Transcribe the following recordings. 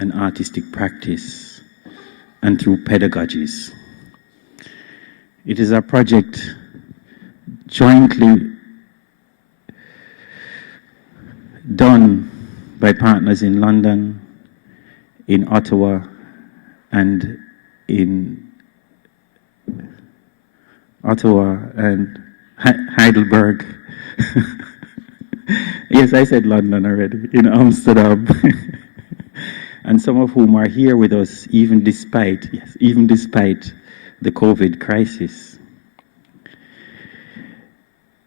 and artistic practice, and through pedagogies. It is a project jointly done by partners in London, in Ottawa, and in Heidelberg. Yes, I said London already, in Amsterdam. And some of whom are here with us even despite the COVID crisis.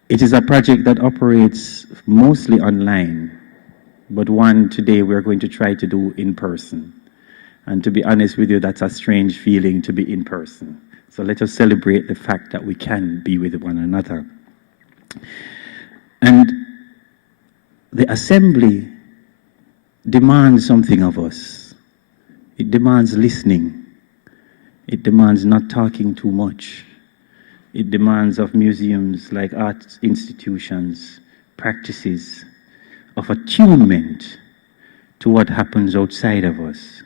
It is a project that operates mostly online, but one today we're going to try to do in person. And to be honest with you, that's a strange feeling to be in person. So let us celebrate the fact that we can be with one another. And the Assembly demands something of us. It demands listening. It demands not talking too much. It demands of museums like art institutions, practices of attunement to what happens outside of us.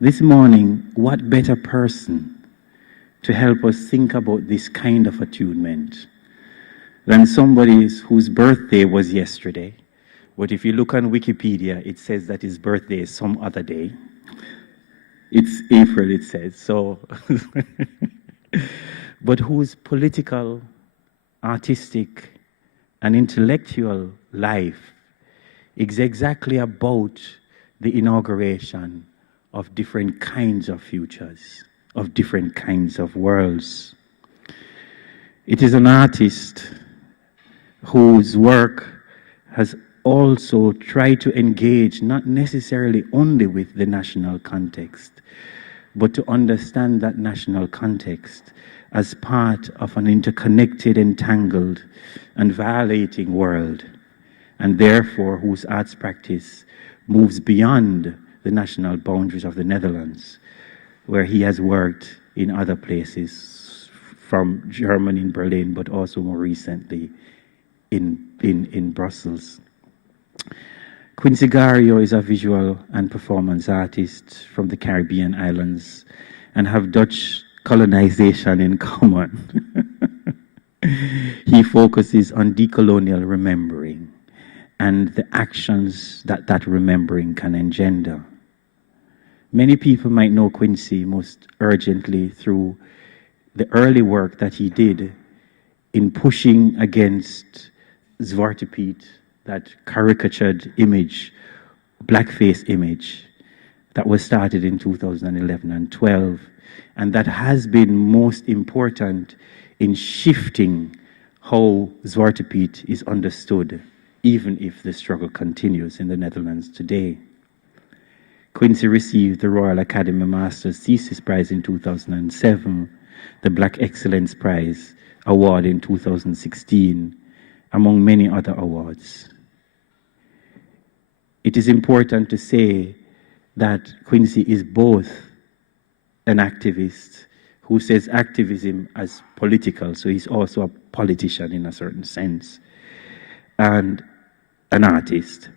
This morning, what better person to help us think about this kind of attunement than somebody whose birthday was yesterday? But if you look on Wikipedia, it says that his birthday is some other day. It's April, it says, so. But whose political, artistic, and intellectual life is exactly about the inauguration of different kinds of futures, of different kinds of worlds. It is an artist whose work has also tried to engage not necessarily only with the national context, but to understand that national context as part of an interconnected, entangled, and violating world, and therefore whose arts practice moves beyond the national boundaries of the Netherlands, where he has worked in other places, from Germany in Berlin, but also more recently in Brussels. Quincy Gario is a visual and performance artist from the Caribbean islands and have Dutch colonization in common. He focuses on decolonial remembering and the actions that that remembering can engender. Many people might know Quincy most urgently through the early work that he did in pushing against Zwarte Piet, that caricatured image, blackface image, that was started in 2011 and 12, and that has been most important in shifting how Zwarte Piet is understood, even if the struggle continues in the Netherlands today. Quincy received the Royal Academy Master's Thesis Prize in 2007, the Black Excellence Prize Award in 2016, among many other awards. It is important to say that Quincy is both an activist who says activism as political, so he's also a politician in a certain sense, and an artist.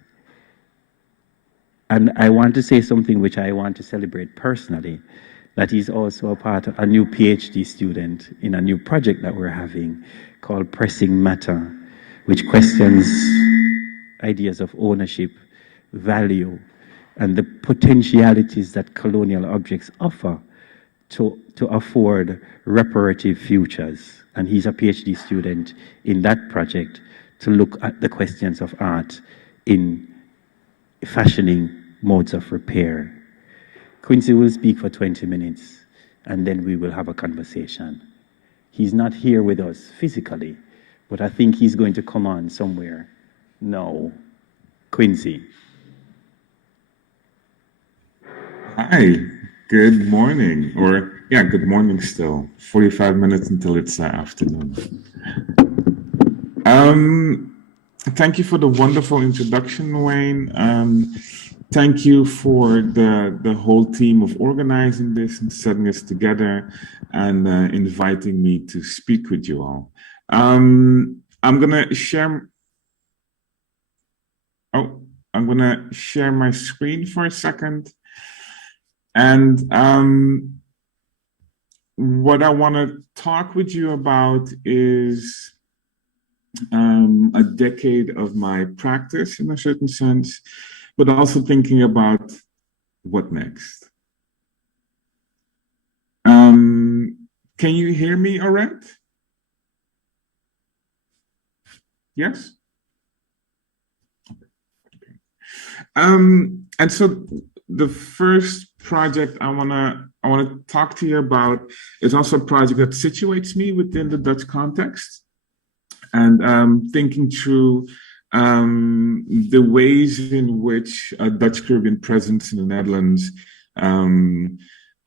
And I want to say something which I want to celebrate personally, that he's also a part of a new PhD student in a new project that we're having called Pressing Matter, which questions ideas of ownership, value, and the potentialities that colonial objects offer to afford reparative futures. And he's a PhD student in that project to look at the questions of art in fashioning modes of repair. Quincy will speak for 20 minutes, and then we will have a conversation. He's not here with us physically, but I think he's going to come on somewhere. No. Quincy. Hi, good morning, or yeah, good morning still. 45 minutes until it's afternoon. Thank you for the wonderful introduction, Wayne. Thank you for the whole team of organizing this and setting us together and inviting me to speak with you all. I'm gonna share. Oh, I'm going to share my screen for a second. And what I want to talk with you about is a decade of my practice in a certain sense, but also thinking about what next. Can you hear me all right? Yes? Okay. And so the first project I wanna talk to you about is also a project that situates me within the Dutch context, and thinking through the ways in which a Dutch Caribbean presence in the Netherlands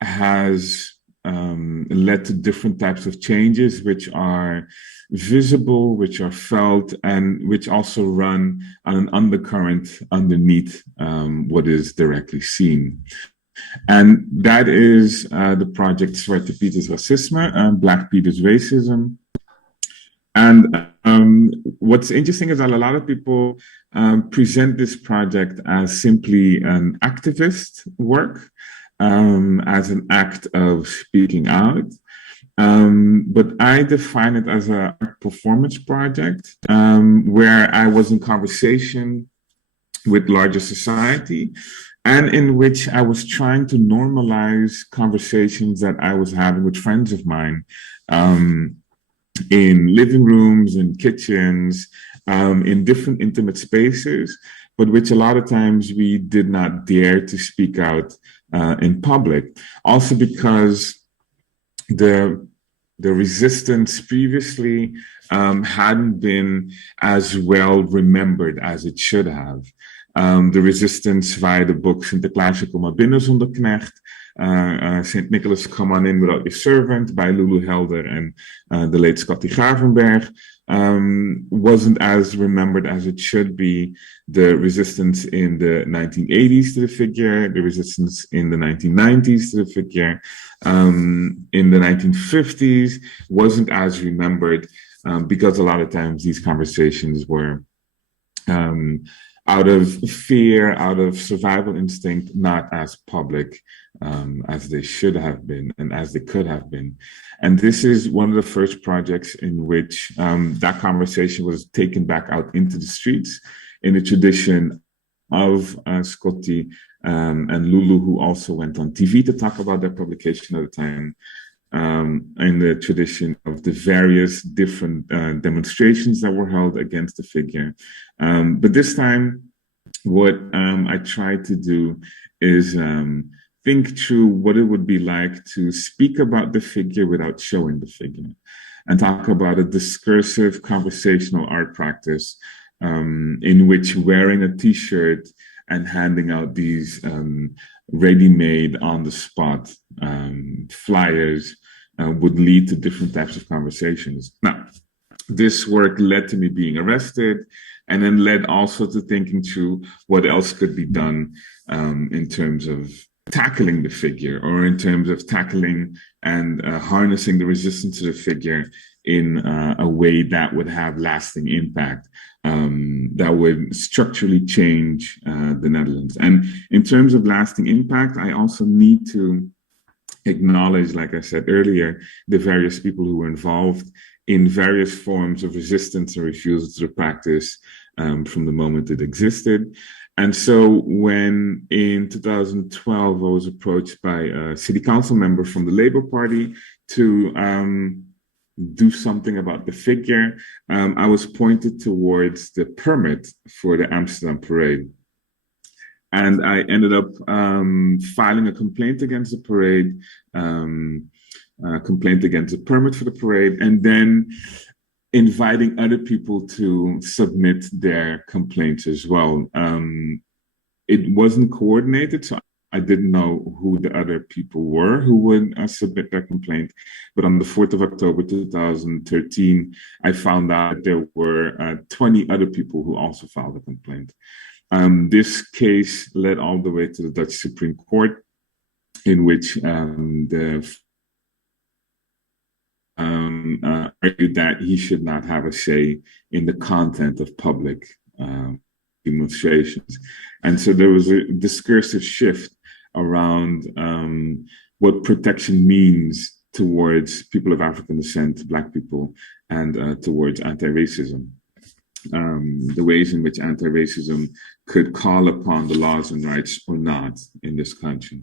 has led to different types of changes, which are visible, which are felt, and which also run on an undercurrent underneath what is directly seen. And that is the project Zwarte Piet is racisme, Black Piet is racism. And what's interesting is that a lot of people present this project as simply an activist work, as an act of speaking out. But I define it as a performance project, where I was in conversation with larger society, and in which I was trying to normalize conversations that I was having with friends of mine, in living rooms, in kitchens, in different intimate spaces, but which a lot of times we did not dare to speak out in public. Also because the resistance previously hadn't been as well remembered as it should have. The resistance via the book Sinterklaasje kom maar binnen zonder knecht, St. Nicholas Come On In Without Your Servant by Lulu Helder and the late Scotty Gravenberg, wasn't as remembered as it should be. The resistance in the 1980s to the figure, the resistance in the 1990s to the figure, in the 1950s wasn't as remembered, because a lot of times these conversations were out of fear, out of survival instinct, not as public as they should have been and as they could have been. And this is one of the first projects in which that conversation was taken back out into the streets in the tradition of Scotty and Lulu, who also went on TV to talk about their publication at the time, in the tradition of the various different demonstrations that were held against the figure. But this time, what I tried to do is think through what it would be like to speak about the figure without showing the figure, and talk about a discursive conversational art practice in which wearing a t-shirt and handing out these ready-made on-the-spot flyers would lead to different types of conversations. Now, this work led to me being arrested, and then led also to thinking through what else could be done in terms of tackling the figure, or in terms of tackling and harnessing the resistance to the figure in a way that would have lasting impact, that would structurally change the Netherlands. And in terms of lasting impact, I also need to acknowledge, like I said earlier, the various people who were involved in various forms of resistance and refusal to the practice from the moment it existed. And so when in 2012, I was approached by a city council member from the Labour Party to do something about the figure, I was pointed towards the permit for the Amsterdam parade. And I ended up filing a complaint against the parade, complaint against the permit for the parade, and then inviting other people to submit their complaints as well. It wasn't coordinated, so I didn't know who the other people were who would submit their complaint. But on the 4th of October 2013, I found out that there were 20 other people who also filed a complaint. This case led all the way to the Dutch Supreme Court, in which argued that he should not have a say in the content of public demonstrations. And so there was a discursive shift around what protection means towards people of African descent, Black people, and towards anti-racism. The ways in which anti-racism could call upon the laws and rights or not in this country.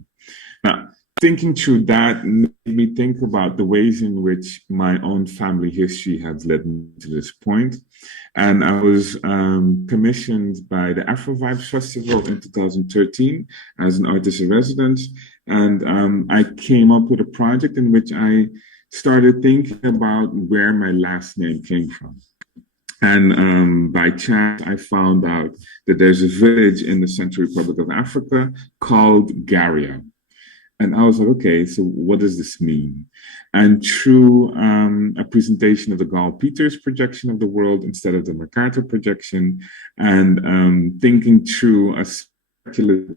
Now, thinking through that made me think about the ways in which my own family history has led me to this point. And I was commissioned by the Afro Vibes Festival in 2013 as an artist in residence. And I came up with a project in which I started thinking about where my last name came from. And by chance, I found out that there's a village in the Central Republic of Africa called Garia. And I was like, okay, so what does this mean? And through a presentation of the Gall Peters projection of the world instead of the Mercator projection, and thinking through a speculative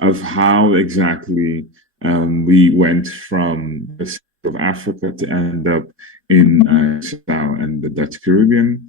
of how exactly we went from the South of Africa to end up in South and the Dutch Caribbean,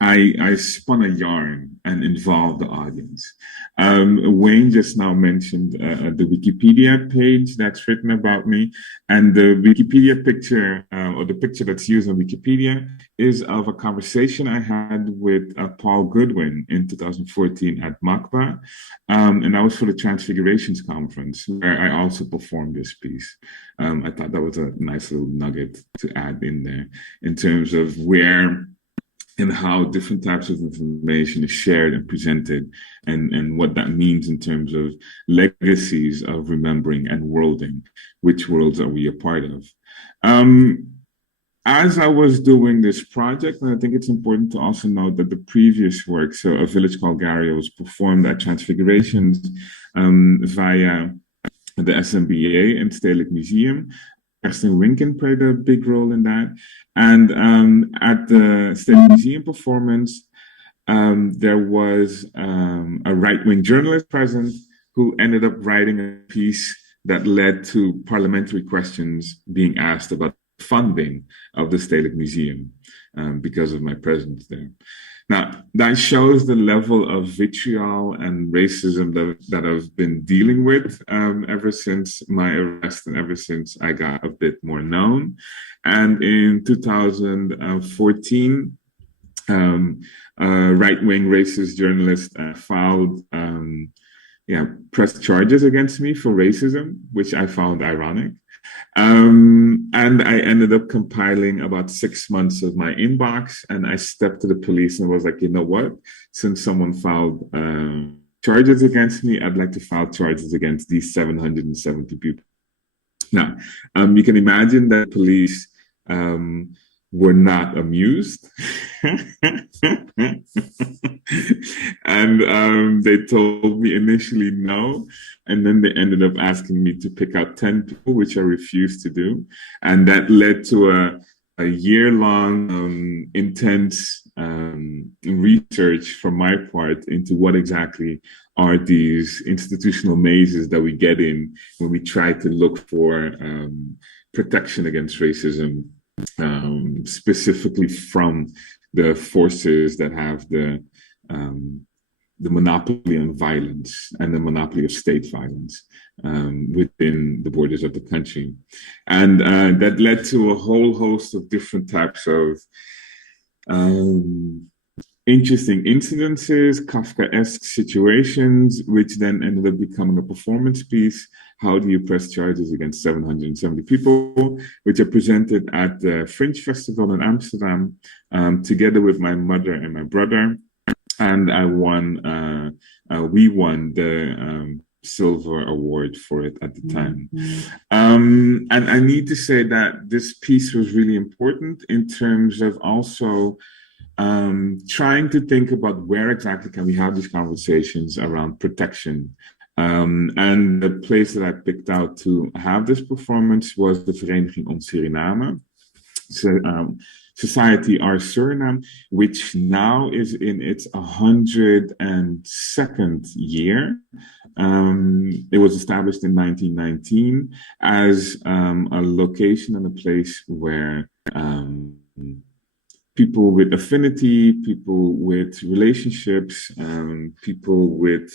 I spun a yarn and involved the audience. Wayne just now mentioned the Wikipedia page that's written about me, and the Wikipedia picture, or the picture that's used on Wikipedia, is of a conversation I had with Paul Goodwin in 2014 at MACBA, and that was for the Transfigurations Conference, where I also performed this piece. I thought that was a nice little nugget to add in there in terms of where and how different types of information is shared and presented, and what that means in terms of legacies of remembering and worlding. Which worlds are we a part of? As I was doing this project, and I think it's important to also note that the previous work, so A Village Called Garia, was performed at Transfigurations via the SMBA and Stedelijk Museum. Kerstin Winken played a big role in that. And at the Stedelijk Museum performance, there was a right-wing journalist present who ended up writing a piece that led to parliamentary questions being asked about funding of the Stedelijk Museum because of my presence there. Now, that shows the level of vitriol and racism that I've been dealing with ever since my arrest and ever since I got a bit more known. And in 2014, a right-wing racist journalist filed pressed charges against me for racism, which I found ironic. And I ended up compiling about 6 months of my inbox, and I stepped to the police and was like, you know what? Since someone filed charges against me, I'd like to file charges against these 770 people. Now, you can imagine that police were not amused. And they told me initially no, and then they ended up asking me to pick out 10 people, which I refused to do. And that led to a year-long intense research from my part into what exactly are these institutional mazes that we get in when we try to look for protection against racism, specifically from the forces that have the monopoly on violence and the monopoly of state violence within the borders of the country. And that led to a whole host of different types of interesting incidences, Kafkaesque situations, which then ended up becoming a performance piece. How do you press charges against 770 people, which are presented at the Fringe Festival in Amsterdam, together with my mother and my brother. And we won the Silver Award for it at the time. And I need to say that this piece was really important in terms of also trying to think about where exactly can we have these conversations around protection. And the place that I picked out to have this performance was the Vereniging Om Suriname. So, Society Our Suriname, which now is in its 102nd year. It was established in 1919 as a location and a place where people with affinity, people with relationships, people with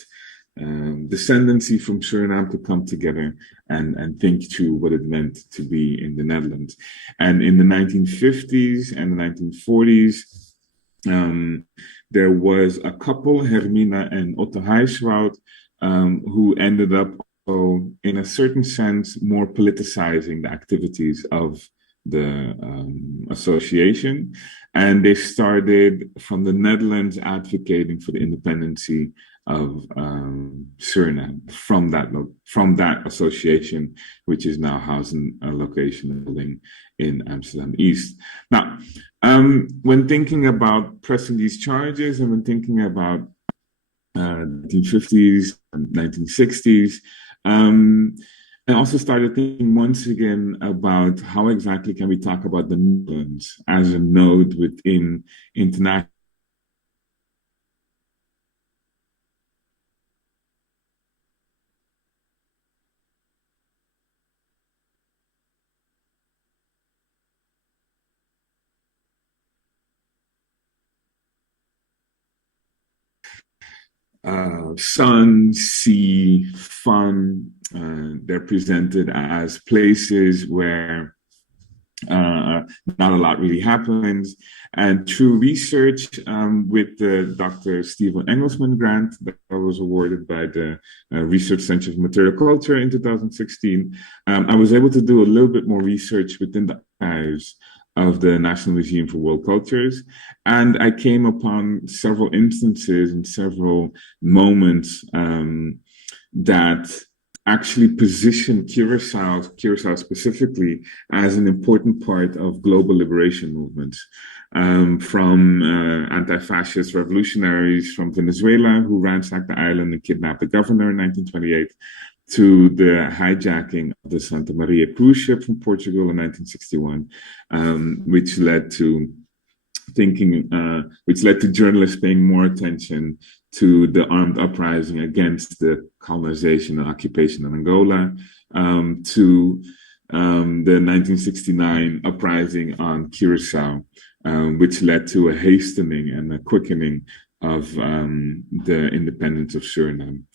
descendancy from Suriname to come together and think through what it meant to be in the Netherlands. And in the 1950s and the 1940s, there was a couple, Hermina and Otto Huiswoud, who ended up, in a certain sense, more politicizing the activities of the association. And they started from the Netherlands advocating for the independency of Suriname from that association, which is now housing a location building in Amsterdam East. Now, when thinking about pressing these charges and when thinking about 1950s and 1960s, I also started thinking once again about how exactly can we talk about the Netherlands as a node within international. Sun, sea, fun. They're presented as places where not a lot really happens. And through research with the Dr. Stephen Engelsman grant that was awarded by the Research Center for Material Culture in 2016, I was able to do a little bit more research within the archives of the National Museum for World Cultures. And I came upon several instances and several moments that actually position Curacao specifically as an important part of global liberation movements, from anti-fascist revolutionaries from Venezuela who ransacked the island and kidnapped the governor in 1928, to the hijacking of the Santa Maria cruise ship from Portugal in 1961, which led to journalists paying more attention to the armed uprising against the colonization and occupation in Angola, to the 1969 uprising on Curacao, which led to a hastening and a quickening of the independence of Suriname.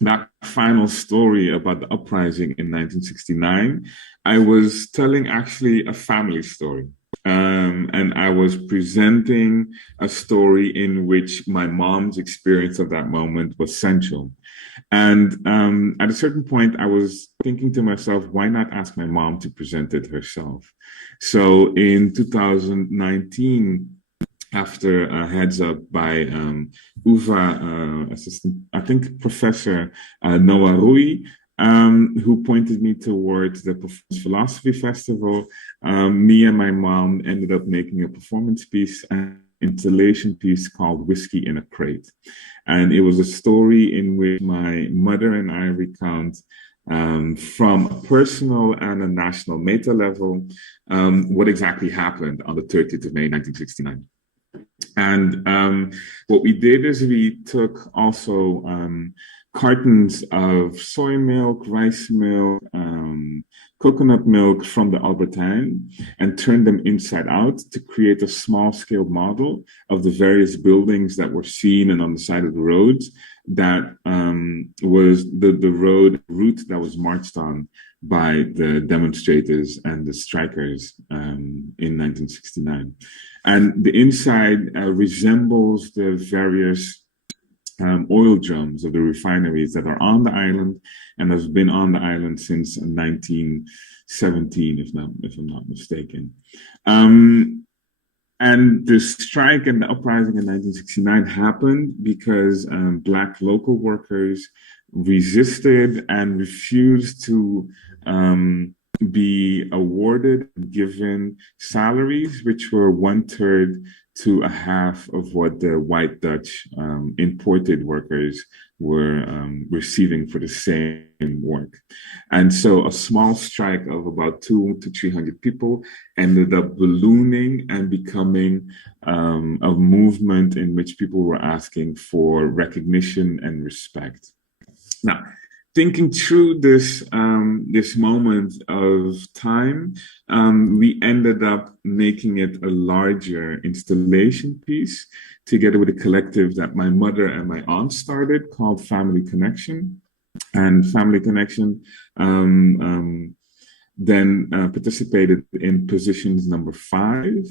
That final story about the uprising in 1969, I was telling actually a family story. And I was presenting a story in which my mom's experience of that moment was central. And at a certain point, I was thinking to myself, why not ask my mom to present it herself? So in 2019, after a heads up by UvA assistant, I think Professor Noah Rui, who pointed me towards the Performance Philosophy Festival, me and my mom ended up making a performance piece, an installation piece called Whiskey in a Crate. And it was a story in which my mother and I recount from a personal and a national meta level what exactly happened on the 30th of May, 1969. And what we did is we took also cartons of soy milk, rice milk, coconut milk from the Albertijn and turned them inside out to create a small scale model of the various buildings that were seen and on the side of the roads that was the route that was marched on by the demonstrators and the strikers in 1969. And the inside resembles the various oil drums of the refineries that are on the island and has been on the island since 1917, if I'm not mistaken. And the strike and the uprising in 1969 happened because Black local workers resisted and refused to be awarded, given salaries which were 1/3 to a half of what the white Dutch imported workers were receiving for the same work. And so a small strike of about 200 to 300 people ended up ballooning and becoming a movement in which people were asking for recognition and respect. Now, thinking through this moment of time, we ended up making it a larger installation piece together with a collective that my mother and my aunt started called Family Connection. And Family Connection then participated in Positions number 5,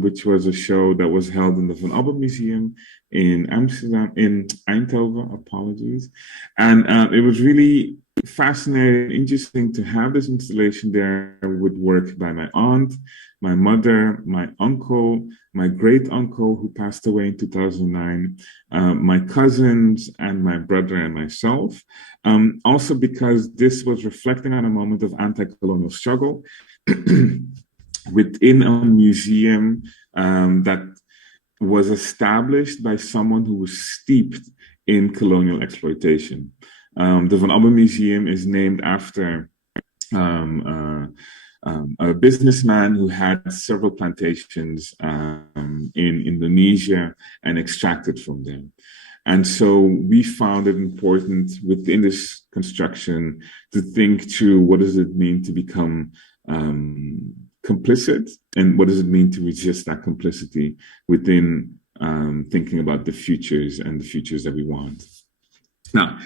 which was a show that was held in the Van Abbe Museum in Amsterdam, in Eindhoven, apologies. And it was really fascinating, interesting to have this installation there with work by my aunt, my mother, my uncle, my great uncle who passed away in 2009, my cousins, and my brother and myself. Also because this was reflecting on a moment of anti-colonial struggle within a museum that was established by someone who was steeped in colonial exploitation. The Van Abbe Museum is named after a businessman who had several plantations in Indonesia and extracted from them. And so we found it important within this construction to think through what does it mean to become complicit, and what does it mean to resist that complicity within thinking about the futures and the futures that we want. Now,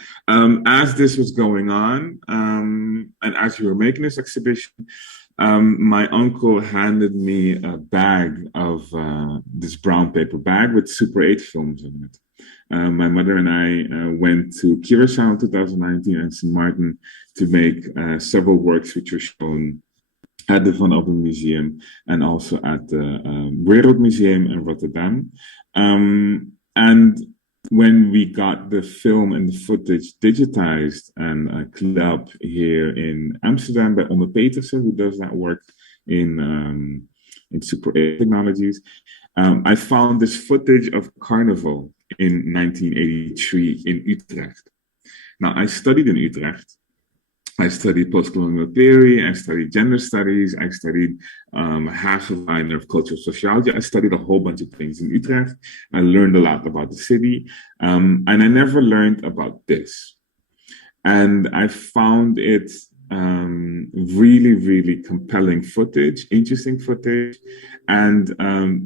as this was going on, and as we were making this exhibition, my uncle handed me a bag of this brown paper bag with Super 8 films in it. My mother and I went to Curaçao in 2019 and St. Martin to make several works which were shown at the Van Abbe Museum and also at the Wereldmuseum in Rotterdam. And when we got the film and the footage digitized and cleaned up here in Amsterdam by Onder Petersen, who does that work in Super 8 Technologies, I found this footage of Carnival in 1983 in Utrecht. Now, I studied in Utrecht. I studied post-colonial theory, I studied gender studies, I studied Hagewijner of cultural sociology. I studied a whole bunch of things in Utrecht. I learned a lot about the city, and I never learned about this. And I found it really, really compelling footage, interesting footage. And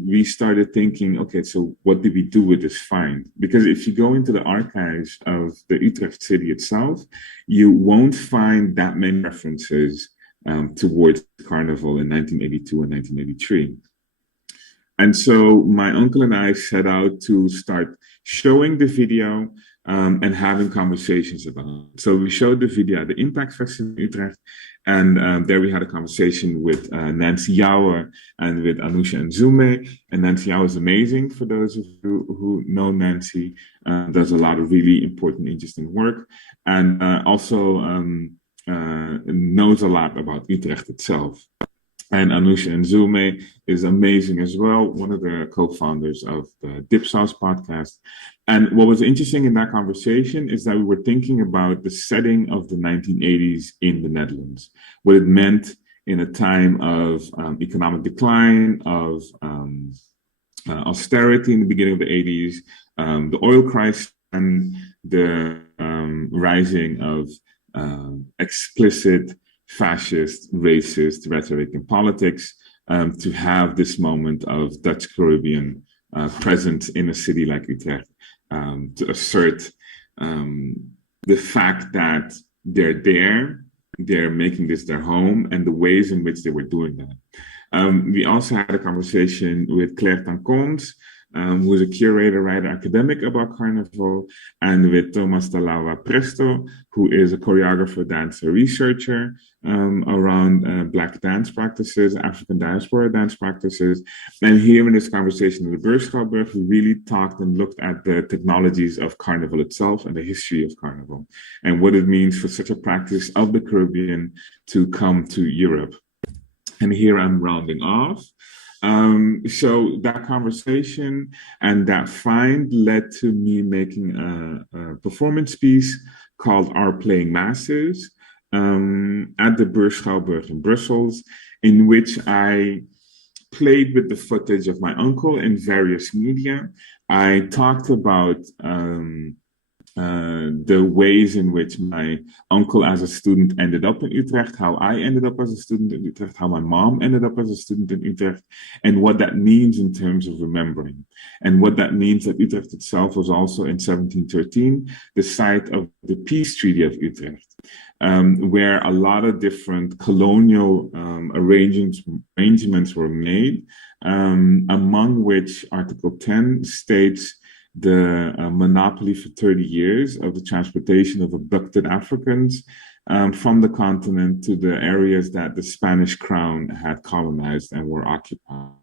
we started thinking, okay, so what did we do with this find? Because if you go into the archives of the Utrecht city itself, you won't find that many references towards Carnival in 1982 and 1983. And so my uncle and I set out to start showing the video and having conversations about it. So we showed the video at the Impact Festival in Utrecht, and there we had a conversation with Nancy Jouwer and with Anousha Nzume. And Nancy Jouwer is amazing, for those of you who know Nancy, does a lot of really important, interesting work, and also knows a lot about Utrecht itself. And Anousha Nzume is amazing as well, one of the co-founders of the Dipsaus podcast. And what was interesting in that conversation is that we were thinking about the setting of the 1980s in the Netherlands, what it meant in a time of economic decline, of austerity in the beginning of the 80s, the oil crisis, and the rising of explicit fascist, racist rhetoric in politics, to have this moment of Dutch Caribbean presence in a city like Utrecht, to assert the fact that they're there, they're making this their home, and the ways in which they were doing that. We also had a conversation with Claire Tancons, who is a curator, writer, academic about Carnival, and with Thomas Talawa Presto, who is a choreographer, dancer, researcher around Black dance practices, African diaspora dance practices. And here in this conversation in the Beurschouwburg, we really talked and looked at the technologies of Carnival itself and the history of Carnival, and what it means for such a practice of the Caribbean to come to Europe. And here I'm rounding off. So that conversation and that find led to me making a performance piece called Our Playing Masses at the Beurschouwburg in Brussels, in which I played with the footage of my uncle in various media. I talked about the ways in which my uncle as a student ended up in Utrecht, how I ended up as a student in Utrecht, how my mom ended up as a student in Utrecht, and what that means in terms of remembering. And what that means that Utrecht itself was also in 1713 the site of the Peace Treaty of Utrecht, where a lot of different colonial arrangements were made, among which Article 10 states the monopoly for 30 years of the transportation of abducted Africans from the continent to the areas that the Spanish crown had colonized and were occupied.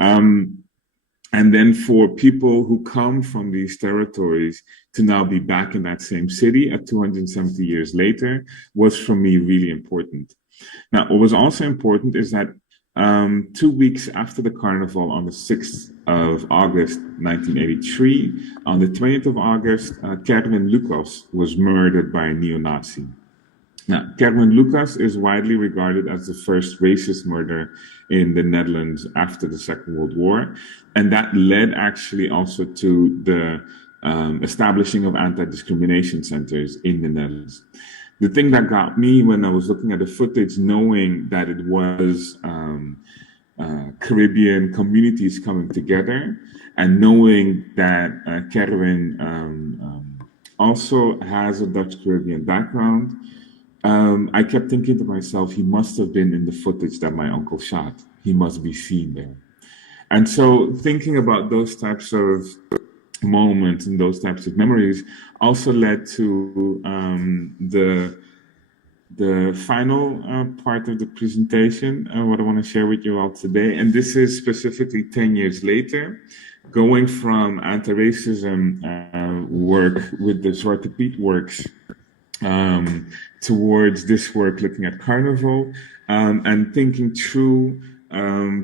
And then for people who come from these territories to now be back in that same city at 270 years later was for me really important. Now, what was also important is that 2 weeks after the Carnival, on the 6th of August 1983, on the 20th of August, Kerwin Lucas was murdered by a neo-Nazi. Now, Kerwin Lucas is widely regarded as the first racist murder in the Netherlands after the Second World War, and that led actually also to the establishing of anti-discrimination centers in the Netherlands. The thing that got me when I was looking at the footage, knowing that it was Caribbean communities coming together, and knowing that Kerwin also has a Dutch Caribbean background, I kept thinking to myself, he must have been in the footage that my uncle shot. He must be seen there. And so thinking about those types of moments and those types of memories also led to the final part of the presentation, what I want to share with you all today. And this is specifically 10 years later, going from anti-racism work with the Zwarte Piet works towards this work looking at Carnival, and thinking through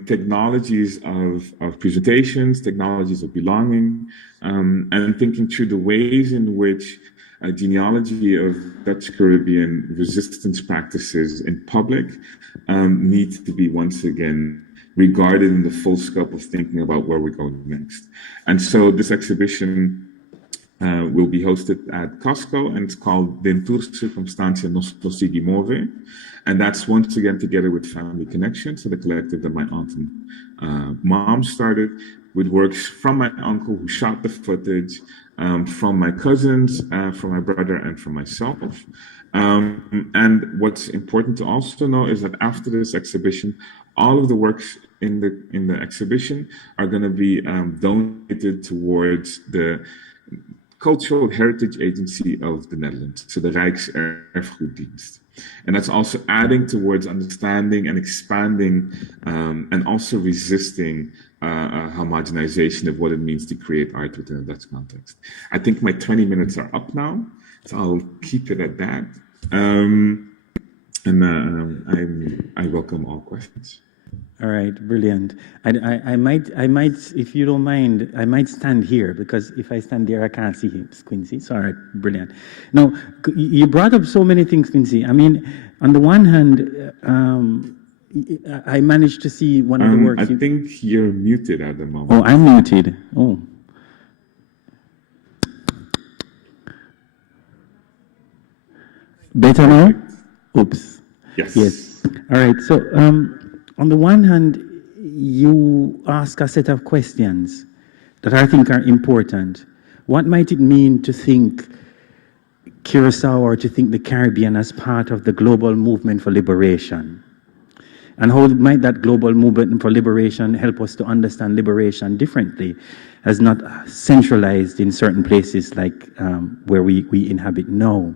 technologies of presentations, technologies of belonging, and thinking through the ways in which a genealogy of Dutch Caribbean resistance practices in public need to be once again regarded in the full scope of thinking about where we're going next. And so this exhibition will be hosted at Costco, and it's called Dentro Circumstancia Nos Sigui Move. And that's once again together with Family Connection, so the collective that my aunt and mom started, with works from my uncle who shot the footage, from my cousins, from my brother, and from myself. And what's important to also know is that after this exhibition, all of the works in the exhibition are going to be donated towards the Cultural Heritage Agency of the Netherlands, so the Rijkserfgoeddienst. And that's also adding towards understanding and expanding and also resisting homogenization of what it means to create art within a Dutch context. I think my 20 minutes are up now, so I'll keep it at that. I welcome all questions. All right, brilliant. I might, if you don't mind, I might stand here, because if I stand there, I can't see him, Quincy. So, all right, brilliant. Now, you brought up so many things, Quincy. I mean, on the one hand, I managed to see one of the works. I think you're muted at the moment. Oh, I'm muted. Oh. Better now? Oops. Yes. Yes. All right. So, on the one hand, you ask a set of questions that I think are important. What might it mean to think Curacao or to think the Caribbean as part of the global movement for liberation? And how might that global movement for liberation help us to understand liberation differently, as not centralized in certain places like where we inhabit now?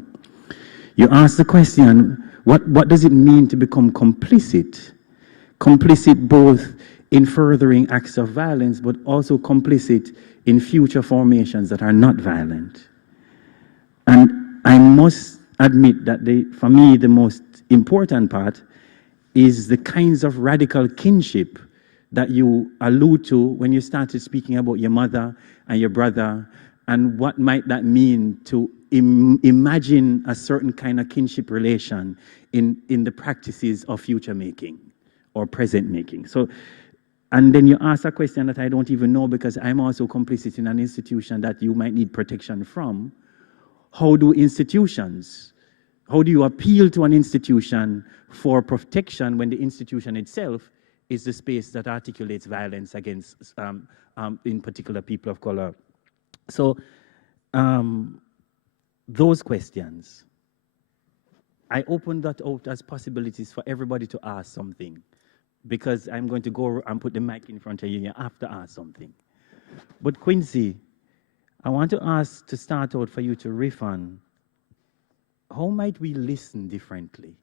You ask the question, what does it mean to become complicit? Complicit both in furthering acts of violence, but also complicit in future formations that are not violent. And I must admit that for me, the most important part is the kinds of radical kinship that you allude to when you started speaking about your mother and your brother, and what might that mean to imagine a certain kind of kinship relation in the practices of future making or present making. So, and then you ask a question that I don't even know, because I'm also complicit in an institution that you might need protection from. how do you appeal to an institution for protection when the institution itself is the space that articulates violence against, in particular, people of color? So those questions, I open that out as possibilities for everybody to ask something, because I'm going to go and put the mic in front of you. You have to ask something. But Quincy, I want to start out for you to riff on, how might we listen differently?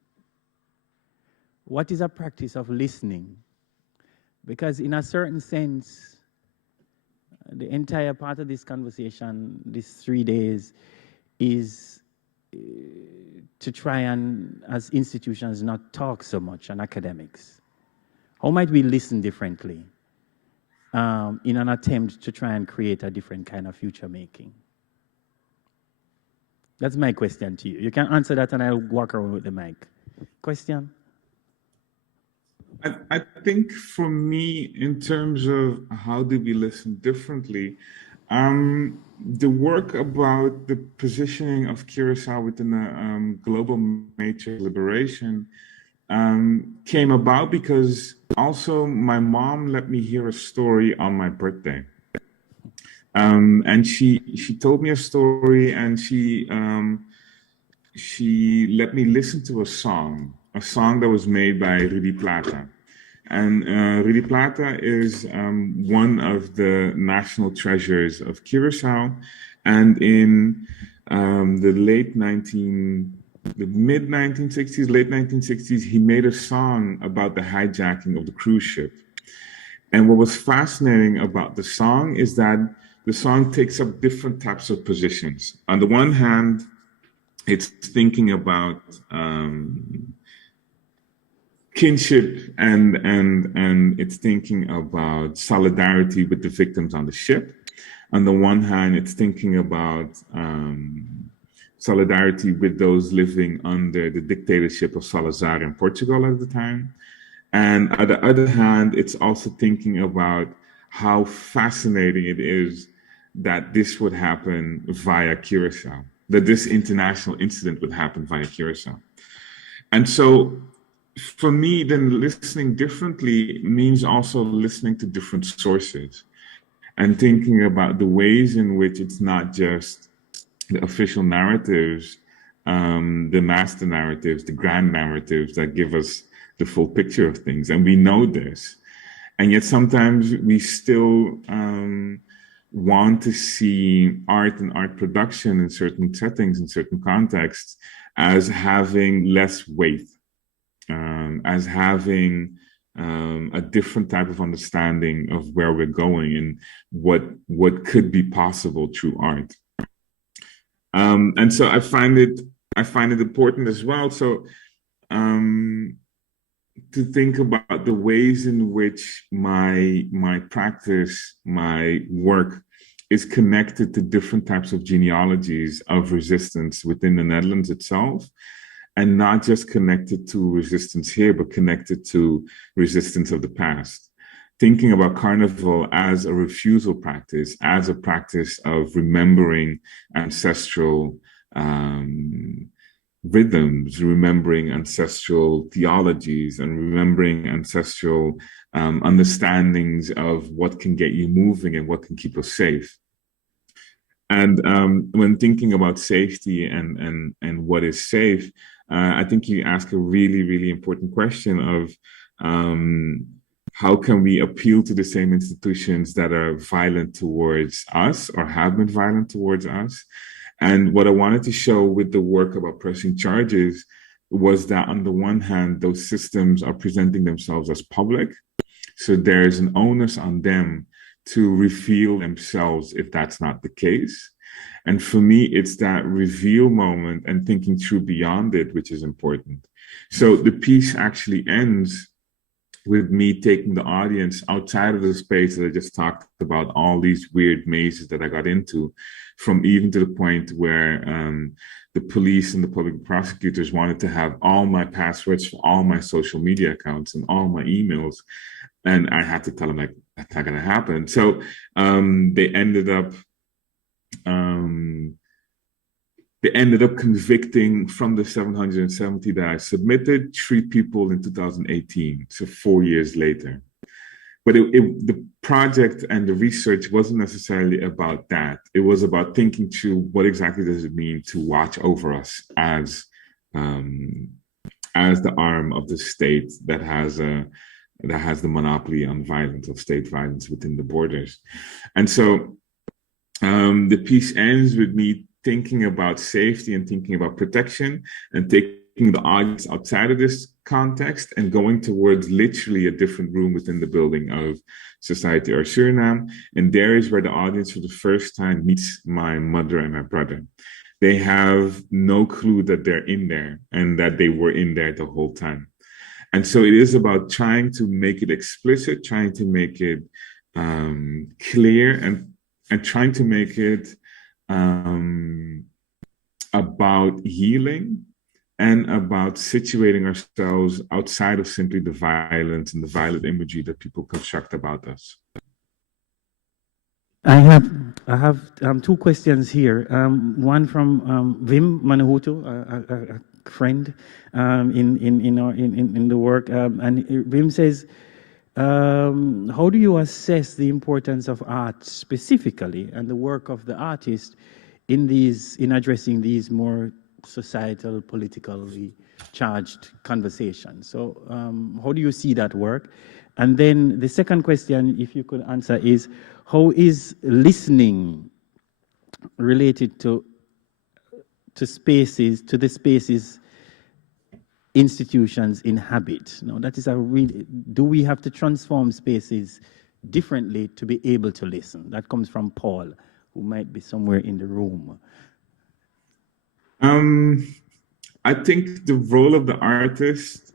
What is a practice of listening? Because in a certain sense, the entire part of this conversation, these 3 days, is to try and, as institutions, not talk so much on academics. How might we listen differently in an attempt to try and create a different kind of future making? That's my question to you. You can answer that and I'll walk around with the mic. Question? I think for me, in terms of how do we listen differently, the work about the positioning of Curacao within the global matrix liberation came about because also my mom let me hear a story on my birthday. And she told me a story, and she let me listen to a song that was made by Rudy Plata. And Rudy Plata is one of the national treasures of Curacao. And in the mid 1960s, late 1960s, he made a song about the hijacking of the cruise ship. And what was fascinating about the song is that the song takes up different types of positions. On the one hand, it's thinking about kinship and it's thinking about solidarity with the victims on the ship. On the one hand, it's thinking about solidarity with those living under the dictatorship of Salazar in Portugal at the time. And on the other hand, it's also thinking about how fascinating it is that this would happen via Curacao, that this international incident would happen via Curacao. And so for me, then listening differently means also listening to different sources and thinking about the ways in which it's not just the official narratives, the master narratives, the grand narratives that give us the full picture of things. And we know this. And yet sometimes we still want to see art and art production in certain settings, in certain contexts, as having less weight, as having a different type of understanding of where we're going and what could be possible through art. And so I find it important as well. So to think about the ways in which my practice, my work is connected to different types of genealogies of resistance within the Netherlands itself, and not just connected to resistance here, but connected to resistance of the past. Thinking about Carnival as a refusal practice, as a practice of remembering ancestral rhythms, remembering ancestral theologies, and remembering ancestral understandings of what can get you moving and what can keep us safe. And when thinking about safety and what is safe, I think you ask a really, really important question of how can we appeal to the same institutions that are violent towards us or have been violent towards us? And what I wanted to show with the work about pressing charges was that on the one hand, those systems are presenting themselves as public. So there is an onus on them to reveal themselves if that's not the case. And for me, it's that reveal moment and thinking through beyond it, which is important. So the piece actually ends with me taking the audience outside of the space that I just talked about, all these weird mazes that I got into, from even to the point where the police and the public prosecutors wanted to have all my passwords for all my social media accounts and all my emails. And I had to tell them, like, that's not going to happen. So they ended up they ended up convicting, from the 770 that I submitted, 3 people in 2018, so 4 years later. But the project and the research wasn't necessarily about that. It was about thinking through what exactly does it mean to watch over us as the arm of the state that has the monopoly on violence, of state violence within the borders. And so the piece ends with me thinking about safety and thinking about protection and taking the audience outside of this context and going towards literally a different room within the building of Society or Suriname. And there is where the audience for the first time meets my mother and my brother. They have no clue that they're in there and that they were in there the whole time. And so it is about trying to make it explicit, trying to make it clear, and trying to make it about healing and about situating ourselves outside of simply the violence and the violent imagery that people construct about us. I have 2 questions here. One from Wim Manahuto, a friend in the work, and Wim says, how do you assess the importance of art specifically and the work of the artist in addressing these more societal, politically charged conversations? So how do you see that work? And then the second question, if you could answer, is how is listening related to the spaces institutions inhabit? Now, that is do we have to transform spaces differently to be able to listen? That comes from Paul, who might be somewhere in the room. I think the role of the artist,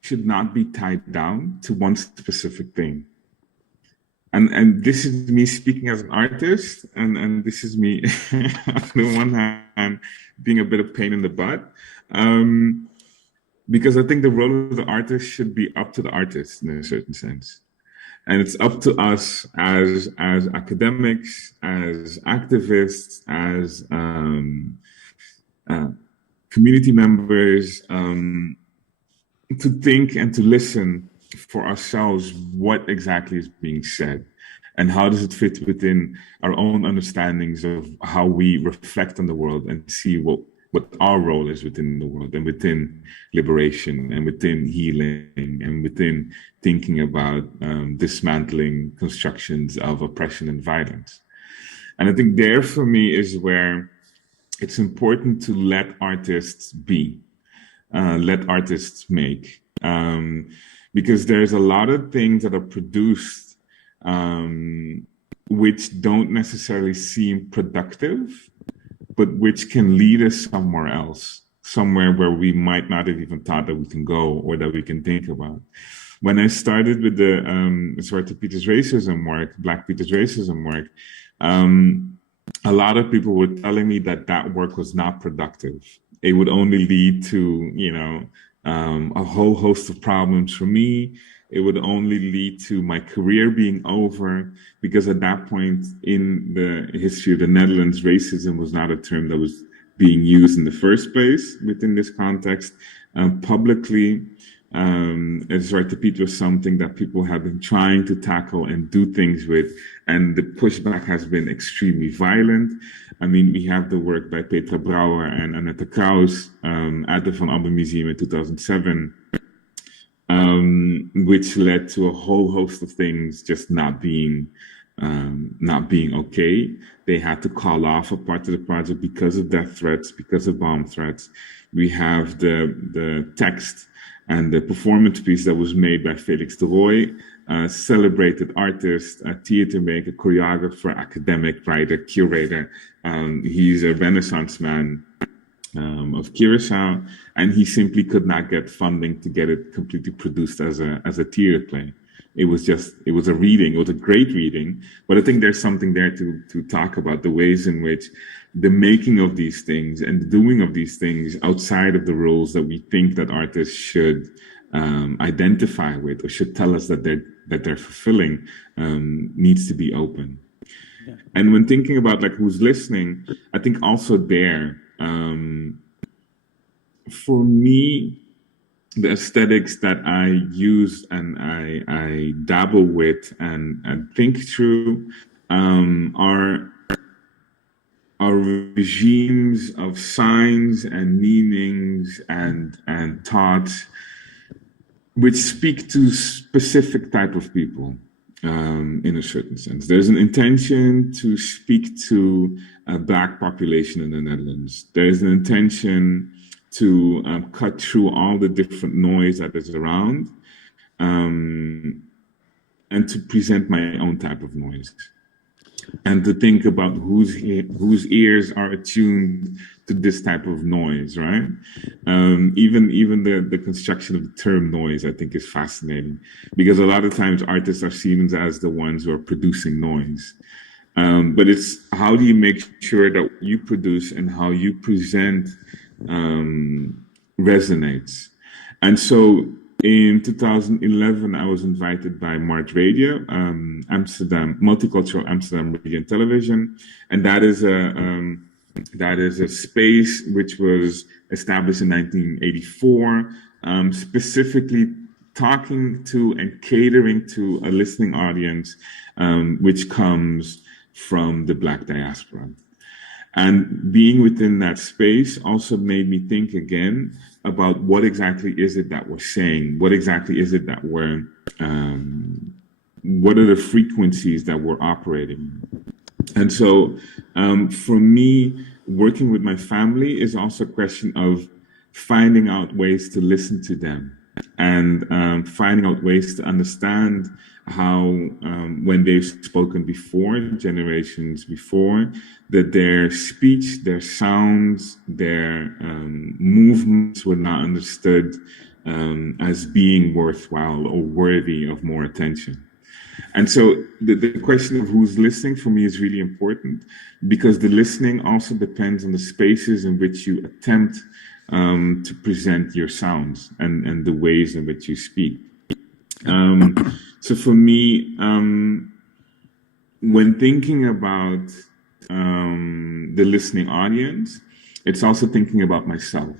should not be tied down to one specific thing. And this is me speaking as an artist, and this is me on the one hand being a bit of pain in the butt, because I think the role of the artist should be up to the artist in a certain sense. And it's up to us as academics, as activists, as community members, to think and to listen for ourselves what exactly is being said and how does it fit within our own understandings of how we reflect on the world and see what our role is within the world and within liberation and within healing and within thinking about dismantling constructions of oppression and violence. And I think there for me is where it's important to let artists be, let artists make, because there's a lot of things that are produced which don't necessarily seem productive, but which can lead us somewhere else, somewhere where we might not have even thought that we can go or that we can think about. When I started with the Zwarte Piet's racism work, Black Peter's racism work, a lot of people were telling me that work was not productive. It would only lead to, a whole host of problems for me. It would only lead to my career being over, because at that point in the history of the Netherlands, racism was not a term that was being used in the first place within this context. Publicly, Zwarte Piet was something that people have been trying to tackle and do things with, and the pushback has been extremely violent. I mean, we have the work by Petra Brouwer and Annette Kraus at the Van Abbe Museum in 2007, which led to a whole host of things just not being okay. They had to call off a part of the project because of death threats, because of bomb threats. We have the text and the performance piece that was made by Felix de Rooij, a celebrated artist, a theater maker, choreographer, academic, writer, curator. He's a Renaissance man of Curacao, and he simply could not get funding to get it completely produced as a theater play. It was a reading. It was a great reading, but I think there's something there to talk about the ways in which the making of these things and the doing of these things outside of the roles that we think that artists should identify with or should tell us that they're fulfilling needs to be open. Yeah. And when thinking about like who's listening, I think also there, for me, the aesthetics that I use and I dabble with and think through are regimes of signs and meanings and thoughts which speak to specific type of people. In a certain sense, there's an intention to speak to a Black population in the Netherlands. There's an intention to cut through all the different noise that is around, and to present my own type of noise, and to think about whose ears are attuned to this type of noise, right? Even the construction of the term noise, I think, is fascinating, because a lot of times artists are seen as the ones who are producing noise. But it's how do you make sure that what you produce and how you present resonates. And so in 2011, I was invited by Mart Radio, Multicultural Amsterdam Radio and Television, and that is a space which was established in 1984, specifically talking to and catering to a listening audience, which comes from the Black diaspora. And being within that space also made me think again about what exactly is it that we're saying? What exactly is it that we're, what are the frequencies that we're operating? And so for me, working with my family is also a question of finding out ways to listen to them and finding out ways to understand how when they've spoken before, generations before, that their speech, their sounds, their movements were not understood as being worthwhile or worthy of more attention. And so the question of who's listening for me is really important, because the listening also depends on the spaces in which you attempt to present your sounds and the ways in which you speak. So for me, when thinking about the listening audience, it's also thinking about myself.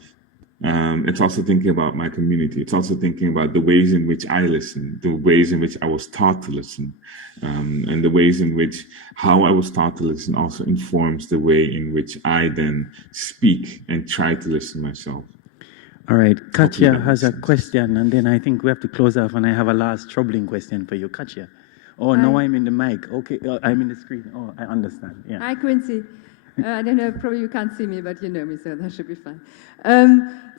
It's also thinking about my community. It's also thinking about the ways in which I listen, the ways in which I was taught to listen, and the ways in which how I was taught to listen also informs the way in which I then speak and try to listen myself. All right, Katja has a question, and then I think we have to close off, and I have a last troubling question for you, Katja. Oh, now I'm in the mic. Okay, I'm in the screen. Oh, I understand. Yeah. Hi, Quincy. I don't know, probably you can't see me, but you know me, so that should be fine.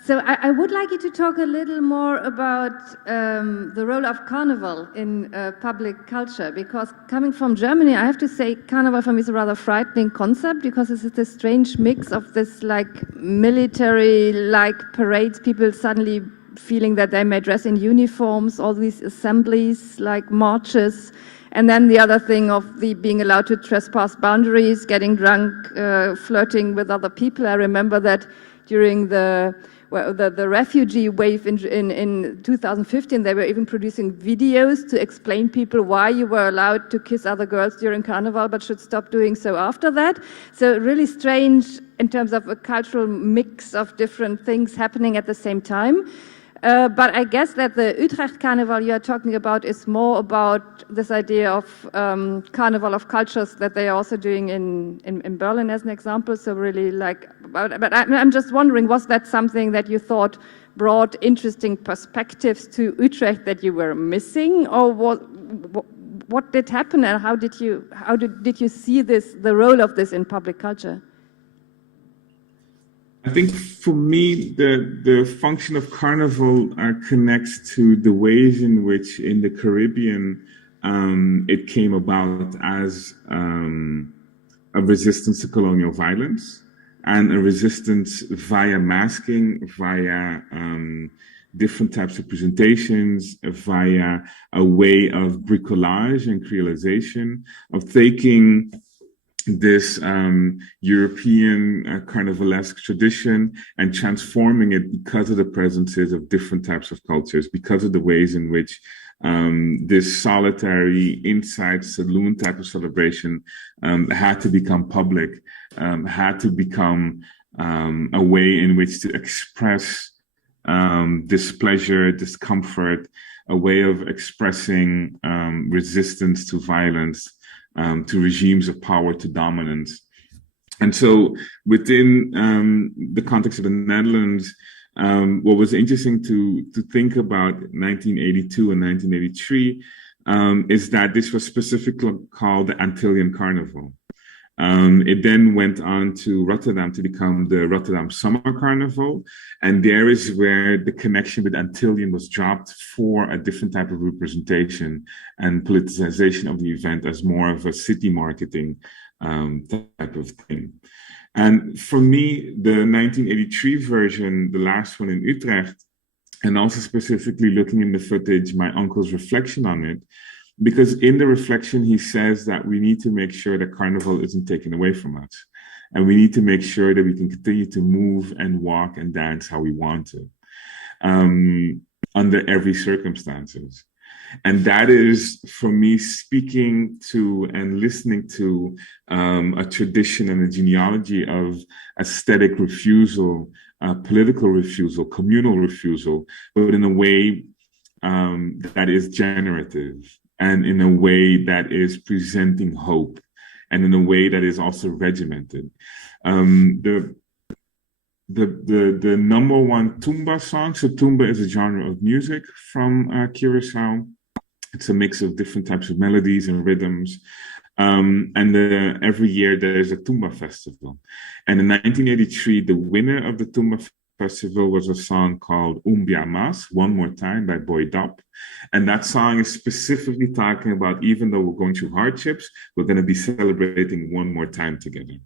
So I would like you to talk a little more about the role of Carnival in public culture, because coming from Germany, I have to say Carnival for me is a rather frightening concept, because it's this strange mix of this like military-like parades, people suddenly feeling that they may dress in uniforms, all these assemblies, like marches, and then the other thing of the being allowed to trespass boundaries, getting drunk, flirting with other people. I remember that during the refugee wave in 2015, they were even producing videos to explain people why you were allowed to kiss other girls during Carnival, but should stop doing so after that. So really strange in terms of a cultural mix of different things happening at the same time. But I guess that the Utrecht Carnival you are talking about is more about this idea of Carnival of cultures that they are also doing in Berlin as an example. So really like, but I'm just wondering, was that something that you thought brought interesting perspectives to Utrecht that you were missing, or what did happen, and how did you see this, the role of this in public culture? I think for me, the function of Carnival connects to the ways in which in the Caribbean it came about as a resistance to colonial violence and a resistance via masking, via different types of presentations, via a way of bricolage and creolization, of taking this European carnivalesque tradition and transforming it because of the presences of different types of cultures, because of the ways in which this solitary inside saloon type of celebration had to become public, had to become a way in which to express displeasure, discomfort, a way of expressing resistance to violence, to regimes of power, to dominance. And so within the context of the Netherlands, what was interesting to think about 1982 and 1983 is that this was specifically called the Antillean Carnival. It then went on to Rotterdam to become the Rotterdam Summer Carnival. And there is where the connection with Antillean was dropped for a different type of representation and politicization of the event as more of a city marketing type of thing. And for me, the 1983 version, the last one in Utrecht, and also specifically looking in the footage, my uncle's reflection on it, because in the reflection, he says that we need to make sure that Carnival isn't taken away from us. And we need to make sure that we can continue to move and walk and dance how we want to, under every circumstances. And that is, for me, speaking to and listening to a tradition and a genealogy of aesthetic refusal, political refusal, communal refusal, but in a way that is generative and in a way that is presenting hope and in a way that is also regimented. The number one Tumba song, so Tumba is a genre of music from Curacao. It's a mix of different types of melodies and rhythms. And every year there's a Tumba festival. And in 1983, the winner of the Tumba festival was a song called Umbia Mas, One More Time by Boy Dop. And that song is specifically talking about, even though we're going through hardships, we're going to be celebrating one more time together.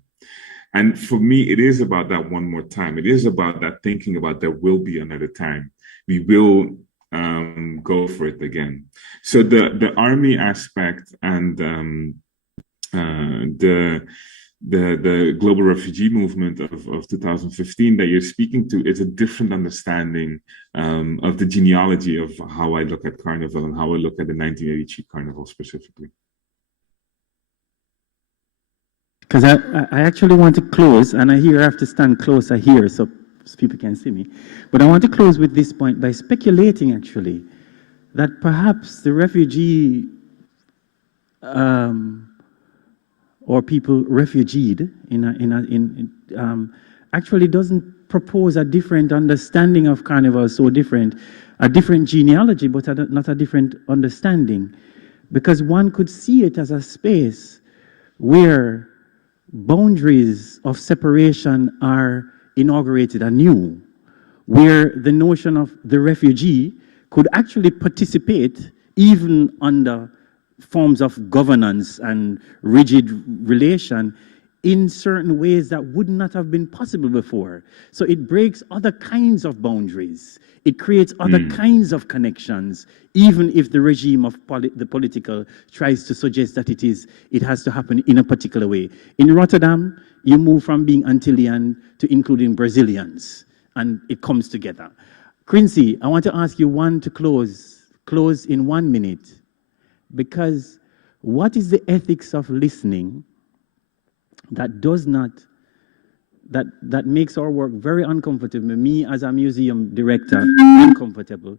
And for me, it is about that one more time. It is about that thinking about there will be another time. We will go for it again. So the army aspect and the global refugee movement of 2015 that you're speaking to is a different understanding of the genealogy of how I look at Carnival and how I look at the 1983 Carnival specifically. Because I actually want to close, and I have to stand closer here so people can see me. But I want to close with this point by speculating, actually, that perhaps the refugee or people refugeed actually doesn't propose a different understanding of Carnival, so different, a different genealogy, but not a different understanding. Because one could see it as a space where boundaries of separation are inaugurated anew, where the notion of the refugee could actually participate even under forms of governance and rigid relation in certain ways that would not have been possible before. So it breaks other kinds of boundaries. It creates other kinds of connections, even if the regime of the political tries to suggest that it has to happen in a particular way. In Rotterdam, you move from being Antillean to including Brazilians, and it comes together. Quincy, I want to ask you to close in 1 minute, because what is the ethics of listening that does not, that makes our work very uncomfortable, me as a museum director, uncomfortable,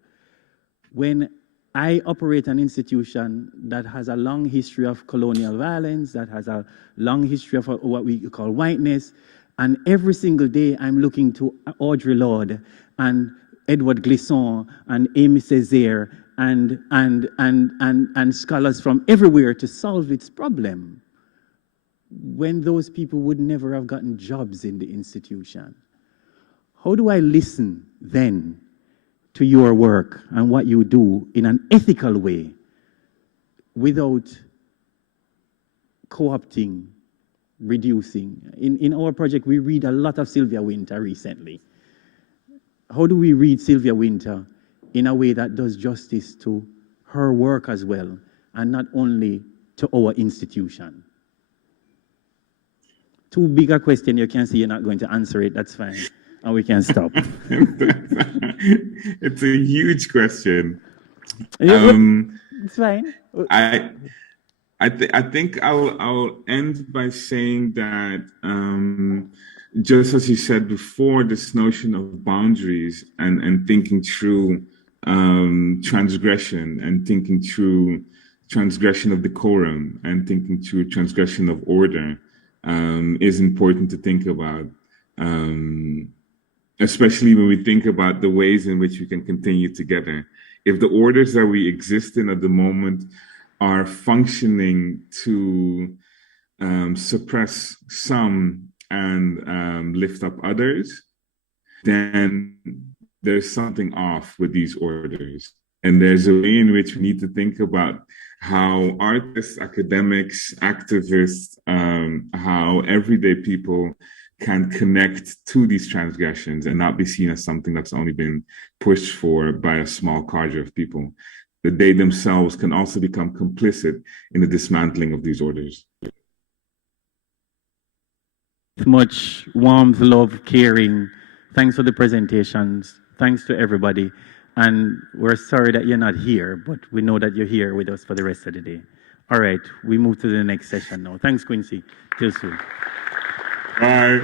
when I operate an institution that has a long history of colonial violence, that has a long history of what we call whiteness, and every single day I'm looking to Audre Lorde and Edward Glisson and Amy Césaire and scholars from everywhere to solve its problem, when those people would never have gotten jobs in the institution. How do I listen then to your work and what you do in an ethical way without co-opting, reducing? In our project, we read a lot of Sylvia Wynter recently. How do we read Sylvia Wynter in a way that does justice to her work as well, and not only to our institution? Too big a question, you can see you're not going to answer it, that's fine, and we can stop. It's a huge question. It's fine. I think I'll end by saying that just as you said before, this notion of boundaries and thinking through transgression and thinking through transgression of decorum and thinking through transgression of order is important to think about, especially when we think about the ways in which we can continue together. If the orders that we exist in at the moment are functioning to suppress some and lift up others, then there's something off with these orders. And there's a way in which we need to think about how artists, academics, activists, how everyday people can connect to these transgressions and not be seen as something that's only been pushed for by a small cadre of people. That they themselves can also become complicit in the dismantling of these orders. Much warmth, love, caring. Thanks for the presentations. Thanks to everybody. And we're sorry that you're not here, but we know that you're here with us for the rest of the day. All right, we move to the next session now. Thanks, Quincy. Till soon. Bye.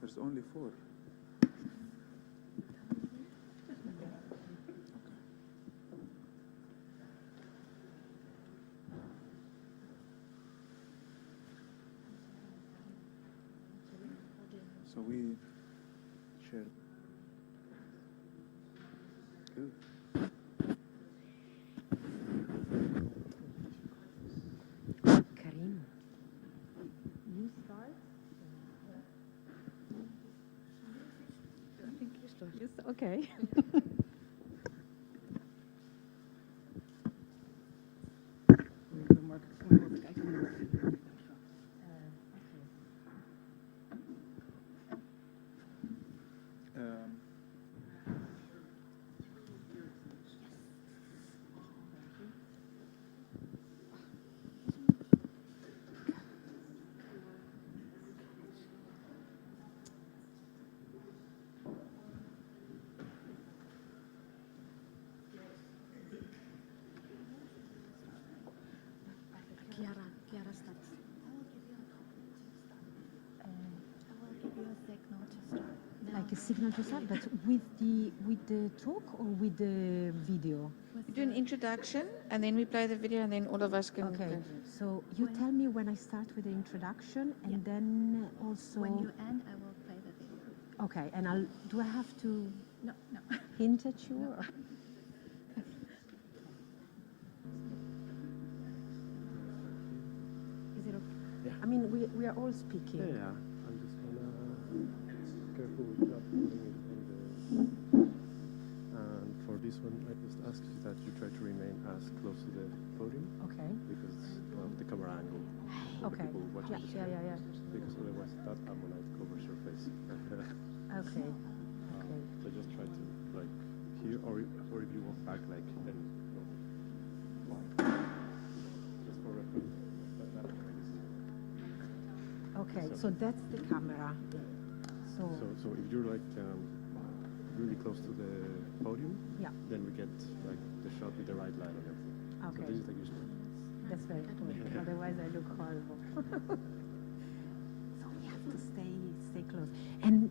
There's only 4. So we share. Good. Karim, you start? I think you start. Yes, okay. Chiara starts. I will give you a signal to start. Like a signal to start, but with the talk or with the video? We do an introduction, and then we play the video, and then all of us can... Okay, so you tell me when I start with the introduction, and then also... When you end, I will play the video. Okay, and do I have to No. hint at you? Or? Is it okay? Yeah. I mean, we are all speaking. Yeah. I'm just gonna careful with not putting it on the. And for this one, I just ask you that you try to remain as close to the podium. Okay. Because of the camera angle. For Okay. the people watching the screen. Yeah. Because otherwise, that ammonite covers your face. Okay. So just try to like here, or if you walk back, like then. Just for reference. Okay, so that's the camera. So So if you're like really close to the podium, Yeah. then we get like the shot with the right light on it. Okay. So this is like useful. That's very cool. Otherwise, I look horrible. So we have to stay close. And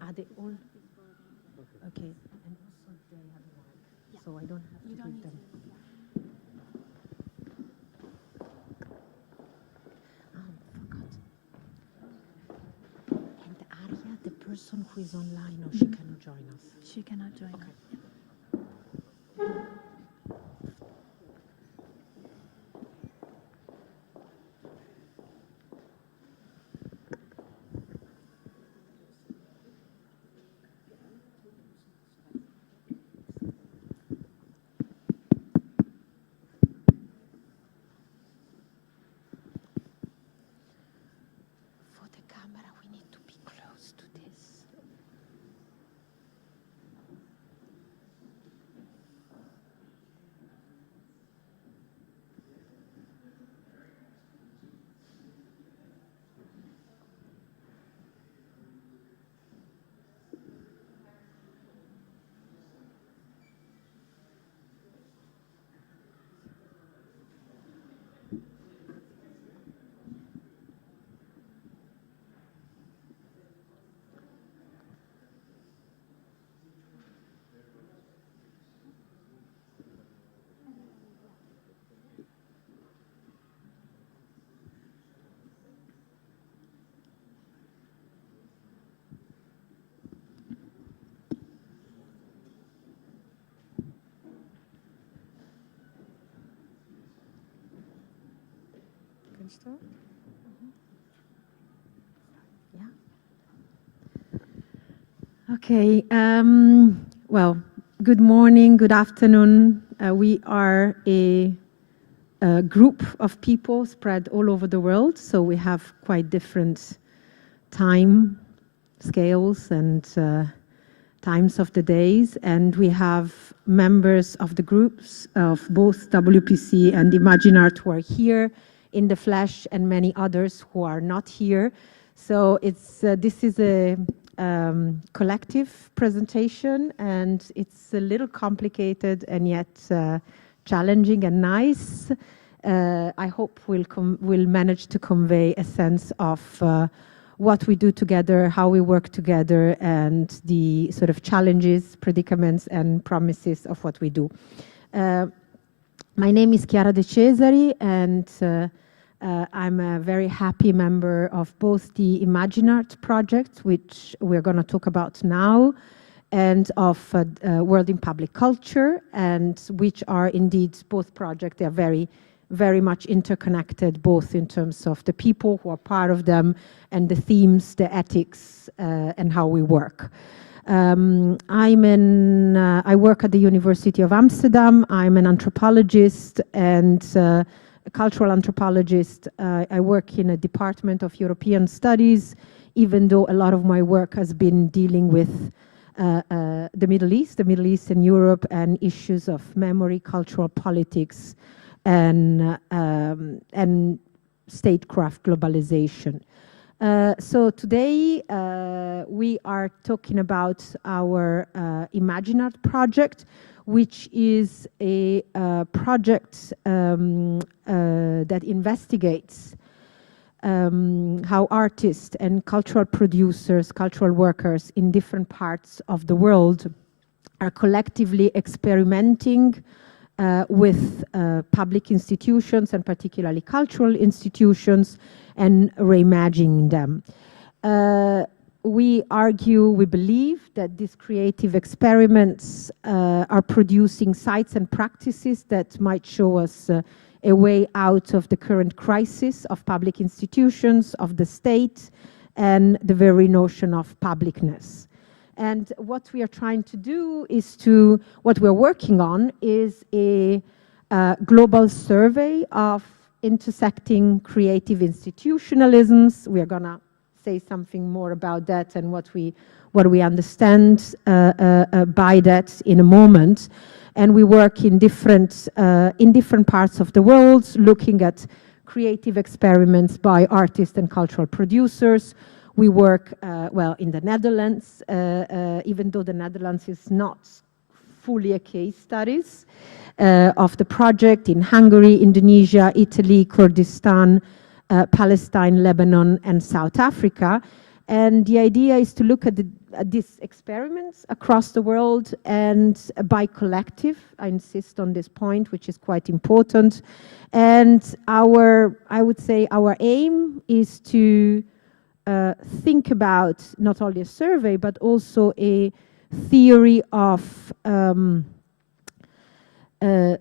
are they all? Okay. And also they have one. So I don't have to give them. Oh, forgot. And Arya, the person who is online, or she cannot join us? She cannot join us. For the camera, we need to be close to this. Can you start? Yeah. Okay. Well, good morning, good afternoon. We are a group of people spread all over the world, so we have quite different time scales and times of the days, and we have members of the groups of both WPC and Imaginart who are here in the flesh, and many others who are not here. So it's this is a collective presentation, and it's a little complicated and yet challenging and nice. I hope we'll manage to convey a sense of what we do together, how we work together, and the sort of challenges, predicaments, and promises of what we do. My name is Chiara De Cesari, and I'm a very happy member of both the Imaginart project, which we're going to talk about now, and of World in Public Culture, and which are indeed both projects. They are very much interconnected, both in terms of the people who are part of them and the themes, the ethics, and how we work. I work at the University of Amsterdam. I'm an anthropologist and a cultural anthropologist. I work in a department of European studies, even though a lot of my work has been dealing with the Middle East and Europe, and issues of memory, cultural politics, and statecraft globalization. So today we are talking about our Imaginart project, which is a project that investigates how artists and cultural producers, cultural workers in different parts of the world are collectively experimenting with public institutions, and particularly cultural institutions, and reimagining them. We believe that these creative experiments are producing sites and practices that might show us a way out of the current crisis of public institutions, of the state, and the very notion of publicness. And what we are trying to do is what we're working on is a global survey of intersecting creative institutionalisms. We are gonna say something more about that and what we understand by that in a moment. And we work in different parts of the world, looking at creative experiments by artists and cultural producers. We work, well, in the Netherlands, even though the Netherlands is not fully a case studies of the project, in Hungary, Indonesia, Italy, Kurdistan, Palestine, Lebanon, and South Africa. And the idea is to look at these experiments across the world and by collective. I insist on this point, which is quite important. And I would say our aim is to think about not only a survey, but also a theory of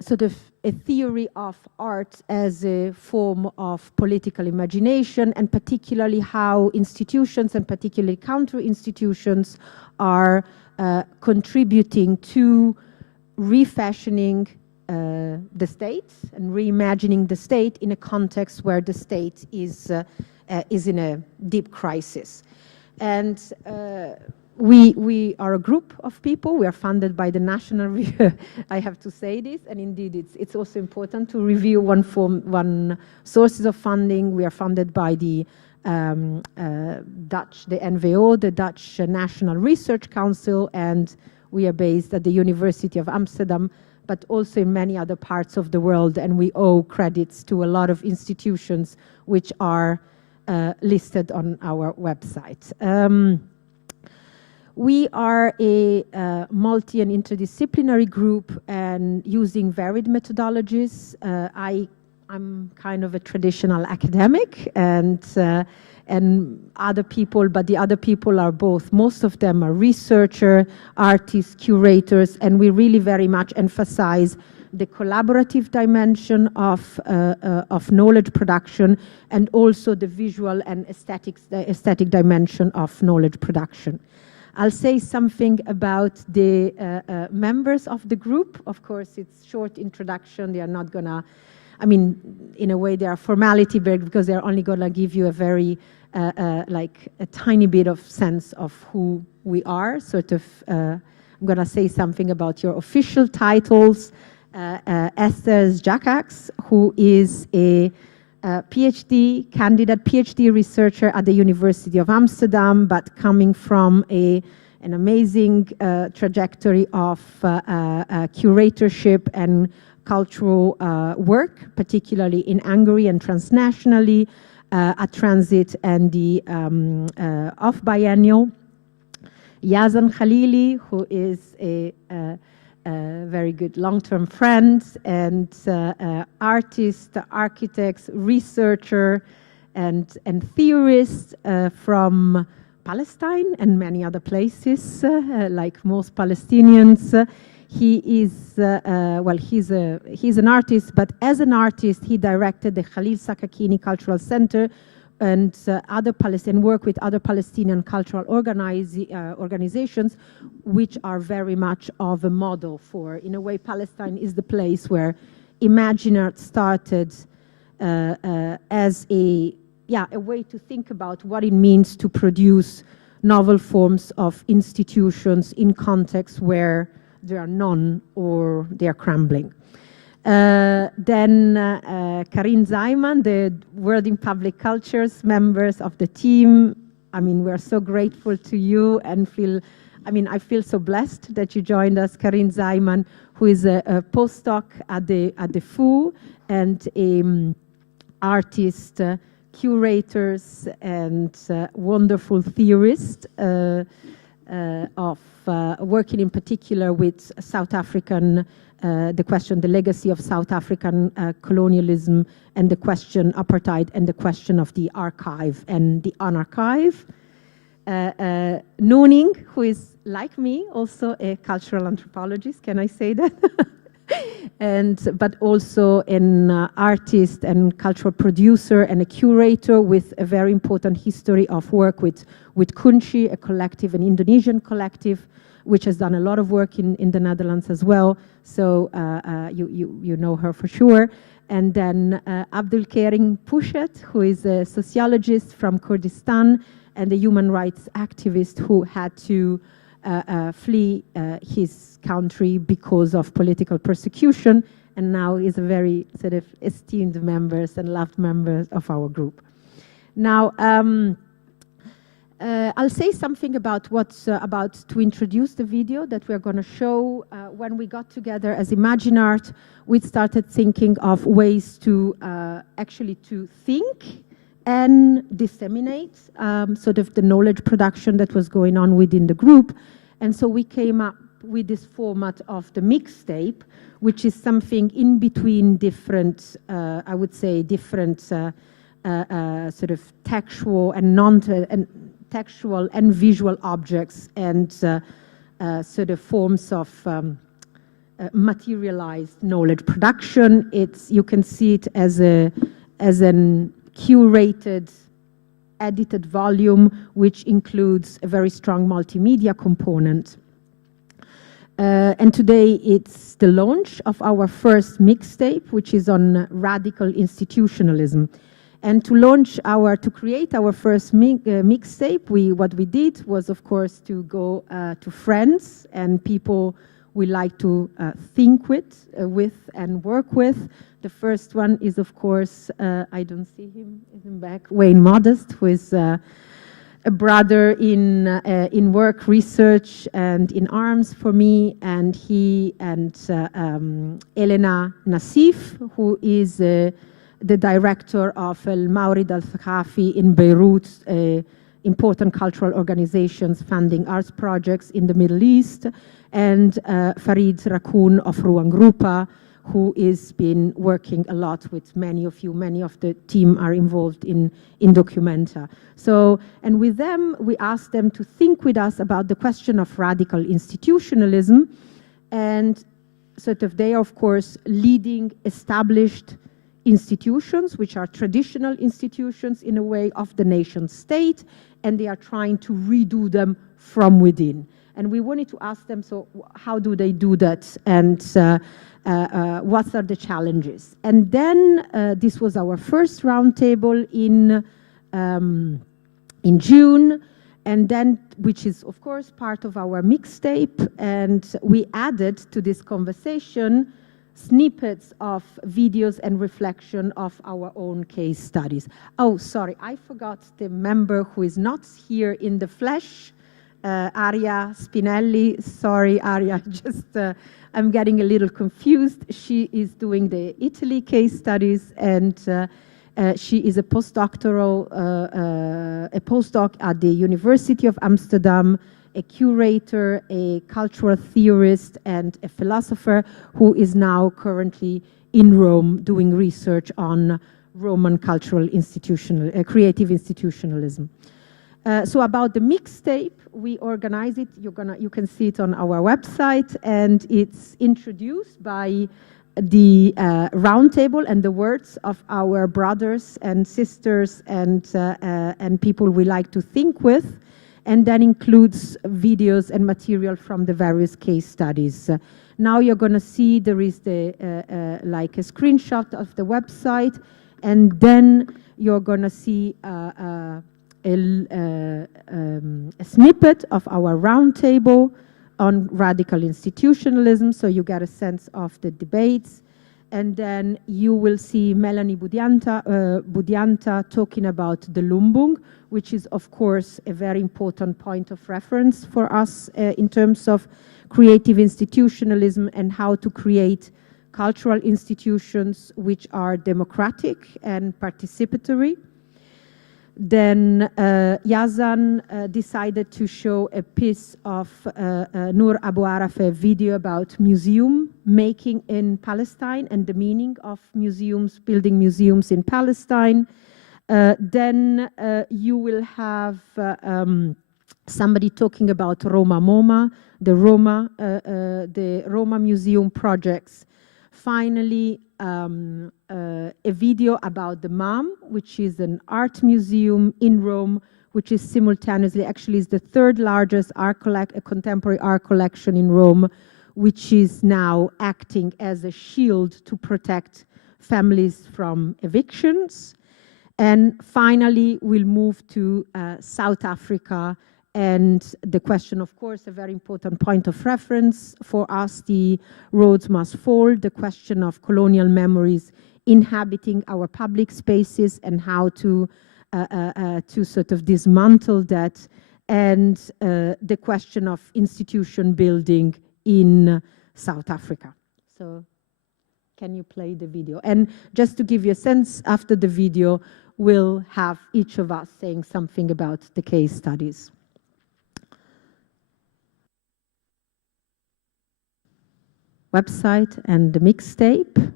sort of a theory of art as a form of political imagination, and particularly how institutions, and particularly counter institutions, are contributing to refashioning the state and reimagining the state in a context where the state is in a deep crisis. And we are a group of people. We are funded by the national, I have to say this, and indeed it's also important to review one sources of funding. We are funded by the the NVO, the Dutch National Research Council, and we are based at the University of Amsterdam, but also in many other parts of the world, and we owe credits to a lot of institutions which are listed on our website. We are a multi and interdisciplinary group and using varied methodologies. I'm kind of a traditional academic, and other people, but the other people are both, most of them are researcher, artists, curators, and we really very much emphasize the collaborative dimension of knowledge production, and also the visual and aesthetic dimension of knowledge production. I'll say something about the members of the group. Of course, it's short introduction. They are not gonna, I mean, in a way they are formality, because they're only gonna give you a very, like a tiny bit of sense of who we are. Sort of, I'm gonna say something about your official titles. Esther Jackax, who is a PhD candidate, PhD researcher at the University of Amsterdam, but coming from an amazing trajectory of curatorship and cultural work, particularly in Hungary and transnationally, at Transit and the off-biennial. Yazan Khalili, who is a very good long-term friend and artist, architect, researcher, and theorist from Palestine and many other places, like most Palestinians. He is, well, he's an artist, but as an artist, he directed the Khalil Sakakini Cultural Center and work with other Palestinian cultural organizations, which are very much of a model for, in a way, Palestine is the place where Imagine Art started as a way to think about what it means to produce novel forms of institutions in contexts where there are none or they are crumbling. Then Karin Zaiman, the World in Public Cultures members of the team. I mean, we're so grateful to you and I feel so blessed that you joined us. Karin Zaiman, who is a postdoc at the FU and artist, curators, and wonderful theorist of working in particular with South African the legacy of South African colonialism, and the question apartheid, and the question of the archive and the unarchive. Nooning, who is like me, also a cultural anthropologist, can I say that? but also an artist and cultural producer and a curator with a very important history of work with Kunci, a collective, an Indonesian collective, which has done a lot of work in the Netherlands as well. So you know her for sure. And then Abdul Karim Pushet, who is a sociologist from Kurdistan and a human rights activist who had to flee his country because of political persecution, and now is a very sort of esteemed members and loved members of our group. Now, I'll say something about what's about to introduce the video that we're going to show. When we got together as Imagine Art, we started thinking of ways to actually to think and disseminate sort of the knowledge production that was going on within the group. And so we came up with this format of the mixtape, which is something in between different, I would say, different sort of textual and textual and visual objects and sort of forms of materialized knowledge production. You can see it as an curated, edited volume, which includes a very strong multimedia component. And today it's the launch of our first mixtape, which is on radical institutionalism. And to create our first mixtape, what we did was, of course, to go to friends and people we like to think with and work with. The first one is, of course, I don't see him, is in back, Wayne Modest, who is a brother in work, research, and in arms for me, and he and Elena Nassif, who is the director of El Mawrid Al-Thaqafi in Beirut, important cultural organizations funding arts projects in the Middle East, and Farid Rakoun of Ruang Rupa, who has been working a lot with many of you. Many of the team are involved in Documenta. So, and with them, we asked them to think with us about the question of radical institutionalism. And sort of they are, of course, leading established institutions, which are traditional institutions in a way of the nation state, and they are trying to redo them from within. And we wanted to ask them, so how do they do that? And what are the challenges? And then this was our first roundtable in June, and then, which is of course part of our mixtape, and we added to this conversation snippets of videos and reflection of our own case studies. Oh, sorry, I forgot the member who is not here in the flesh, Aria Spinelli. Sorry, Aria, just I'm getting a little confused. She is doing the Italy case studies, and she is a postdoctoral, a postdoc at the University of Amsterdam, a curator, a cultural theorist, and a philosopher who is now currently in Rome doing research on Roman cultural creative institutionalism. So about the mixtape, we organize it. You can see it on our website, and it's introduced by the roundtable and the words of our brothers and sisters and people we like to think with, and then includes videos and material from the various case studies. Now you're going to see there is the like a screenshot of the website, and then you're going to see a snippet of our roundtable on radical institutionalism, so you get a sense of the debates. And then you will see Melanie Budianta talking about the Lumbung, which is, of course, a very important point of reference for us in terms of creative institutionalism and how to create cultural institutions which are democratic and participatory. Then Yazan decided to show a piece of Noor Abu Araf, a video about museum making in Palestine and the meaning of museums, building museums in Palestine. Then you will have somebody talking about Roma MoMA, the Roma Museum projects finally, a video about the MAM, which is an art museum in Rome, which is simultaneously, actually is the third largest contemporary art collection in Rome, which is now acting as a shield to protect families from evictions. And finally, we'll move to South Africa, and the question, of course, a very important point of reference for us, the Roads Must Fall, the question of colonial memories inhabiting our public spaces and how to sort of dismantle that, and the question of institution building in South Africa. So can you play the video? And just to give you a sense, after the video, we'll have each of us saying something about the case studies. Website and the mixtape.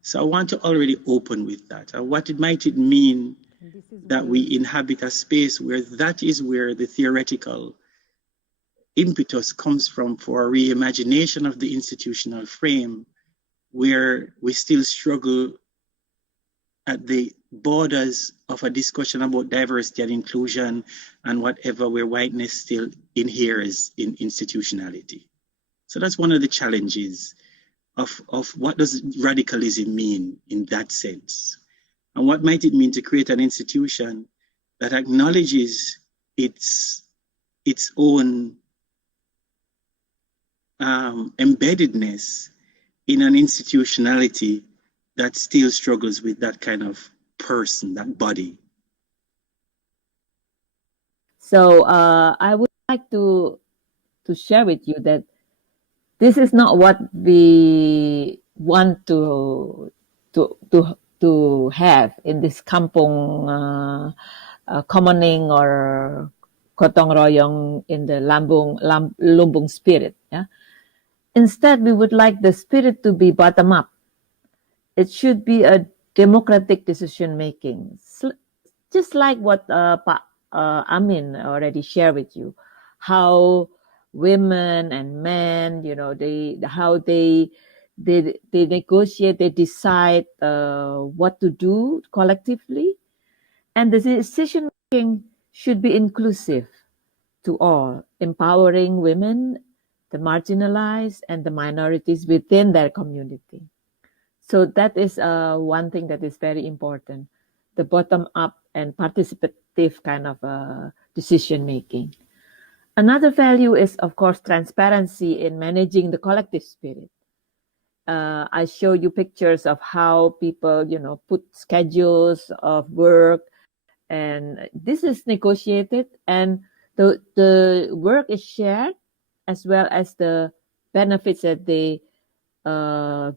So I want to already open with that. What might it mean that we inhabit a space where that is where the theoretical impetus comes from for a reimagination of the institutional frame, where we still struggle at the borders of a discussion about diversity and inclusion and whatever, where whiteness still inheres in institutionality. So that's one of the challenges of what does radicalism mean in that sense? And what might it mean to create an institution that acknowledges its own embeddedness in an institutionality that still struggles with that kind of person, that body? So I would like to share with you that this is not what we want to have in this kampong commoning or gotong royong in the lumbung spirit. Yeah? Instead, we would like the spirit to be bottom up. It should be a democratic decision making, just like what Amin already shared with you, how women and men, you know, how they negotiate, they decide what to do collectively, and the decision making should be inclusive to all, empowering women, the marginalized, and the minorities within their community. So that is one thing that is very important, the bottom-up and participative kind of decision making. Another value is, of course, transparency in managing the collective spirit. I show you pictures of how people, you know, put schedules of work, and this is negotiated, and the work is shared, as well as the benefits that they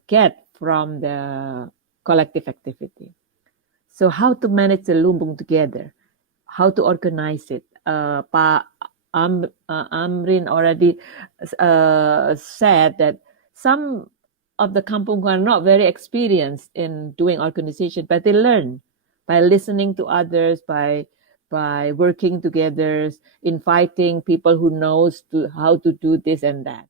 get from the collective activity. So how to manage the lumbung together, how to organize it. Amrin already said that some of the kampung are not very experienced in doing organization, but they learn by listening to others, by working together, inviting people who knows how to do this and that.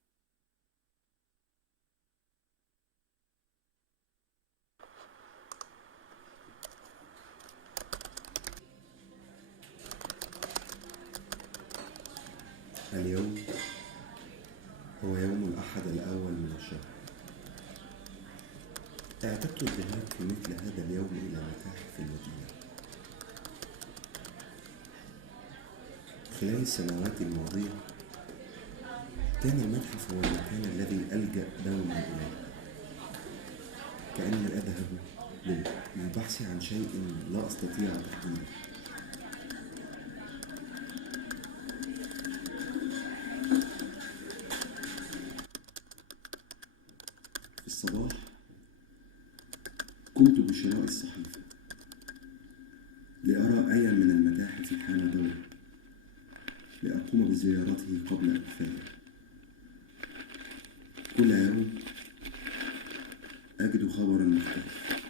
اليوم هو يوم الأحد الأول من الشهر. اعتدت الذهاب في مثل هذا اليوم إلى متاحف المدينة. خلال السنوات الماضية كان المتحف هو المكان الذي ألجأ دوما إليه، كأني أذهب للبحث عن شيء لا أستطيع تحديده. في الصباح قمت بشراء الصحيفة لأرى أي من المتاحف حان دوره لأقوم بزيارته قبل إقفاله. كل يوم أجد خبرا مختلف.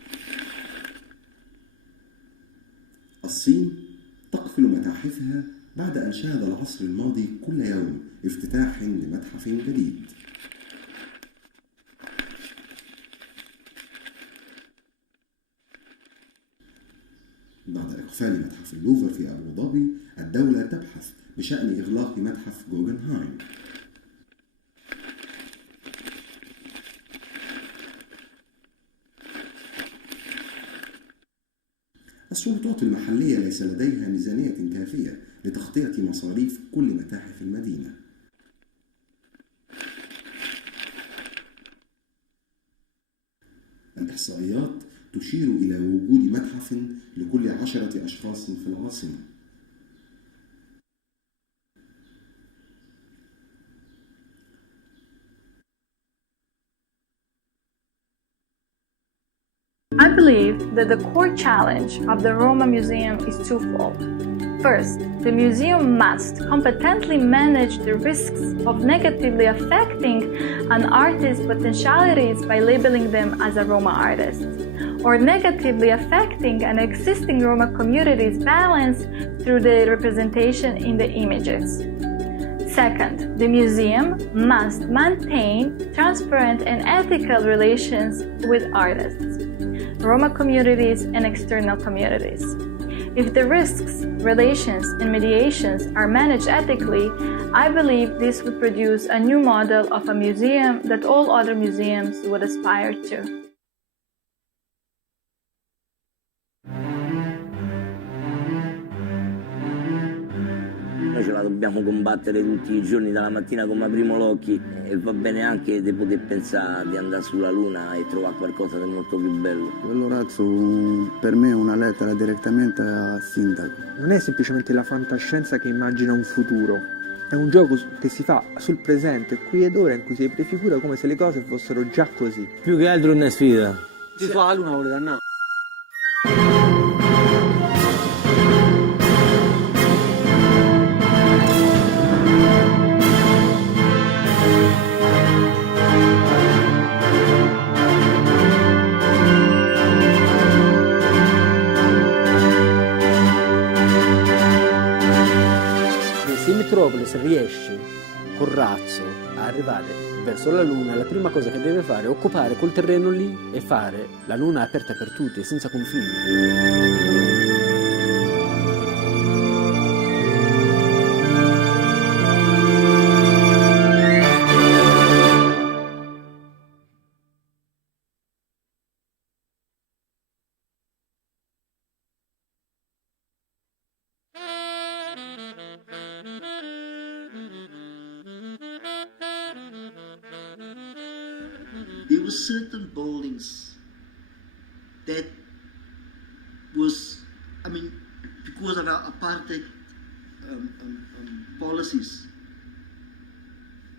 الصين تقفل متاحفها بعد أن شهد العصر الماضي كل يوم افتتاح لمتحف جديد. إقفال متحف اللوفر في أبو ظبي، الدولة تبحث بشأن إغلاق متحف جوجنهايم. السلطات المحلية ليس لديها ميزانية كافية لتغطية مصاريف كل متاحف المدينة. الإحصائيات تشير إلى وجود متحف لكل 10 أشخاص في العاصمة. I believe that the core challenge of the Roma Museum is twofold. First, the museum must competently manage the risks of negatively affecting an artist's potentialities by labeling them as a Roma artist, or negatively affecting an existing Roma community's balance through the representation in the images. Second, the museum must maintain transparent and ethical relations with artists, Roma communities, and external communities. If the risks, relations, and mediations are managed ethically, I believe this would produce a new model of a museum that all other museums would aspire to. Noi ce la dobbiamo combattere tutti i giorni, dalla mattina come apriamo l'occhio, e va bene anche di poter pensare di andare sulla Luna e trovare qualcosa di molto più bello. Quello razzo per me è una lettera direttamente al sindaco. Non è semplicemente la fantascienza che immagina un futuro, è un gioco che si fa sul presente, qui ed ora, in cui si prefigura come se le cose fossero già così. Più che altro è una sfida. Si fa la Luna vuole dannare. Se Metropolis riesce col razzo a arrivare verso la Luna, la prima cosa che deve fare è occupare quel terreno lì e fare la Luna aperta per tutti, senza confini. There were certain buildings that was, I mean, because of our apartheid policies,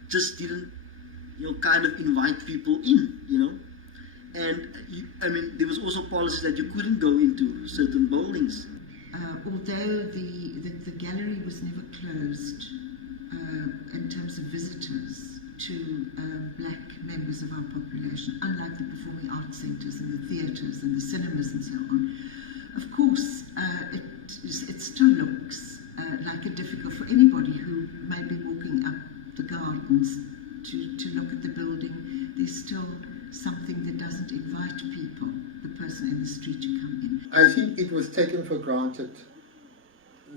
just didn't, kind of invite people in, And, I mean, there was also policies that you couldn't go into certain buildings. Although the gallery was never closed in terms of visitors to black members of our population, unlike the performing arts centres and the theatres and the cinemas and so on. Of course, it still looks like a difficult for anybody who may be walking up the gardens to look at the building. There's still something that doesn't invite people, the person in the street, to come in. I think it was taken for granted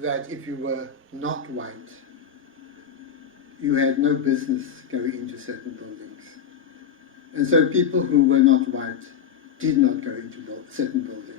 that if you were not white, you had no business going into certain buildings. And so people who were not white did not go into certain buildings.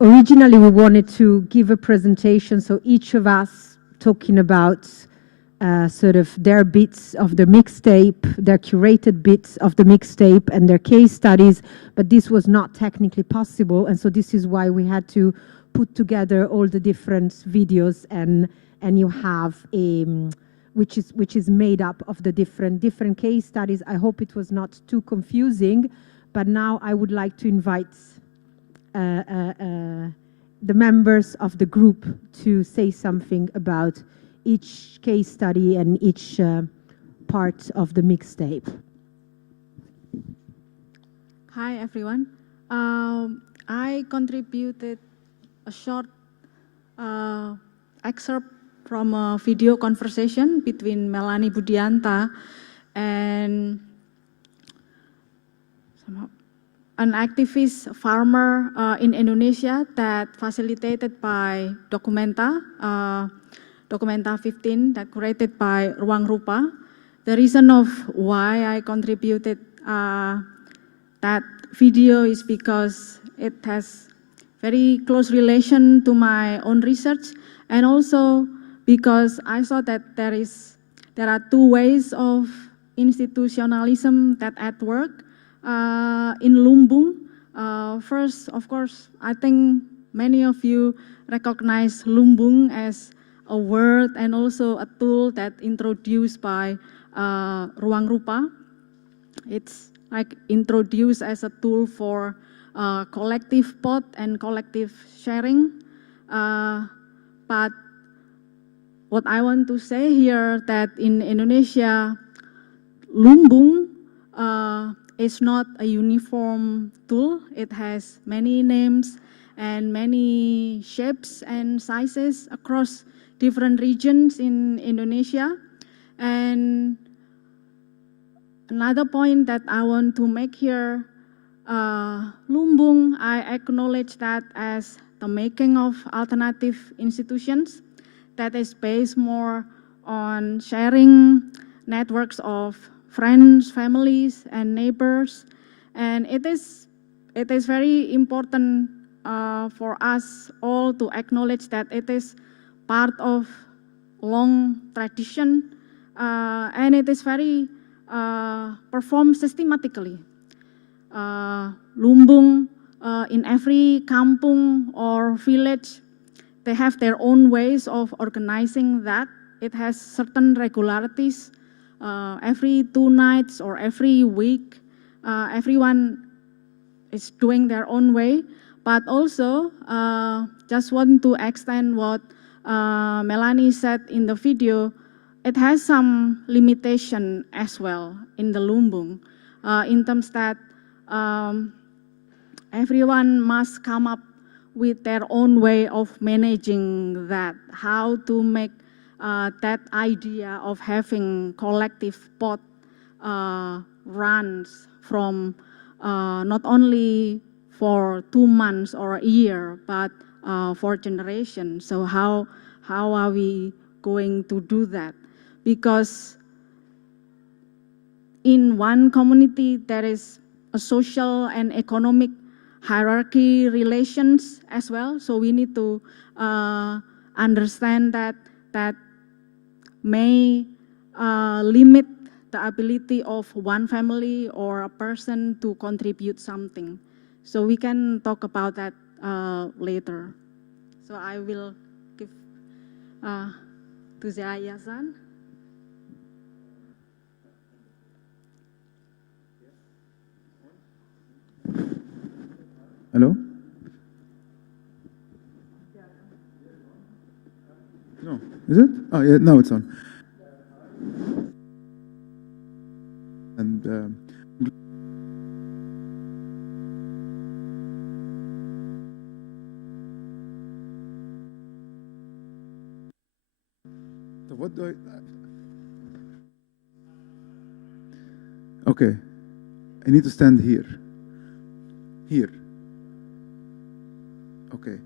originally we wanted to give a presentation, so each of us talking about sort of their bits of the mixtape, their curated bits of the mixtape and their case studies, but this was not technically possible, and so this is why we had to put together all the different videos, and you have a which is made up of the different case studies. I hope it was not too confusing, but now I would like to invite the members of the group to say something about each case study and each part of the mixtape. Hi everyone. I contributed a short excerpt from a video conversation between Melanie Budianta and an activist farmer in Indonesia that facilitated by Documenta, Documenta 15 that created by Ruang Rupa. The reason of why I contributed that video is because it has very close relation to my own research, and also because I saw that there are two ways of institutionalism that at work in Lumbung. First, of course, I think many of you recognize Lumbung as a word and also a tool that introduced by Ruang Rupa. It's like introduced as a tool for collective thought and collective sharing. But what I want to say here that in Indonesia, Lumbung is not a uniform tool. It has many names and many shapes and sizes across different regions in Indonesia. And another point that I want to make here, Lumbung, I acknowledge that as the making of alternative institutions that is based more on sharing networks of friends, families, and neighbors. And it is very important for us all to acknowledge that it is part of long tradition, and it is very performed systematically. Lumbung, in every kampung or village, they have their own ways of organizing that. It has certain regularities. Every 2 nights or every week, everyone is doing their own way. But also, just want to extend what Melanie said in the video, it has some limitation as well in the Lumbung, in terms that everyone must come up with their own way of managing that, how to make that idea of having collective thought runs from not only for 2 months or a year, but for generations. So how are we going to do that? Because in one community there is a social and economic hierarchy relations as well. So we need to understand that may limit the ability of one family or a person to contribute something. So we can talk about that later. So I will give to Zayazan. Hello? No. Is it? Oh, yeah, now it's on. And so what do okay. I need to stand here. Here. Okay.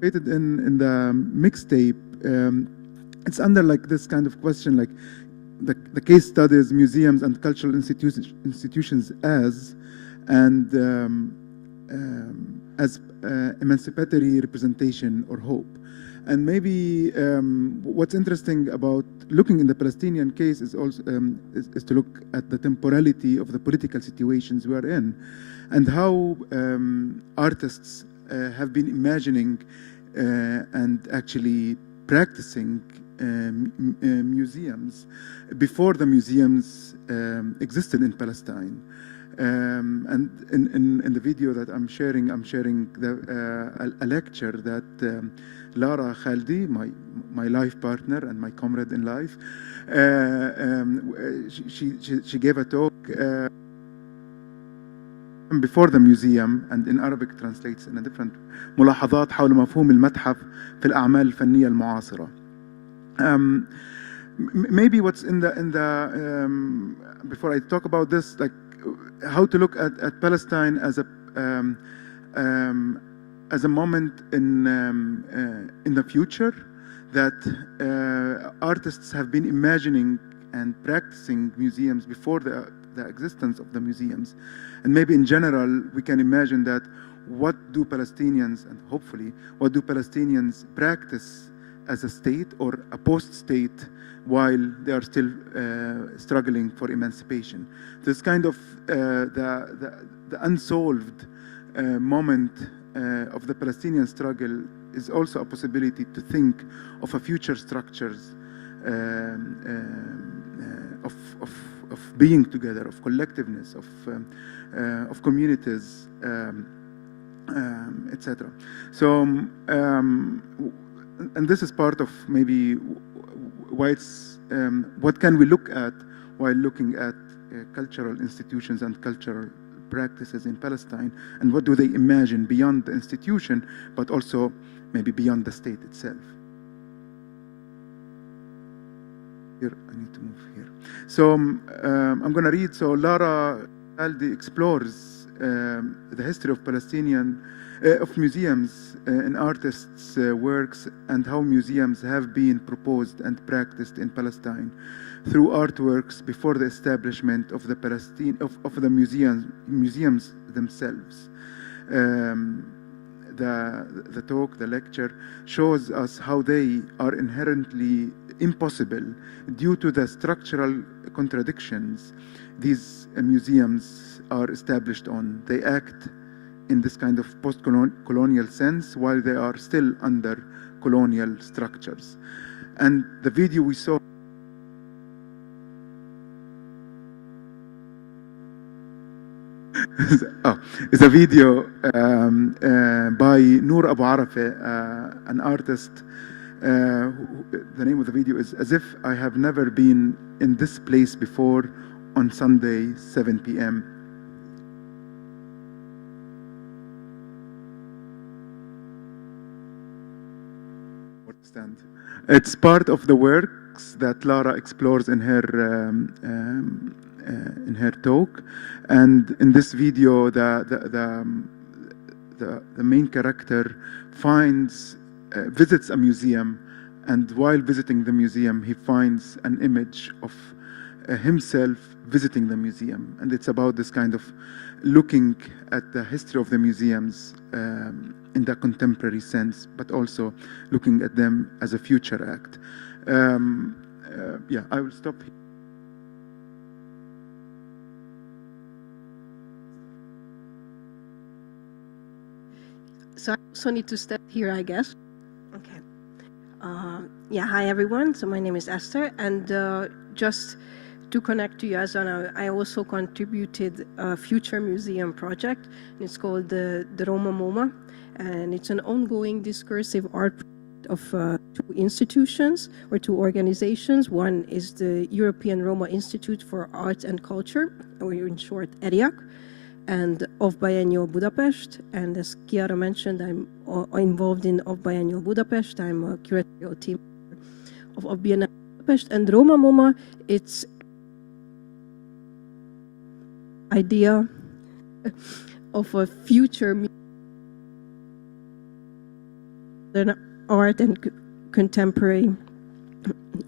In the mixtape, it's under like this kind of question, like the case studies, museums, and cultural institutions as emancipatory representation or hope. And maybe what's interesting about looking in the Palestinian case is also is to look at the temporality of the political situations we are in, and how artists have been imagining and actually practicing museums before the museums existed in Palestine. And in the video that I'm sharing a lecture that Lara Khaldi, my life partner and my comrade in life, she gave a talk before the museum, and in Arabic translates in a different ملاحظات حول مفهوم المتحف في الأعمال الفنية المعاصرة. Maybe what's in the before I talk about this, like how to look at Palestine as a moment in the future that artists have been imagining and practicing museums before the existence of the museums. And maybe in general, we can imagine that what do Palestinians, and hopefully, what do Palestinians practice as a state or a post-state while they are still struggling for emancipation. This kind of the unsolved moment of the Palestinian struggle is also a possibility to think of a future structures of being together, of collectiveness, of communities, etc. So, and this is part of maybe why it's what can we look at while looking at cultural institutions and cultural practices in Palestine, and what do they imagine beyond the institution, but also maybe beyond the state itself. Here, I need to move here. So I'm going to read. So Lara Khaldi explores the history of of museums and artists' works, and how museums have been proposed and practiced in Palestine through artworks before the establishment of the museums themselves. The talk, the lecture, shows us how they are inherently impossible due to the structural contradictions these museums are established on. They act in this kind of post-colonial sense while they are still under colonial structures. And the video we saw is a video by Noor Abu Arafa, an artist. The name of the video is "As If I Have Never Been in This Place Before" on Sunday, 7 p.m. It's part of the works that Lara explores in her talk, and in this video, the main character visits a museum, and while visiting the museum, he finds an image of himself visiting the museum, and it's about this kind of looking at the history of the museums in the contemporary sense, but also looking at them as a future act. Yeah, I will stop here. So I also need to step here, I guess. Okay. Yeah, hi everyone. So my name is Esther, and just to connect to you, I also contributed a future museum project. And it's called the Roma MoMA, and it's an ongoing discursive art of two institutions or two organizations. One is the European Roma Institute for Arts and Culture, or in short, ERIAC, and of Biennial Budapest. And as Chiara mentioned, I'm involved in of Biennial Budapest. I'm a curatorial team of Biennial Budapest. And Roma MoMA, it's idea of a future art and contemporary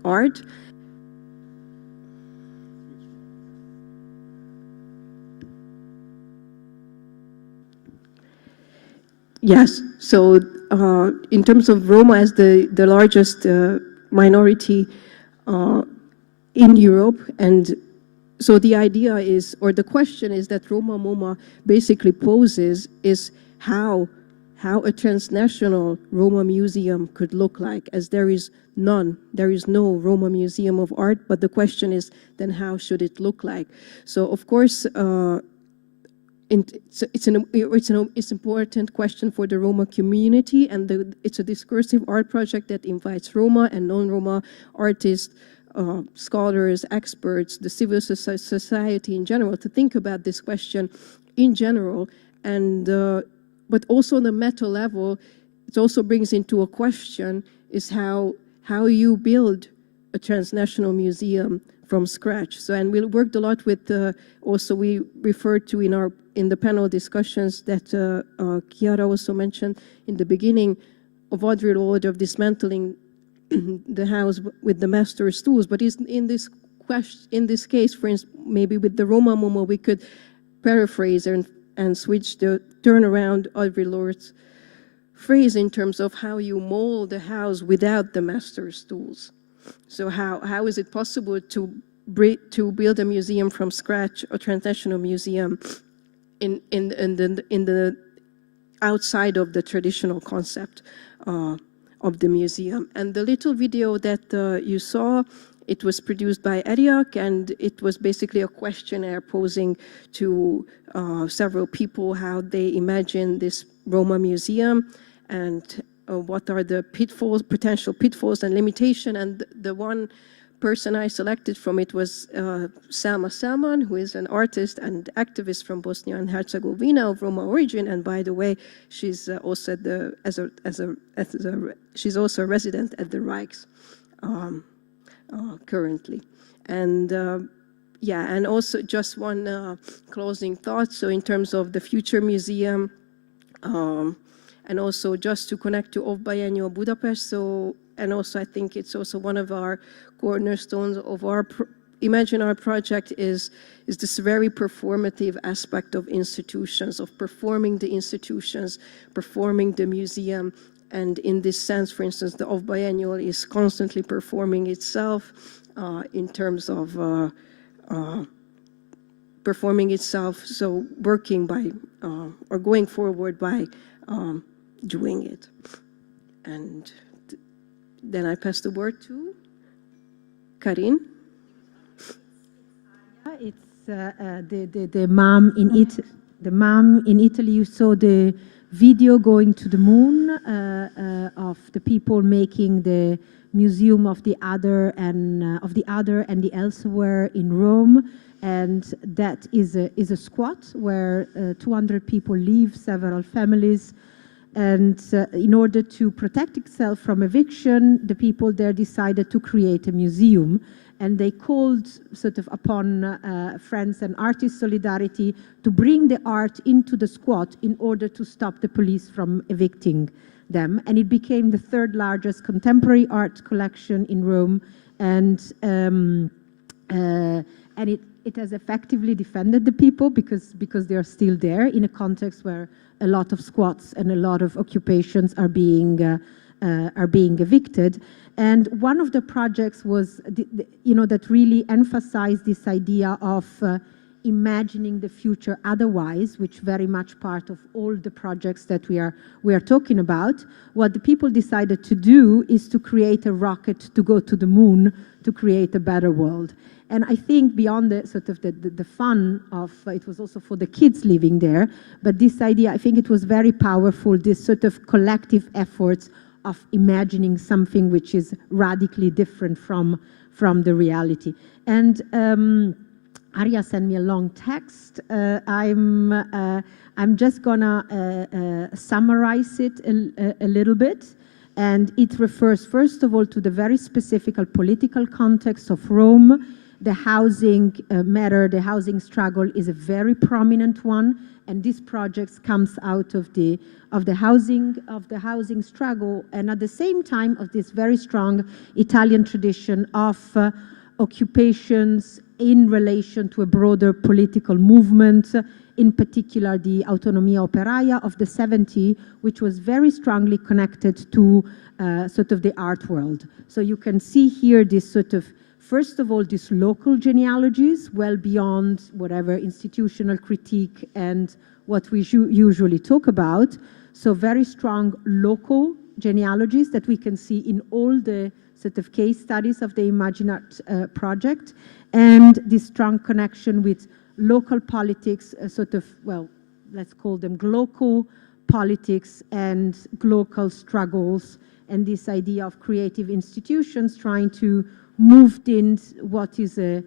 art. Yes, so in terms of Roma as the largest minority in Europe, and so the idea is, or the question is that Roma MoMA basically poses is how a transnational Roma museum could look like, as there is no Roma museum of art, but the question is then how should it look like? So of course, it's an important question for the Roma community, and it's a discursive art project that invites Roma and non-Roma artists, scholars, experts, the civil society in general to think about this question in general, and but also on the meta level, it also brings into a question is how you build a transnational museum from scratch. So, and we worked a lot with also we referred to in the panel discussions that Chiara also mentioned in the beginning of Audre Lorde of dismantling the house with the master's tools. But in this case, for instance, maybe with the Roma MoMA, we could paraphrase and switch the turnaround Audre Lorde's phrase in terms of how you mold the house without the master's tools. So how is it possible to build a museum from scratch, a transnational museum, in the outside of the traditional concept of the museum? And the little video that you saw, it was produced by Eriak, and it was basically a questionnaire posing to several people how they imagine this Roma museum and what are the pitfalls, potential pitfalls and limitation. And the one person I selected from it was Selma Selman, who is an artist and activist from Bosnia and Herzegovina of Roma origin. And by the way, she's also she's also a resident at the Rijks currently. And yeah, and also just one closing thought. So in terms of the future museum, and also just to connect to Off Biennial Budapest. So, and also I think it's also one of our cornerstones of our Imagine Our project is this very performative aspect of institutions, of performing the institutions, performing the museum. And in this sense, for instance, the Off Biennial is constantly performing itself in terms of performing itself. So working by, or going forward by doing it. And then I pass the word to Karin. It's the mom in Italy. The mom in Italy. You saw the video going to the moon of the people making the Museum of the Other and the Elsewhere in Rome, and that is a squat where 200 people live, several families. And in order to protect itself from eviction, the people there decided to create a museum. And they called sort of upon friends and artist solidarity to bring the art into the squat in order to stop the police from evicting them. And it became the third largest contemporary art collection in Rome. And it has effectively defended the people because they are still there in a context where a lot of squats and a lot of occupations are being evicted. And one of the projects was, that really emphasized this idea of imagining the future otherwise, which very much part of all the projects that we are talking about. What the people decided to do is to create a rocket to go to the moon to create a better world. And I think beyond the sort of the fun of, it was also for the kids living there, but this idea, I think it was very powerful, this sort of collective efforts of imagining something which is radically different from the reality. And Arya sent me a long text. I'm just gonna summarize it a little bit. And it refers, first of all, to the very specific political context of Rome. The housing matter, the housing struggle is a very prominent one, and this project comes out of the housing struggle, and at the same time of this very strong Italian tradition of occupations in relation to a broader political movement in particular the Autonomia Operaia of the 70s, which was very strongly connected to sort of the art world. So you can see here this sort of, first of all, these local genealogies, well beyond whatever institutional critique and what we usually talk about. So very strong local genealogies that we can see in all the sort of case studies of the ImagineArt project, and this strong connection with local politics, sort of, well, let's call them global politics and global struggles, and this idea of creative institutions trying to move in what is a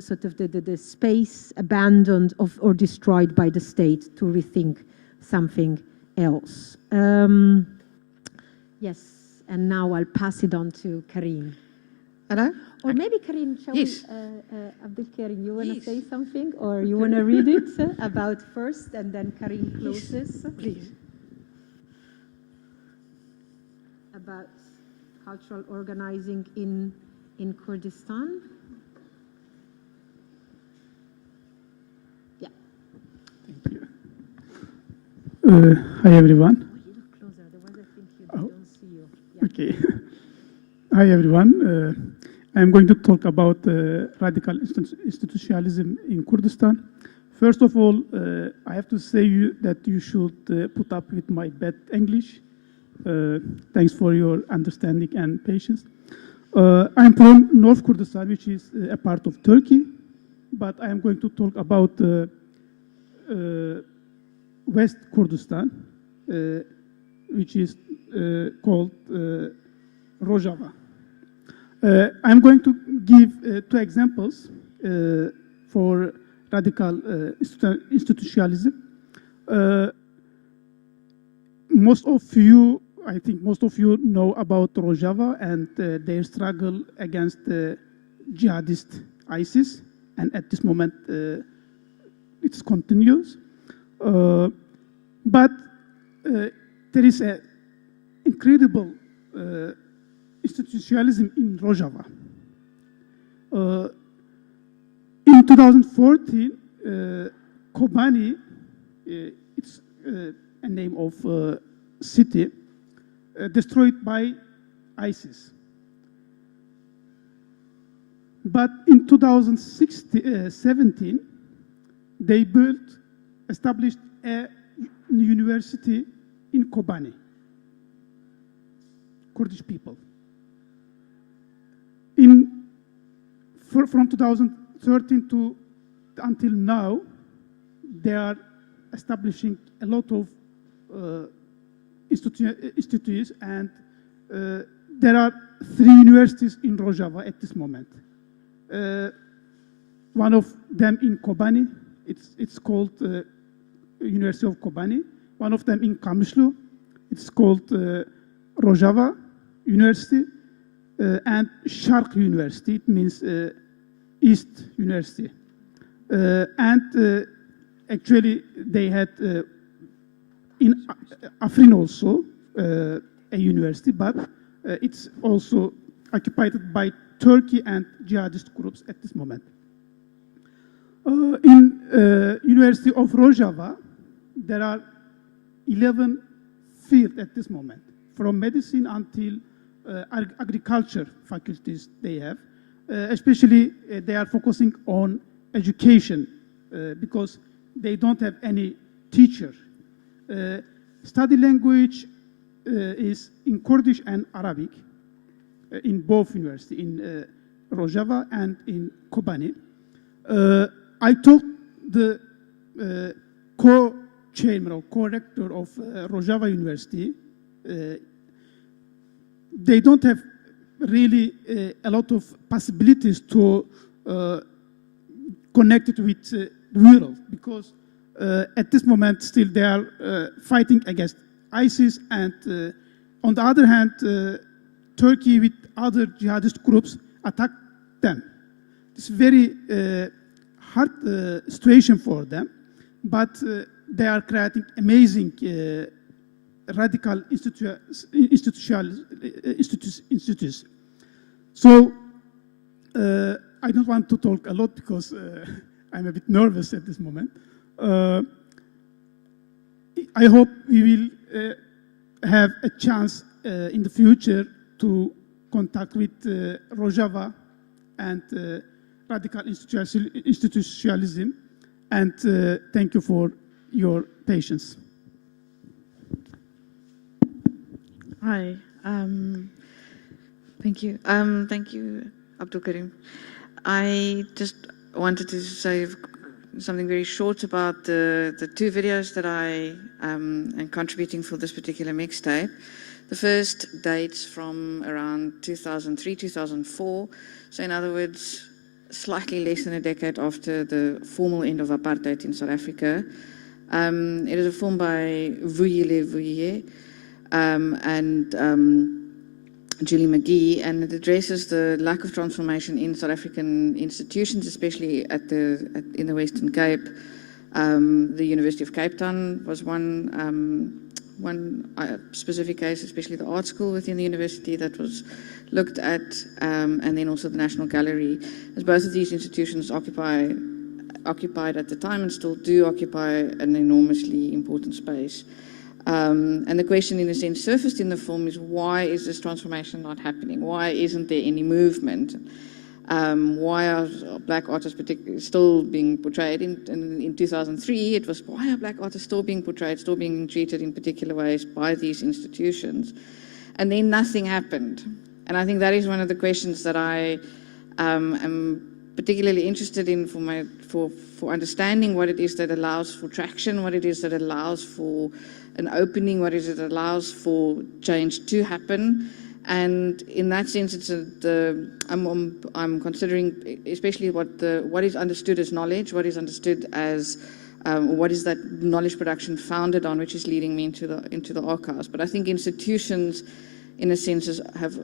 sort of the space abandoned or destroyed by the state to rethink something else. Yes, and now I'll pass it on to Karim. Hello? Or maybe Karim, shall Yes. we, Abdul Karim, you want to say something, or you want to read it about first, and then Karim closes? Yes, please. About cultural organizing in Kurdistan. Yeah. Thank you. Hi, everyone. Closer, otherwise I think you Oh. don't see you. Yeah. Okay. Hi, everyone. I'm going to talk about radical institutionalism in Kurdistan. First of all, I have to say that you should put up with my bad English. Thanks for your understanding and patience. I'm from North Kurdistan, which is a part of Turkey, but I am going to talk about West Kurdistan, which is called Rojava. I'm going to give two examples for radical institutionalism. I think most of you know about Rojava and their struggle against jihadist ISIS, and at this moment it continues. But there is an incredible institutionalism in Rojava. In 2014, Kobani, it's a name of city, destroyed by ISIS. But in 2017, they established a university in Kobani, Kurdish people. From 2013 to until now, they are establishing a lot of institutes, and there are 3 universities in Rojava at this moment. One of them in Kobani, it's called University of Kobani. One of them in Kamishlu, it's called Rojava University, and Sharq University, it means East University. And actually they had in Afrin also a university, but it's also occupied by Turkey and jihadist groups at this moment. In University of Rojava, there are 11 fields at this moment, from medicine until agriculture faculties they have. Especially they are focusing on education because they don't have any teacher. Study language is in Kurdish and Arabic in both universities, in Rojava and in Kobani. I talked the co-chairman or co-rector of Rojava University. They don't have really a lot of possibilities to connect it with the world, because at this moment still they are fighting against ISIS, and on the other hand, Turkey with other jihadist groups attack them. It's a very hard situation for them, but they are creating amazing radical institutes. So I don't want to talk a lot because I'm a bit nervous at this moment. I hope we will have a chance in the future to contact with Rojava and radical institutionalism. And thank you for your patience. Hi. Thank you. Thank you, Abdul Karim. I just wanted to say something very short about the two videos that I am contributing for this particular mixtape. The first dates from around 2003, 2004. So in other words, slightly less than a decade after the formal end of apartheid in South Africa. It is a film by Vuyile Vuye and Julie McGee, and it addresses the lack of transformation in South African institutions, especially in the Western Cape. The University of Cape Town was one specific case, especially the art school within the university that was looked at, and then also the National Gallery, as both of these institutions occupied at the time and still do occupy an enormously important space. And the question, in a sense, surfaced in the film is, why is this transformation not happening? Why isn't there any movement? Why are black artists still being portrayed? In 2003, it was, why are black artists still being portrayed, still being treated in particular ways by these institutions? And then nothing happened. And I think that is one of the questions that I am particularly interested in for understanding what it is that allows for traction, what it is that allows for an opening, what is it that allows for change to happen. And in that sense, I'm considering especially what is understood as knowledge, what is understood as what is that knowledge production founded on, which is leading me into the archives. But I think institutions, in a sense, have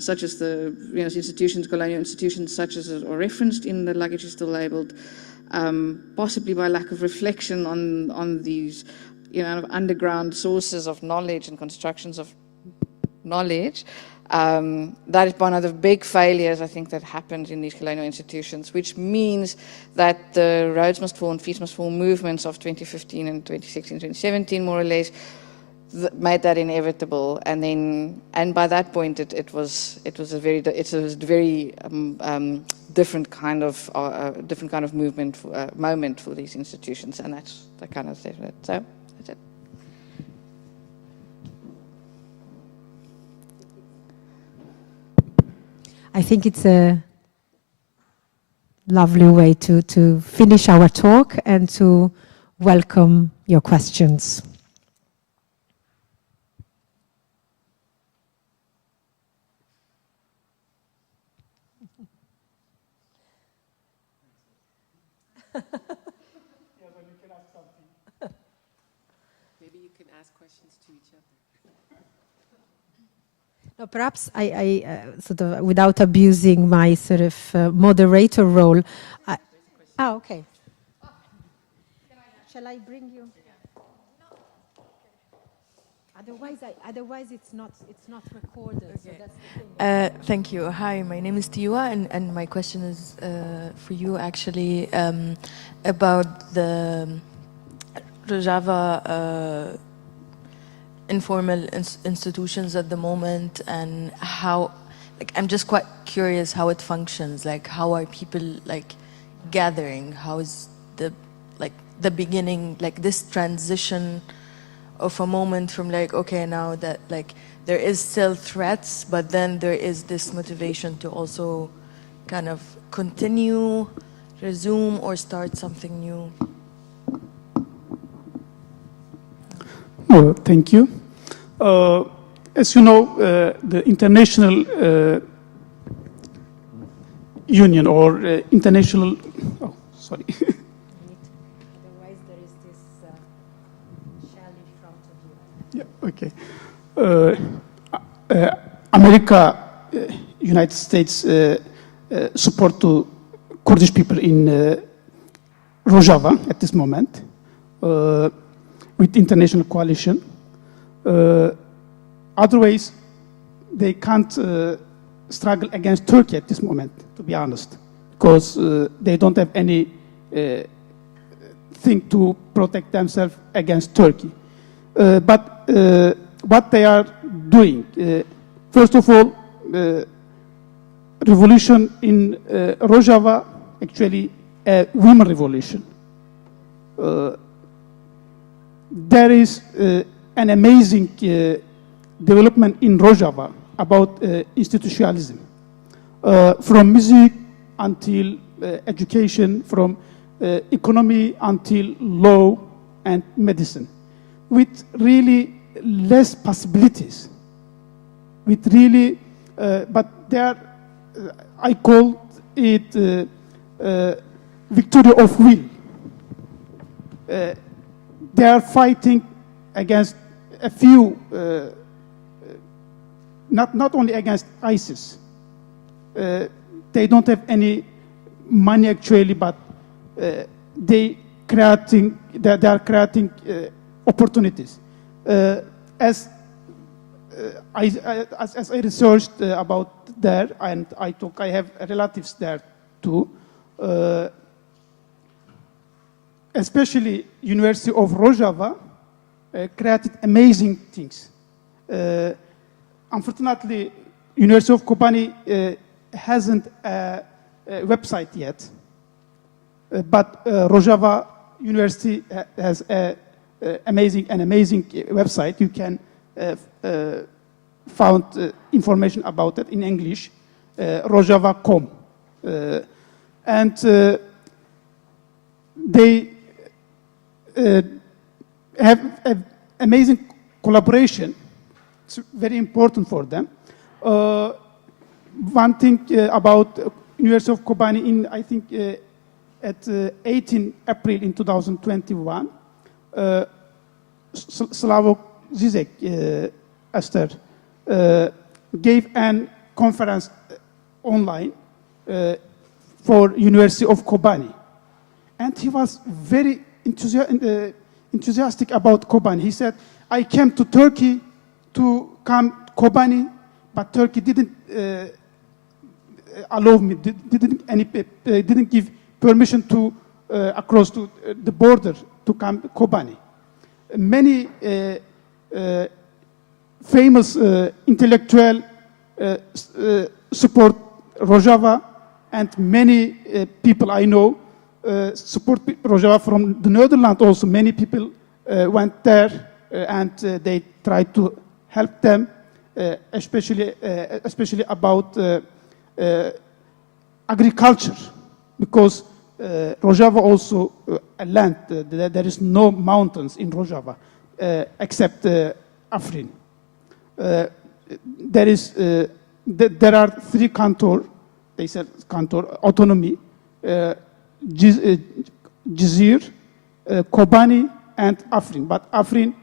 such as the institutions, colonial institutions, such as are referenced in the Luggage is Still Labeled, possibly by lack of reflection on these underground sources of knowledge and constructions of knowledge. That is one of the big failures, I think, that happened in these colonial institutions, which means that the Rhodes Must Fall and Feet Must Fall movements of 2015 and 2016, 2017, more or less, made that inevitable. And by that point, it was a very different kind of moment for these institutions, and that's the kind of thing. So that's it. I think it's a lovely way to finish our talk and to welcome your questions. Maybe you can ask questions to each other. No, perhaps I sort of, without abusing my sort of moderator role. Okay. Shall I bring you? Otherwise, it's not recorded. Okay. So that's the thing. Thank you. Hi, my name is Tiwa, and my question is for you, actually, about the Rojava informal institutions at the moment, and how, I'm just quite curious how it functions. How are people gathering? How is the beginning, this transition of a moment from okay, now that there is still threats, but then there is this motivation to also kind of continue, resume, or start something new? Oh, thank you. As you know, the international union or international, sorry. Otherwise, there is this shell in front of you. Yeah, okay. America, United States support to Kurdish people in Rojava at this moment with international coalition. Otherwise, they can't struggle against Turkey at this moment, to be honest, because they don't have any thing to protect themselves against Turkey. But what they are doing, first of all, revolution in Rojava, actually a women revolution. There is an amazing development in Rojava about institutionalism, from music until education, from economy until law and medicine, with really less possibilities, with really, but there, I call it victory of will. They are fighting against a few, not only against ISIS. They don't have any money actually, but they are creating opportunities. As I researched about there, and I have relatives there too, especially University of Rojava created amazing things. Unfortunately, University of Kobani hasn't a website yet, but Rojava University has an amazing website. You can find information about it in English, rojava.com. And they have an amazing collaboration. It's very important for them. One thing about University of Kobani, in I think at 18 April in 2021, Slavoj Zizek, Esther, gave a conference online for University of Kobani. And he was very enthusiastic about Kobani. He said, I came to Turkey to come to Kobani, but Turkey didn't allow me, didn't give permission to across to the border to come to Kobani. Many famous intellectual support Rojava, and many people I know support Rojava from the Netherlands also. Many people went there and they tried to help them, especially about agriculture, because Rojava also a land, there is no mountains in Rojava except Afrin. There are three cantons, they said canton, autonomy, Jizir, Kobani, and Afrin. But Afrin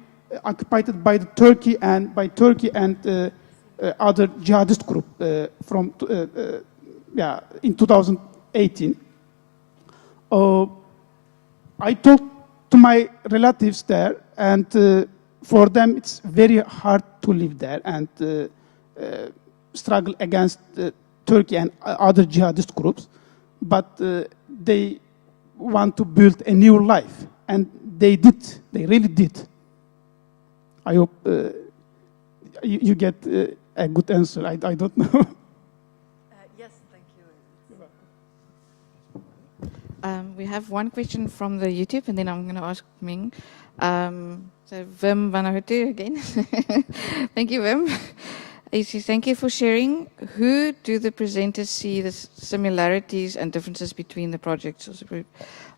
occupied by Turkey and other jihadist group from in 2018. I talked to my relatives there, and for them it's very hard to live there and struggle against Turkey and other jihadist groups, but they want to build a new life, and they really did. I hope you get a good answer. I don't know. Yes, thank you. We have one question from the YouTube, and then I'm going to ask Ming. So Wim Vanahutu again. Thank you, Wim. He says, thank you for sharing. Who do the presenters see the similarities and differences between the projects?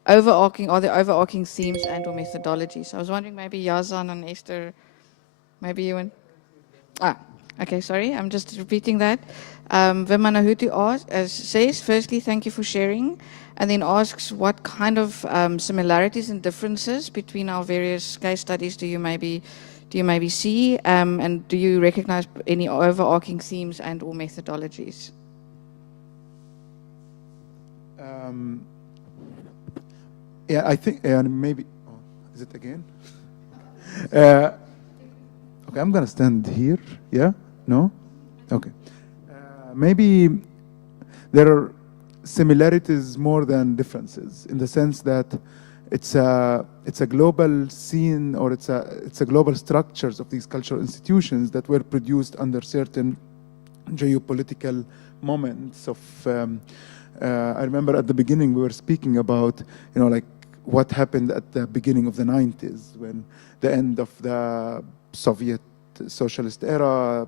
Are there overarching themes and or methodologies? I was wondering maybe Yazan and Esther, maybe you and... Okay, sorry, I'm just repeating that. Wim Vanahutu says, firstly, thank you for sharing, and then asks what kind of similarities and differences between our various case studies do you maybe see, and do you recognize any overarching themes and or methodologies? Yeah, I think, maybe, is it again? Okay, I'm going to stand here. Yeah? No? Okay. Maybe there are similarities more than differences, in the sense that it's a global scene, or it's a global structures of these cultural institutions that were produced under certain geopolitical moments of. I remember at the beginning we were speaking about, like what happened at the beginning of the 90s, when the end of the Soviet socialist era,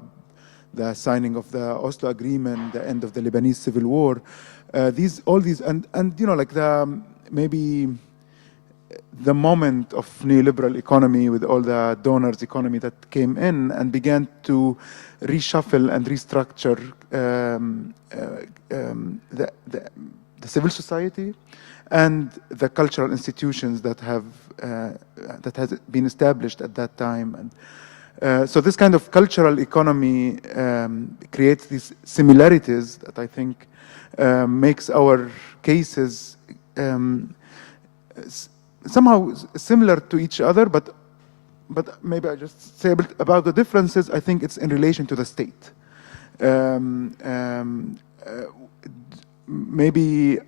the signing of the Oslo Agreement, the end of the Lebanese civil war, all these, and like maybe the moment of neoliberal economy with all the donors economy that came in and began to reshuffle and restructure the civil society and the cultural institutions that has been established at that time. And so this kind of cultural economy creates these similarities that I think makes our cases somehow similar to each other, but maybe I just say about the differences. I think it's in relation to the state. Maybe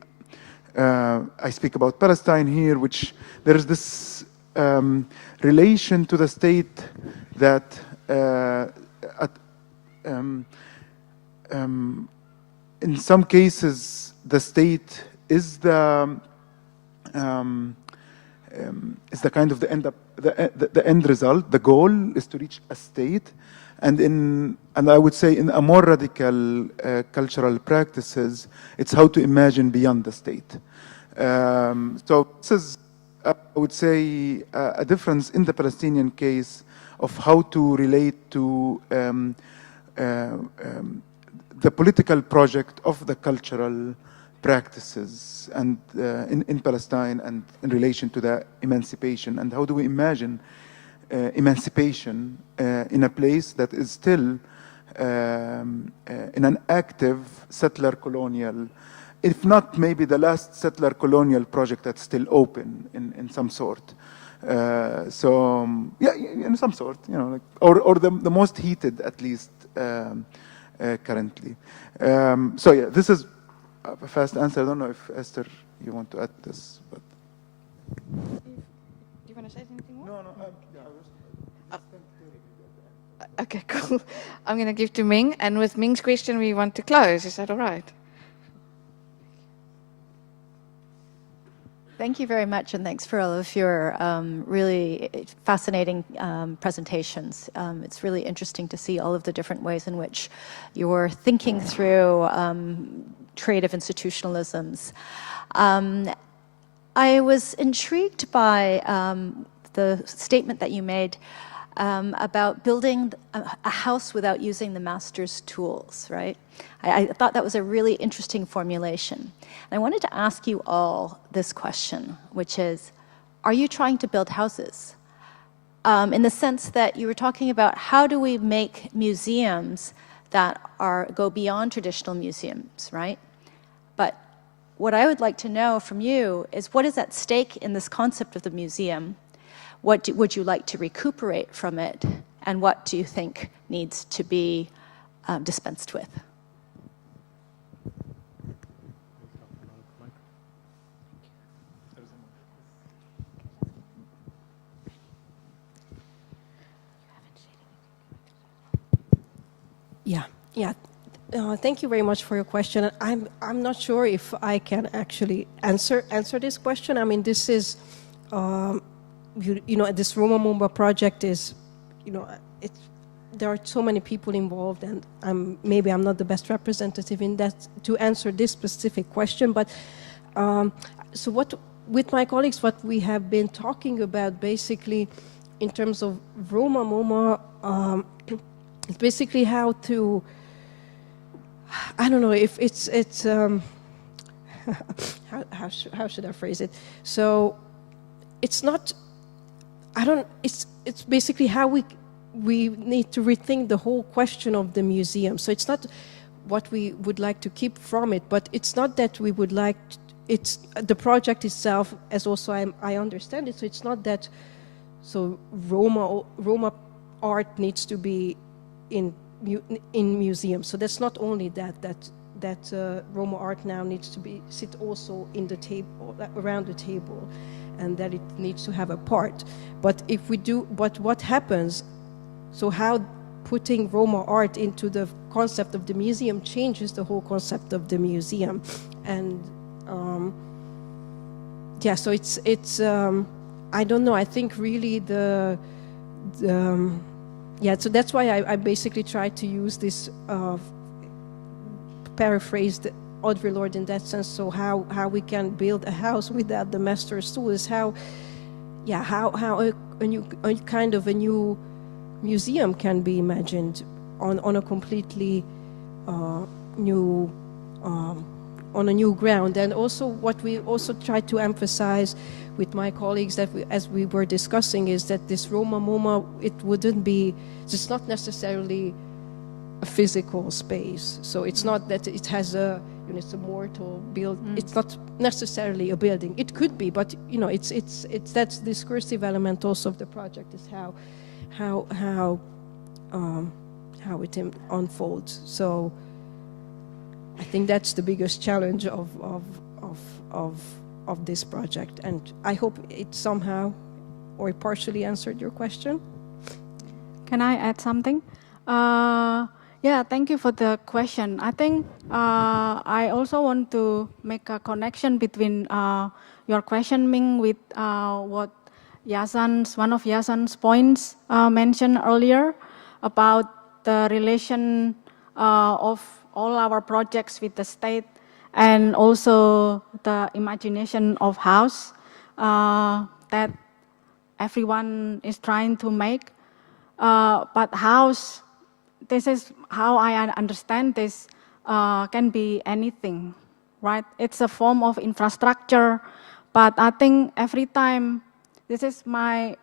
I speak about Palestine here, which there is this relation to the state that in some cases the state is the kind of the end result. The goal is to reach a state, and I would say in a more radical cultural practices, it's how to imagine beyond the state. So this is, I would say, a difference in the Palestinian case of how to relate to the political project of the cultural practices and in Palestine, and in relation to the emancipation, and how do we imagine emancipation in a place that is still in an active settler colonial, if not maybe the last settler colonial project that's still open in some sort. So yeah, in some sort, like, or the most heated, at least currently. So yeah, this is a fast answer. I don't know if Esther, you want to add this, but. Do you want to say anything more? No. Okay, cool. I'm going to give to Ming, and with Ming's question, we want to close. Is that all right? Thank you very much, and thanks for all of your really fascinating presentations. It's really interesting to see all of the different ways in which you're thinking through creative institutionalisms. I was intrigued by the statement that you made about building a house without using the master's tools, right? I thought that was a really interesting formulation. And I wanted to ask you all this question, which is, are you trying to build houses? In the sense that you were talking about how do we make museums that go beyond traditional museums, right? But what I would like to know from you is what is at stake in this concept of the museum? What would you like to recuperate from it? And what do you think needs to be dispensed with? Yeah. Thank you very much for your question. I'm not sure if I can actually answer this question. I mean, this is, this Roma Mumba project is, there are so many people involved, and maybe I'm not the best representative in that to answer this specific question. But so with my colleagues, what we have been talking about basically in terms of Roma Mumba, it's basically how to, I don't know if it's how should I phrase it? So it's not, it's basically how we need to rethink the whole question of the museum. So it's not what we would like to keep from it, but it's not that we would like, it's the project itself, as also I understand it, so it's not that, so Roma art needs to be in museums. So that's not only that Roma art now needs to sit also in the table, around the table. and that it needs to have a part. But if we do, but what happens, so how putting Roma art into the concept of the museum changes the whole concept of the museum. And yeah, so it's I don't know, I think really yeah, so that's why I basically tried to use this paraphrased Audre Lorde in that sense. So how we can build a house without the master's tool is how a new museum can be imagined on a completely new on a new ground. And also what we also try to emphasize with my colleagues that as we were discussing is that this Roma MoMA, it's not necessarily a physical space. So it's not that it has it's a mortal build. It's not necessarily a building. It could be, but it's that's the discursive element also of the project is how it unfolds. So I think that's the biggest challenge of this project, and I hope it somehow or partially answered your question. Can I add something? Yeah, thank you for the question. I think I also want to make a connection between your questioning with what one of Yazan's points mentioned earlier about the relation of all our projects with the state and also the imagination of house that everyone is trying to make. But house, this is how I understand this, can be anything, right? It's a form of infrastructure, but I think every time, this is my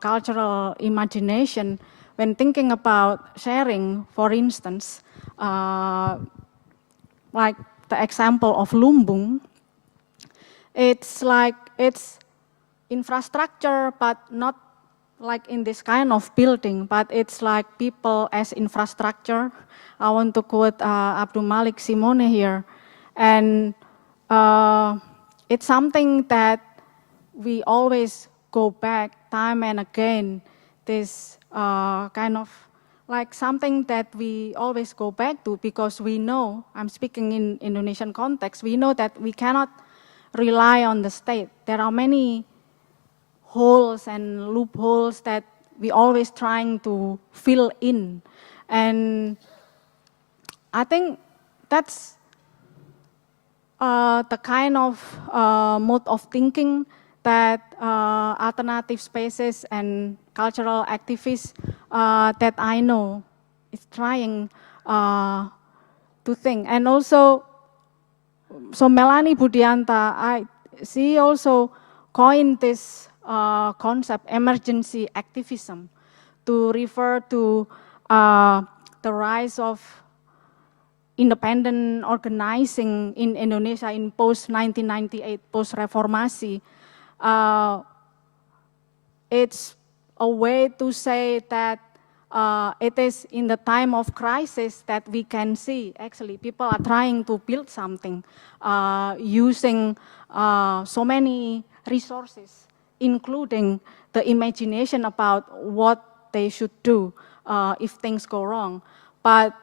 cultural imagination, when thinking about sharing, for instance, like the example of Lumbung, it's like, it's infrastructure, but not like in this kind of building, but it's like people as infrastructure. I want to quote Abdul Malik Simone here. And it's something that we always go back time and again, this kind of like something that we always go back to because we know, I'm speaking in Indonesian context, we know that we cannot rely on the state. There are many holes and loopholes that we always trying to fill in. And I think that's the kind of mode of thinking that alternative spaces and cultural activists that I know is trying to think. And also, so Melanie Budianta, she also coined this concept, emergency activism, to refer to the rise of independent organizing in Indonesia in post-1998, post-reformasi. It's a way to say that it is in the time of crisis that we can see, actually, people are trying to build something using so many resources, including the imagination about what they should do if things go wrong. But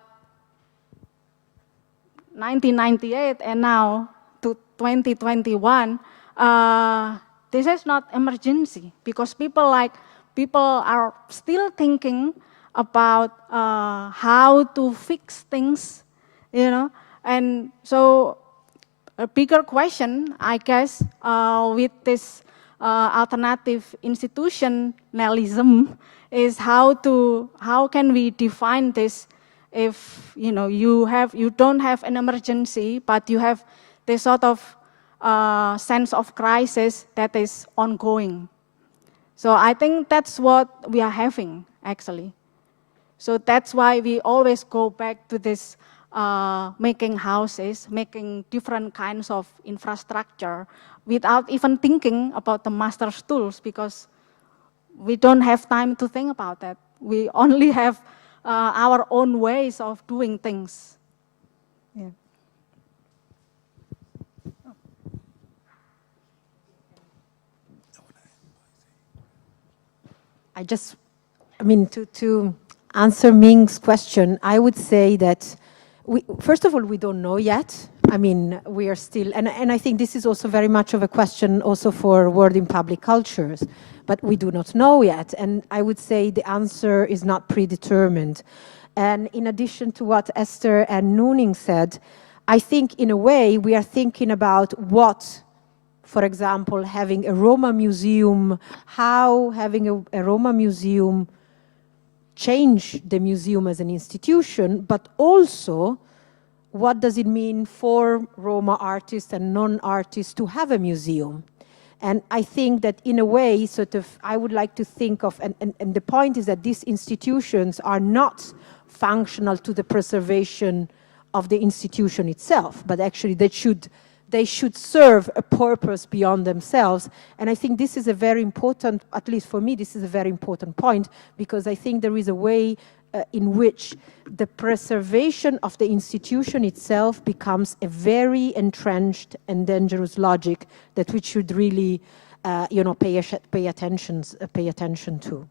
1998 and now to 2021, this is not emergency because people are still thinking about how to fix things, and so a bigger question, I guess, with this alternative institutionalism is how can we define this if you don't have an emergency, but you have this sort of sense of crisis that is ongoing. So I think that's what we are having, actually. So that's why we always go back to this making houses, making different kinds of infrastructure without even thinking about the master's tools because we don't have time to think about that. We only have our own ways of doing things. Yeah. to answer Ming's question, I would say that first of all, we don't know yet. I mean, we are still, and I think this is also very much of a question also for Word in Public Cultures, but we do not know yet. And I would say the answer is not predetermined. And in addition to what Esther and Nooning said, I think in a way we are thinking about what, for example, having a Roma museum, how having a Roma museum change the museum as an institution, but also what does it mean for Roma artists and non-artists to have a museum? And I think that in a way, sort of, I would like to think of, and the point is that these institutions are not functional to the preservation of the institution itself, but actually they should serve a purpose beyond themselves. And I think this is a very important, at least for me, this is a very important point, because I think there is a way in which the preservation of the institution itself becomes a very entrenched and dangerous logic that we should really, pay attention to.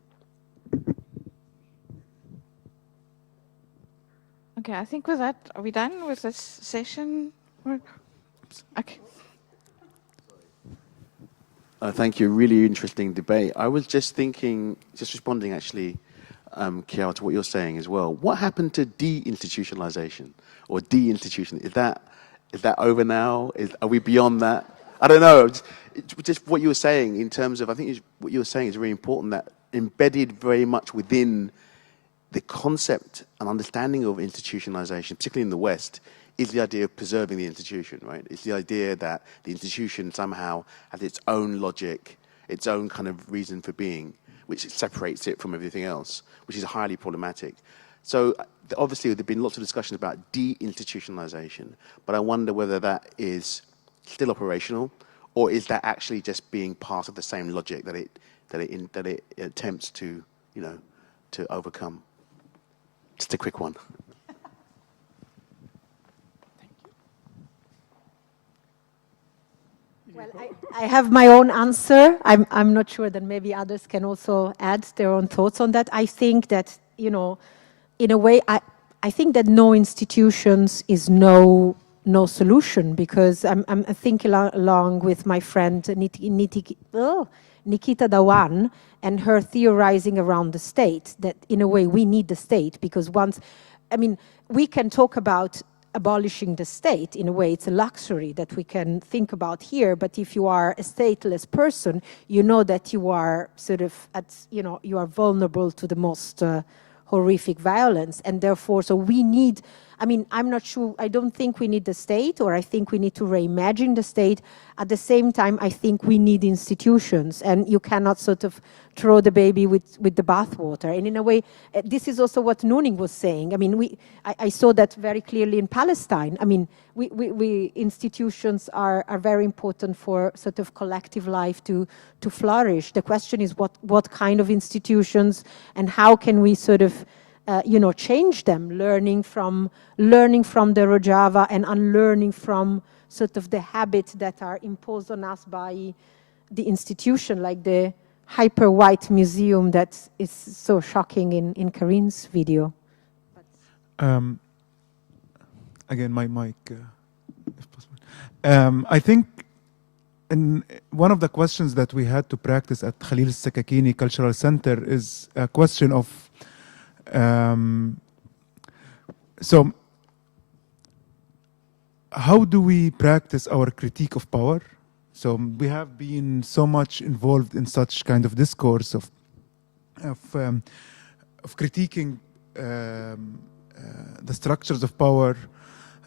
Okay, I think with that, are we done with this session? Okay. Thank you. Really interesting debate. I was just thinking, just responding actually, Chiara, to what you're saying as well. What happened to de-institutionalization or de-institution? Is that over now? Are we beyond that? I don't know. Just what you were saying in terms of, I think what you were saying is really important, that embedded very much within the concept and understanding of institutionalization, particularly in the West, is the idea of preserving the institution, right? It's the idea that the institution somehow has its own logic, its own kind of reason for being, which separates it from everything else, which is highly problematic. So obviously there've been lots of discussion about de-institutionalization, but I wonder whether that is still operational, or is that actually just being part of the same logic that it attempts to, to overcome? Just a quick one. Well, I have my own answer. I'm not sure that maybe others can also add their own thoughts on that. I think that, in a way, I think that no institutions is no solution, because I'm thinking along with my friend Nikita Dhawan and her theorizing around the state, that in a way we need the state, because we can talk about abolishing the state. In a way, it's a luxury that we can think about here, but if you are a stateless person, you know that you are sort of you are vulnerable to the most horrific violence, and therefore, so we need, I'm not sure, I don't think we need the state, or I think we need to reimagine the state. At the same time, I think we need institutions, and you cannot sort of throw the baby with the bathwater. And in a way, this is also what Nooning was saying. I saw that very clearly in Palestine. We institutions are very important for sort of collective life to flourish. The question is what kind of institutions, and how can we sort of change them, learning from the Rojava and unlearning from sort of the habits that are imposed on us by the institution, like the hyper-white museum that is so shocking in Karin's video. Again, my mic, if possible. I think one of the questions that we had to practice at Khalil Sakakini Cultural Center is a question of so how do we practice our critique of power? So we have been so much involved in such kind of discourse of critiquing the structures of power,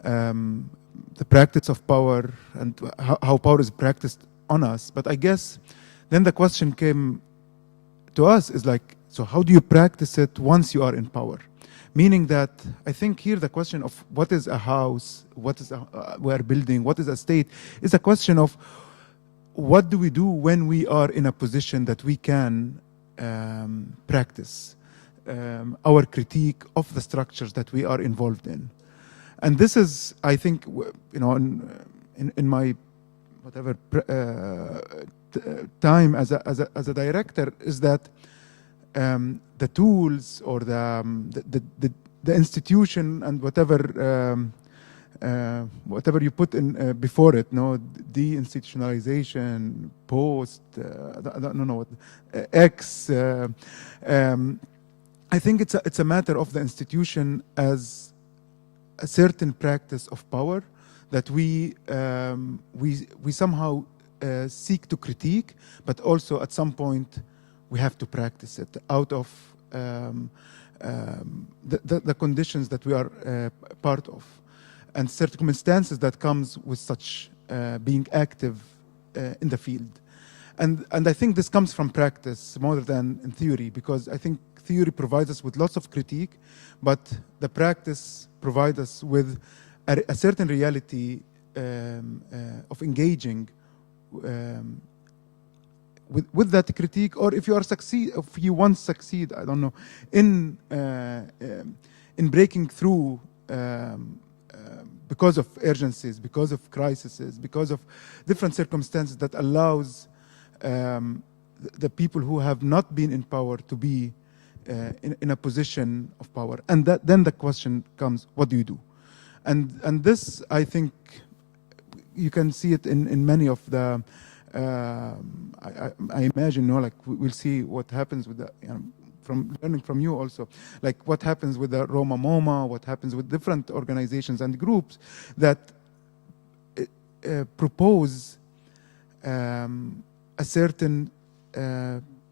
the practice of power, and how power is practiced on us. But I guess then the question came to us is like, so how do you practice it once you are in power? Meaning that I think here the question of what is a house, what is we are building, what is a state, is a question of what do we do when we are in a position that we can practice our critique of the structures that we are involved in. And this is, I think, in my whatever time as a director, is that the tools or the institution and whatever you put in before it, no, deinstitutionalization, post, I don't know what, X. I think it's a matter of the institution as a certain practice of power that we somehow seek to critique, but also at some point we have to practice it out of the conditions that we are part of, and circumstances that comes with such being active in the field. And I think this comes from practice more than in theory, because I think theory provides us with lots of critique, but the practice provides us with a certain reality of engaging with that critique, or if you once succeed, I don't know, in breaking through because of urgencies, because of crises, because of different circumstances that allows the people who have not been in power to be in a position of power. And then the question comes, what do you do? And this, I think, you can see it in many of the, I imagine, like we'll see what happens with the, from learning from you also, like what happens with the Roma MoMA, what happens with different organizations and groups that propose a certain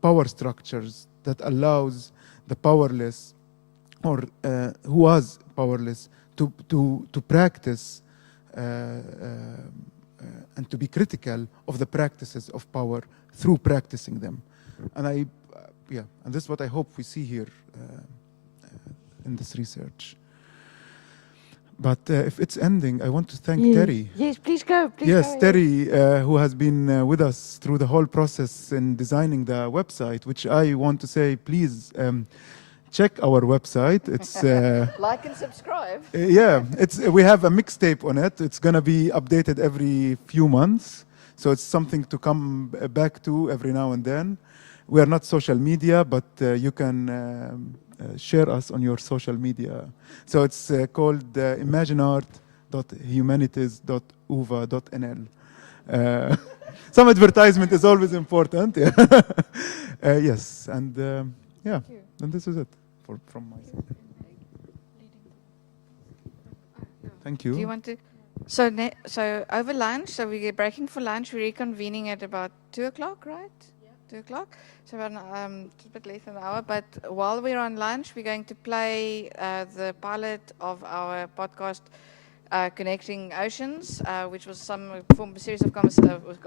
power structures that allows the powerless, or who was powerless, to practice and to be critical of the practices of power through practicing them. And and this is what I hope we see here in this research. But if it's ending, I want to thank Terry. Yes, please go. Yes, Terry, who has been with us through the whole process in designing the website, which I want to say, please check our website. It's like and subscribe. We have a mixtape on it. It's gonna be updated every few months, so it's something to come back to every now and then. We are not social media, but you can share us on your social media. So it's called imagineart.humanities.uva.nl. Some advertisement is always important. Yes, and and this is it from my side. Thank you. Do you want to? So over lunch, so we're breaking for lunch. We're reconvening at about 2 o'clock, right? 2 o'clock. So it's a bit less than an hour. But while we're on lunch, we're going to play the pilot of our podcast, Connecting Oceans, which was a series of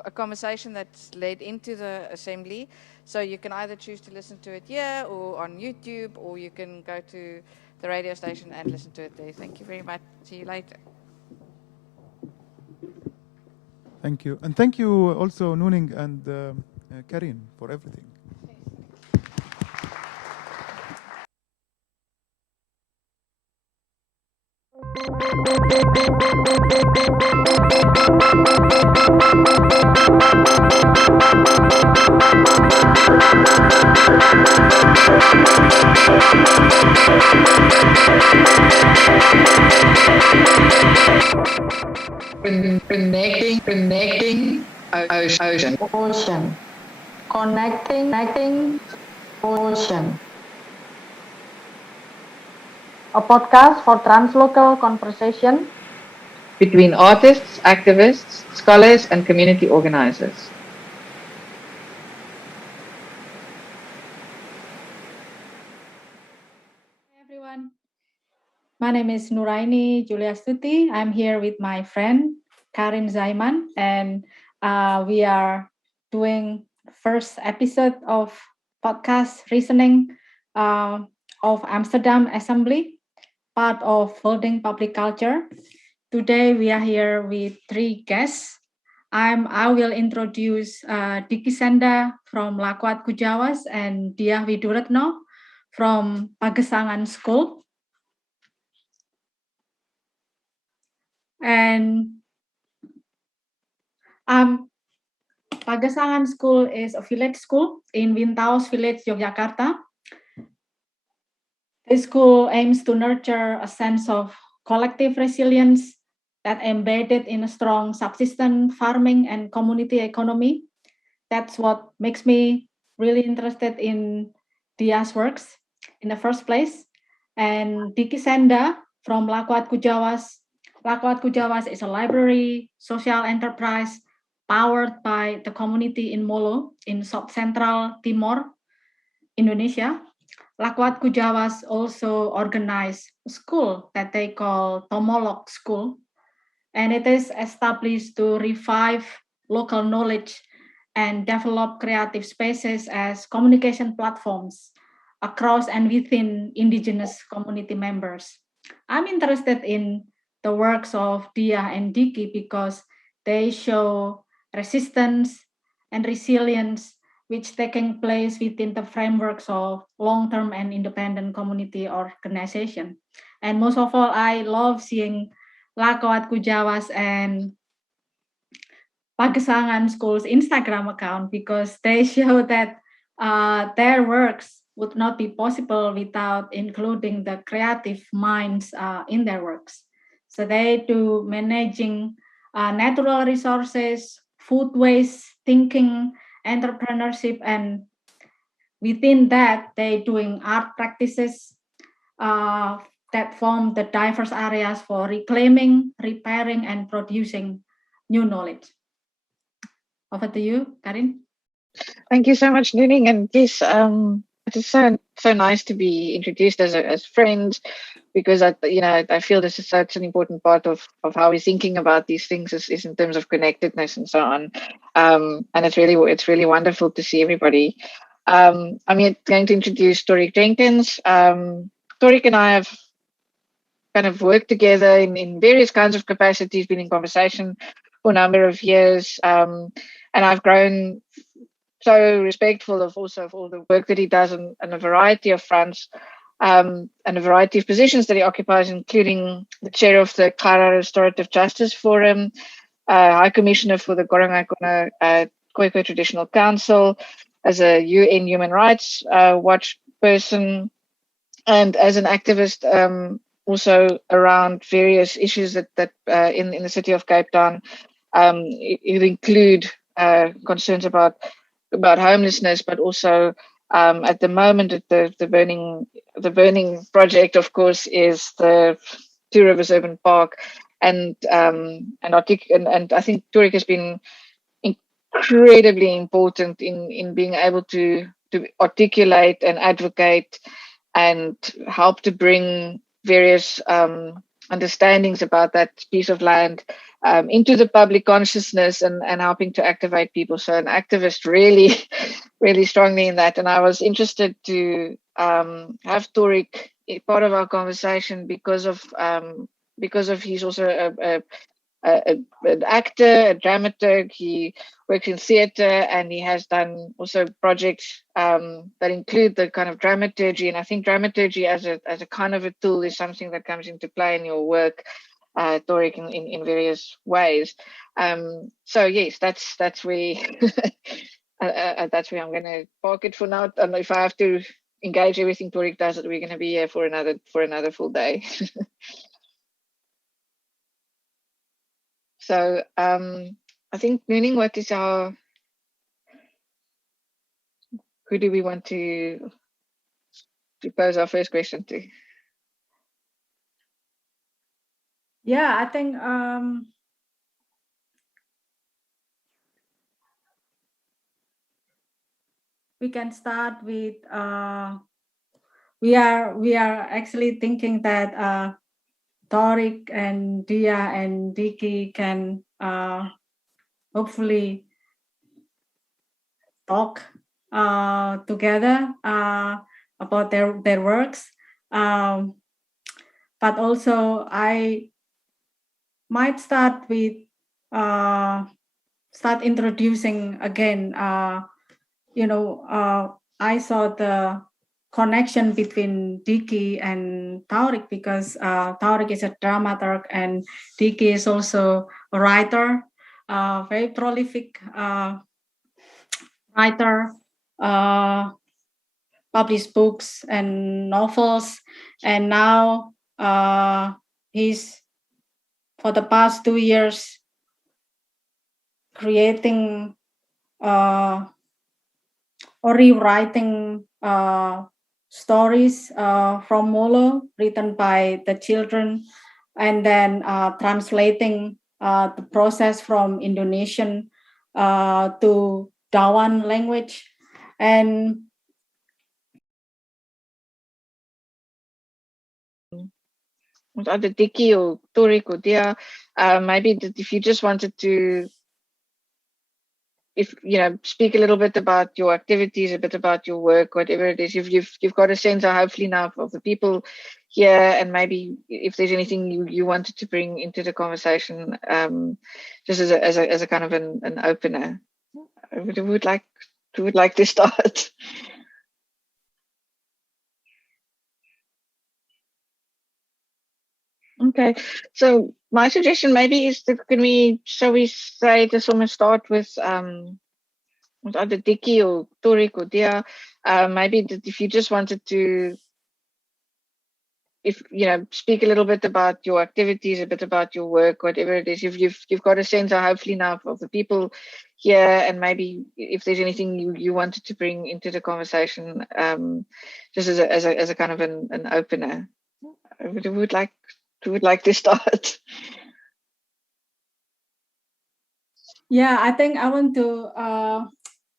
a conversation that's led into the assembly. So you can either choose to listen to it here or on YouTube, or you can go to the radio station and listen to it there. Thank you very much. See you later. Thank you. And thank you also, Nooning and Karin, for everything. Connecting ocean. Connecting ocean. A podcast for translocal conversation between artists, activists, scholars, and community organizers. Hi everyone. My name is Nuraini Juliastuti. I'm here with my friend Karim Zaiman, and we are doing first episode of podcast Reasoning of Amsterdam Assembly, part of Building Public Culture. Today we are here with 3 guests. I will introduce Diki Senda from Lakwat Kujawas and Diah Widuretno from Pagesangan School. And Pagesangan School is a village school in Wintaus Village, Yogyakarta. This school aims to nurture a sense of collective resilience that embedded in a strong subsistence farming and community economy. That's what makes me really interested in Dia's works in the first place. And Diki Senda from Lakuat Kujawas. Lakuat Kujawas is a library, social enterprise powered by the community in Molo in South Central Timor, Indonesia. Lakuat Kujawas also organize a school that they call Tomolok School, and it is established to revive local knowledge and develop creative spaces as communication platforms across and within indigenous community members. I'm interested in the works of Dia and Diki because they show resistance and resilience which taking place within the frameworks of long-term and independent community organization. And most of all, I love seeing Lakuat Kujawas and Pagesangan School's Instagram account because they show that their works would not be possible without including the creative minds in their works. So they do managing natural resources, food waste, thinking, entrepreneurship, and within that, they doing art practices that form the diverse areas for reclaiming, repairing, and producing new knowledge. Over to you, Karin. Thank you so much, Nuning. And yes, it is so nice to be introduced as friends, because I feel this is such an important part of how we're thinking about these things is in terms of connectedness and so on. And it's really wonderful to see everybody. I'm going to introduce Torik Jenkins. Torik and I have kind of worked together in various kinds of capacities, been in conversation for a number of years, and I've grown so respectful of all the work that he does on a variety of fronts, and a variety of positions that he occupies, including the chair of the Kara Restorative Justice Forum, High Commissioner for the Gorangakona Khoikhoi Traditional Council, as a UN Human Rights Watch person, and as an activist also around various issues that in the city of Cape Town. It include concerns about homelessness, but also at the moment the burning project, of course, is the Two Rivers Urban Park, and I think Torik has been incredibly important in being able to articulate and advocate and help to bring various understandings about that piece of land into the public consciousness and helping to activate people. So an activist really, really strongly in that. And I was interested to have Torik part of our conversation because of he's also an actor, a dramaturg. He works in theatre, and he has done also projects that include the kind of dramaturgy. And I think dramaturgy as a kind of a tool is something that comes into play in your work, Torik, in various ways. So yes, that's where that's where I'm going to park it for now. And if I have to engage everything Torik does, we're going to be here for another full day. So I think, Nuning, who do we want to pose our first question to? Yeah, I think we can start with we are actually thinking that Torik and Dia and Diki can hopefully talk together about their works, but also I might start with start introducing again. I saw the connection between Diki and Torik because Torik is a dramaturg and Diki is also a writer, very prolific writer, published books and novels, and now he's for the past 2 years creating or rewriting stories from Molo written by the children, and then translating the process from Indonesian to Dawan language. And either Diki or Torik or Dia, maybe if you just wanted to, speak a little bit about your activities, a bit about your work, whatever it is. You've got a sense, hopefully now, of the people here, and maybe if there's anything you wanted to bring into the conversation, just as a kind of an opener. I would like to start. Okay, so my suggestion maybe is that shall we say this almost start with either Diki or Torik or Dia, maybe if you just wanted to, speak a little bit about your activities, a bit about your work, whatever it is. You've got a sense, hopefully now, of the people here, and maybe if there's anything you wanted to bring into the conversation, just as a kind of an opener. I would like to start. yeah, I think I want to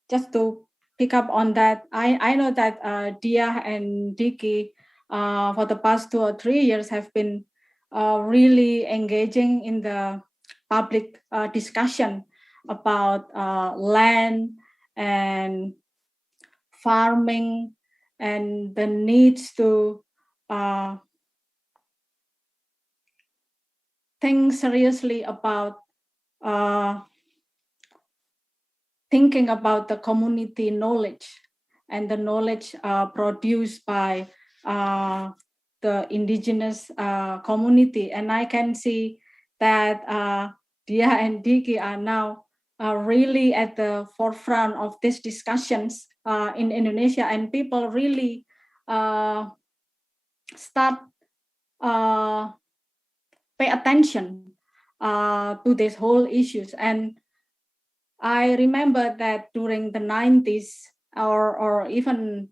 just to pick up on that. I know that Dia and Diki for the past 2 or 3 years have been really engaging in the public discussion about land and farming and the needs to think seriously about thinking about the community knowledge and the knowledge produced by the indigenous community. And I can see that Dia and Diki are now really at the forefront of these discussions in Indonesia, and people really start pay attention to these whole issues. And I remember that during the 90s or even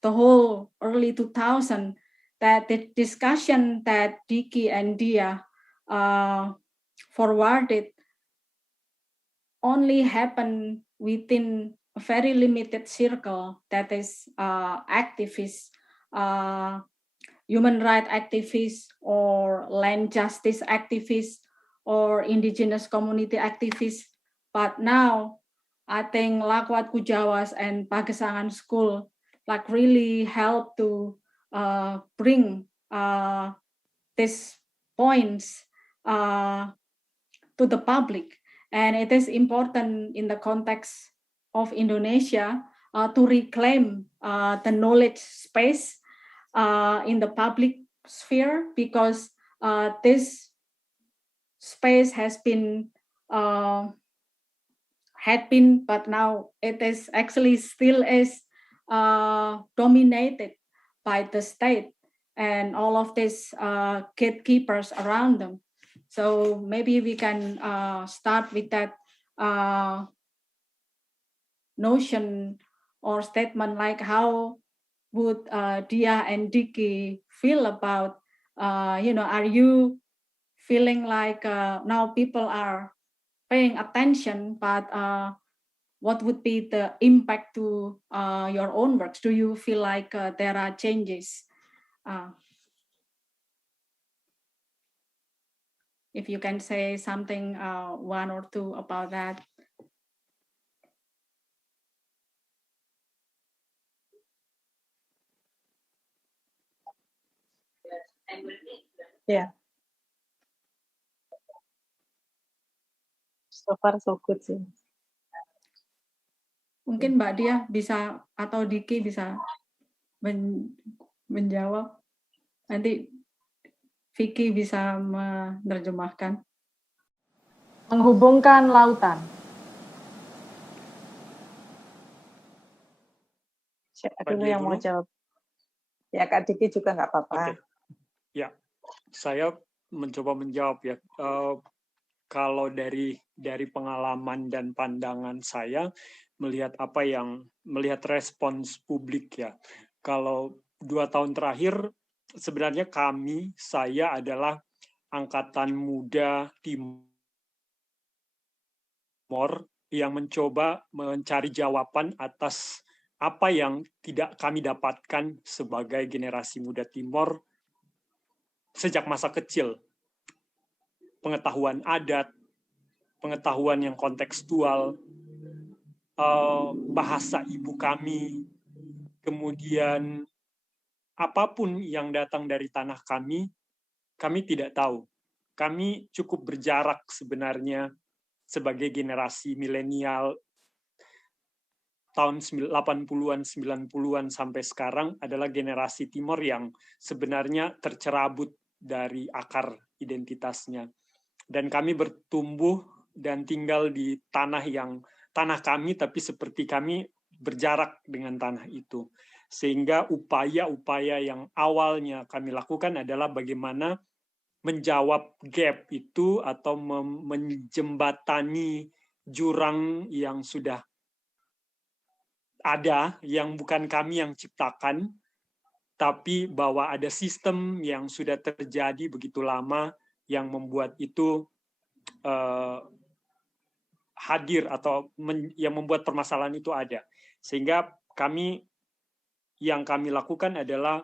the whole early 2000, that the discussion that Diki and Dia forwarded only happened within a very limited circle, that is activists, human rights activists, or land justice activists, or indigenous community activists. But now, I think Lakwat Kujawas and Pagesangan School really help to bring these points to the public. And it is important in the context of Indonesia to reclaim the knowledge space in the public sphere, because this space has been but now it is actually still is dominated by the state and all of these gatekeepers around them. So maybe we can start with that notion or statement, like how would Dia and Diki feel about, are you feeling like now people are paying attention, but what would be the impact to your own works? Do you feel like there are changes? If you can say something, one or two about that. Yeah. So far so good sih. Mungkin Mbak Dia bisa atau Diki bisa menjawab. Nanti Vicky bisa menerjemahkan. Menghubungkan lautan. Siapa dulu yang mau jawab? Ya, Kak Diki juga nggak apa-apa. Ya, saya mencoba menjawab ya. Kalau dari pengalaman dan pandangan saya melihat melihat respons publik ya. Kalau 2 tahun terakhir sebenarnya saya adalah angkatan muda Timor yang mencoba mencari jawaban atas apa yang tidak kami dapatkan sebagai generasi muda Timor sejak masa kecil. Pengetahuan adat, pengetahuan yang kontekstual, bahasa ibu kami, kemudian apapun yang datang dari tanah kami tidak tahu. Kami cukup berjarak sebenarnya sebagai generasi milenial tahun 80-an, 90-an sampai sekarang adalah generasi Timor yang sebenarnya tercerabut dari akar identitasnya. Dan kami bertumbuh dan tinggal di tanah kami, tapi seperti kami berjarak dengan tanah itu. Sehingga upaya-upaya yang awalnya kami lakukan adalah bagaimana menjawab gap itu atau menjembatani jurang yang sudah ada, yang bukan kami yang ciptakan, tapi bahwa ada sistem yang sudah terjadi begitu lama yang membuat itu hadir atau yang membuat permasalahan itu ada. Sehingga yang kami lakukan adalah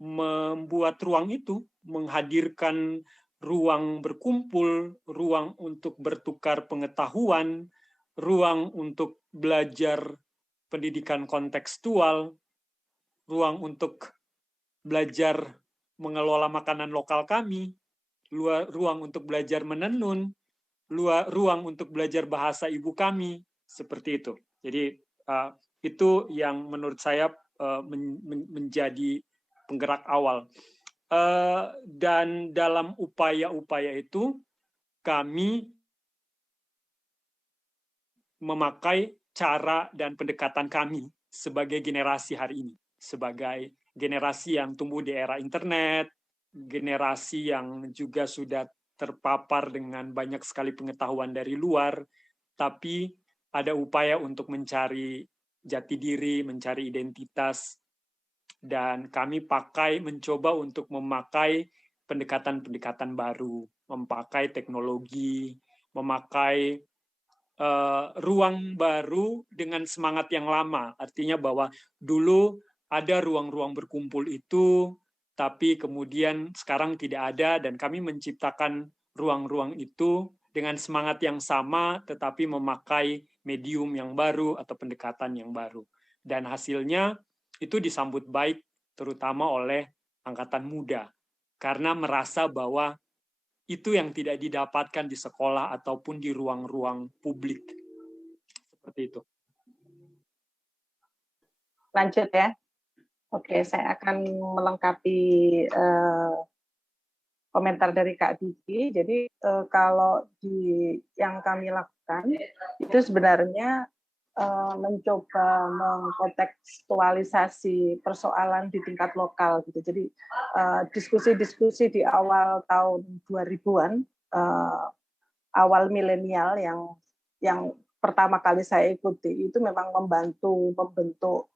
membuat ruang itu, menghadirkan ruang berkumpul, ruang untuk bertukar pengetahuan, ruang untuk belajar pendidikan kontekstual, ruang untuk belajar mengelola makanan lokal kami, ruang untuk belajar menenun, ruang untuk belajar bahasa ibu kami, seperti itu. Jadi itu yang menurut saya menjadi penggerak awal. Dan dalam upaya-upaya itu kami memakai cara dan pendekatan kami sebagai generasi hari ini, sebagai generasi yang tumbuh di era internet, generasi yang juga sudah terpapar dengan banyak sekali pengetahuan dari luar, tapi ada upaya untuk mencari jati diri, mencari identitas, dan kami mencoba untuk memakai pendekatan-pendekatan baru, memakai teknologi, memakai ruang baru dengan semangat yang lama. Artinya bahwa dulu ada ruang-ruang berkumpul itu, tapi kemudian sekarang tidak ada, dan kami menciptakan ruang-ruang itu dengan semangat yang sama, tetapi memakai medium yang baru atau pendekatan yang baru. Dan hasilnya itu disambut baik, terutama oleh angkatan muda, karena merasa bahwa itu yang tidak didapatkan di sekolah ataupun di ruang-ruang publik. Seperti itu. Lanjut ya. Oke, saya akan melengkapi komentar dari Kak Diki. Jadi kalau yang kami lakukan itu sebenarnya mencoba mengkontekstualisasi persoalan di tingkat lokal gitu. Jadi diskusi-diskusi di awal tahun 2000-an, awal milenial yang pertama kali saya ikuti itu memang membentuk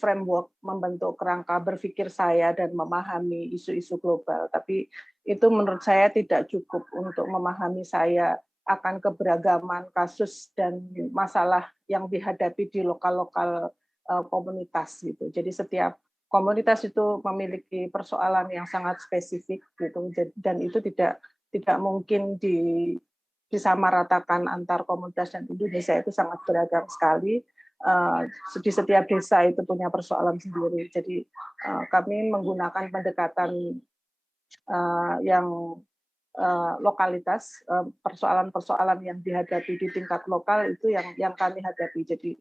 framework, membentuk kerangka berpikir saya dan memahami isu-isu global. Tapi itu menurut saya tidak cukup untuk memahami saya akan keberagaman kasus dan masalah yang dihadapi di lokal-lokal komunitas gitu. Jadi setiap komunitas itu memiliki persoalan yang sangat spesifik gitu, dan itu tidak mungkin disamaratakan antar komunitas, dan Indonesia itu sangat beragam sekali. Di setiap desa itu punya persoalan sendiri. Jadi kami menggunakan pendekatan yang lokalitas, persoalan-persoalan yang dihadapi di tingkat lokal itu yang kami hadapi. Jadi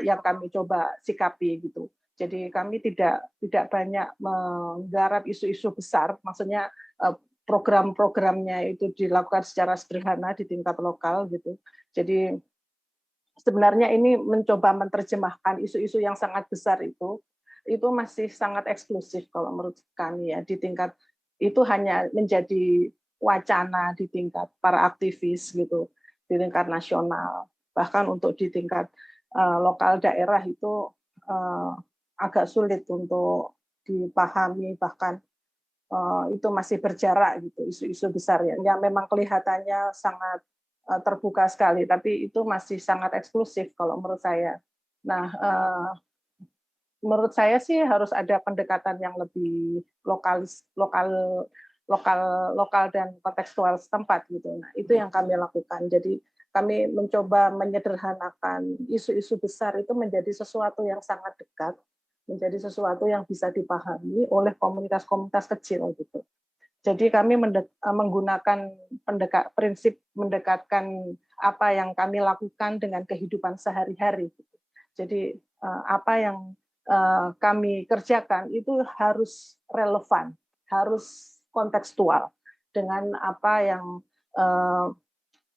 yang kami coba sikapi gitu. Jadi kami tidak banyak menggarap isu-isu besar, maksudnya program-programnya itu dilakukan secara sederhana di tingkat lokal gitu. Jadi sebenarnya ini mencoba menerjemahkan isu-isu yang sangat besar itu masih sangat eksklusif kalau menurut kami ya, di tingkat itu hanya menjadi wacana di tingkat para aktivis gitu, di tingkat nasional, bahkan untuk di tingkat lokal daerah itu agak sulit untuk dipahami, bahkan itu masih berjarak gitu, isu-isu besar yang memang kelihatannya sangat terbuka sekali, tapi itu masih sangat eksklusif kalau menurut saya. Nah, menurut saya sih harus ada pendekatan yang lebih lokal dan kontekstual setempat gitu. Nah, itu yang kami lakukan. Jadi kami mencoba menyederhanakan isu-isu besar itu menjadi sesuatu yang sangat dekat, menjadi sesuatu yang bisa dipahami oleh komunitas-komunitas kecil gitu. Jadi kami menggunakan prinsip mendekatkan apa yang kami lakukan dengan kehidupan sehari-hari. Jadi apa yang kami kerjakan itu harus relevan, harus kontekstual dengan apa yang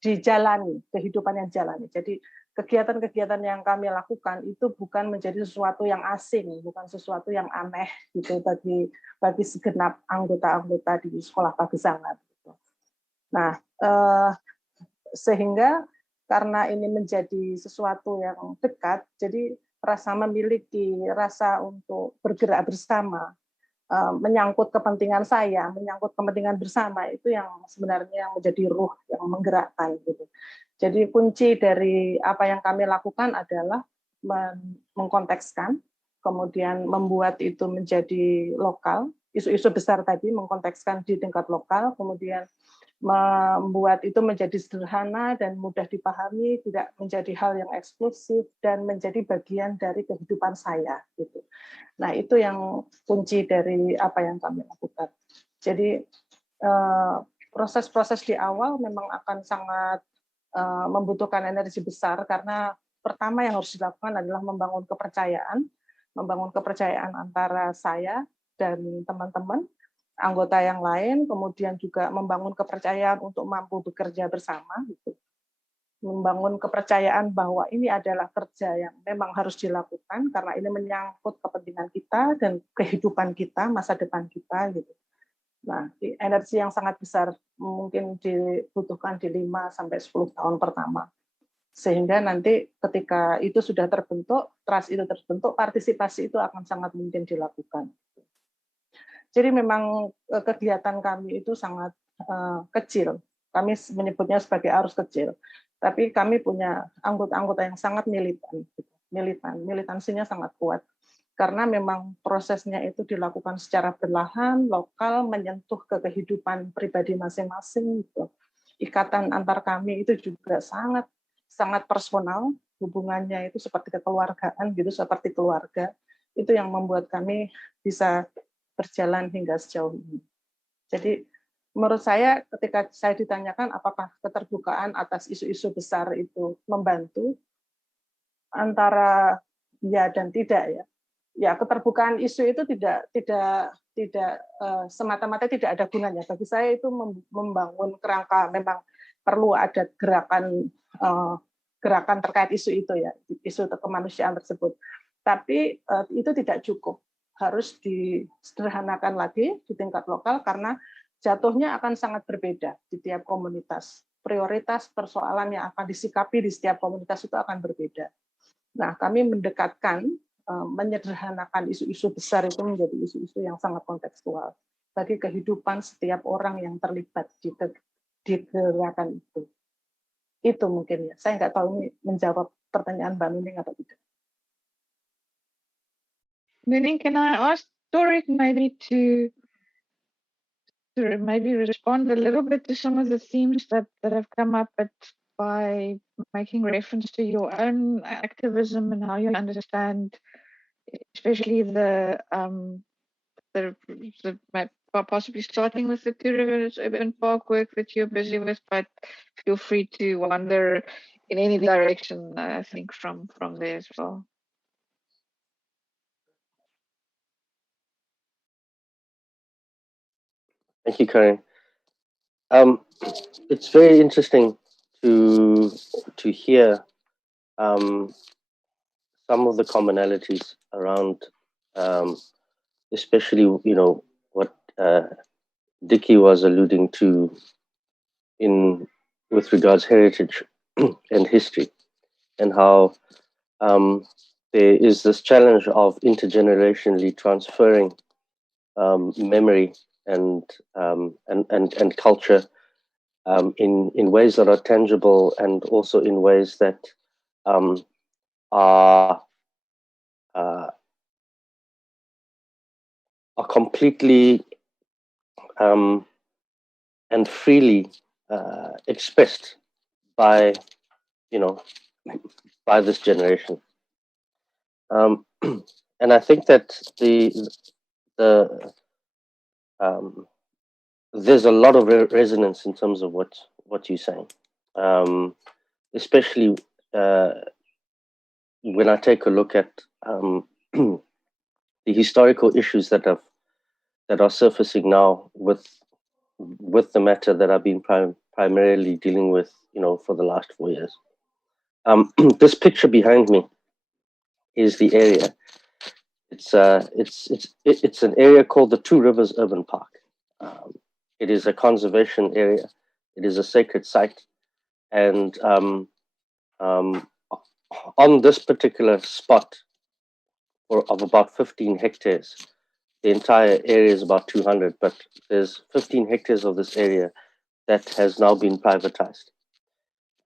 dijalani, kehidupan yang dijalani. Jadi kegiatan-kegiatan yang kami lakukan itu bukan menjadi sesuatu yang asing, bukan sesuatu yang aneh gitu bagi segenap anggota-anggota di sekolah pagesangan. Gitu. Nah, sehingga karena ini menjadi sesuatu yang dekat, jadi rasa memiliki rasa untuk bergerak bersama, menyangkut kepentingan saya, menyangkut kepentingan bersama, itu yang sebenarnya yang menjadi ruh yang menggerakkan gitu. Jadi kunci dari apa yang kami lakukan adalah mengkontekskan, kemudian membuat itu menjadi lokal, isu-isu besar tadi mengkontekskan di tingkat lokal, kemudian membuat itu menjadi sederhana dan mudah dipahami, tidak menjadi hal yang eksklusif dan menjadi bagian dari kehidupan saya gitu. Nah, itu yang kunci dari apa yang kami lakukan. Jadi proses-proses di awal memang akan sangat membutuhkan energi besar, karena pertama yang harus dilakukan adalah membangun kepercayaan antara saya dan teman-teman anggota yang lain, kemudian juga membangun kepercayaan untuk mampu bekerja bersama, gitu. Membangun kepercayaan bahwa ini adalah kerja yang memang harus dilakukan karena ini menyangkut kepentingan kita dan kehidupan kita, masa depan kita, gitu. Nah, energi yang sangat besar mungkin dibutuhkan di 5-10 tahun pertama. Sehingga nanti ketika itu sudah terbentuk, trust itu terbentuk, partisipasi itu akan sangat mungkin dilakukan. Jadi memang kegiatan kami itu sangat kecil. Kami menyebutnya sebagai arus kecil. Tapi kami punya anggota-anggota yang sangat militan. Militansinya sangat kuat. Karena memang prosesnya itu dilakukan secara perlahan, lokal, menyentuh ke kehidupan pribadi masing-masing. Gitu. Ikatan antar kami itu juga sangat personal, hubungannya itu seperti kekeluargaan, gitu, seperti keluarga. Itu yang membuat kami bisa berjalan hingga sejauh ini. Jadi menurut saya ketika saya ditanyakan apakah keterbukaan atas isu-isu besar itu membantu, antara ya dan tidak ya. Ya, keterbukaan isu itu tidak semata-mata tidak ada gunanya. Bagi saya itu membangun kerangka, memang perlu ada gerakan terkait isu itu ya, isu kemanusiaan tersebut. Tapi itu tidak cukup, harus disederhanakan lagi di tingkat lokal karena jatuhnya akan sangat berbeda di tiap komunitas. Prioritas persoalan yang akan disikapi di setiap komunitas itu akan berbeda. Nah, kami mendekatkan, menyederhanakan isu-isu besar itu menjadi isu-isu yang sangat kontekstual bagi kehidupan setiap orang yang terlibat di gerakan itu. Itu mungkin ya. Saya nggak tahu ini menjawab pertanyaan Mbak Nuning atau tidak. Nuning, can I ask Torik maybe to maybe respond a little bit to some of the themes that have come up by making reference to your own activism and how you understand, especially the possibly starting with the Two Rivers Urban Park work that you're busy with, but feel free to wander in any direction, I think, from there as well. Thank you, Karin. It's very interesting to hear some of the commonalities around, especially, you know, what Dickie was alluding to with regards heritage and history, and how there is this challenge of intergenerationally transferring memory and culture in ways that are tangible, and also in ways that are completely and freely expressed by, you know, by this generation. And I think that there's a lot of resonance in terms of what you're saying, especially when I take a look at the historical issues that are surfacing now with the matter that I've been primarily dealing with, you know, for the last 4 years. This picture behind me is the area. It's an area called the Two Rivers Urban Park. It is a conservation area. It is a sacred site, and on this particular spot, of about 15 hectares, the entire area is about 200, but there's 15 hectares of this area that has now been privatized.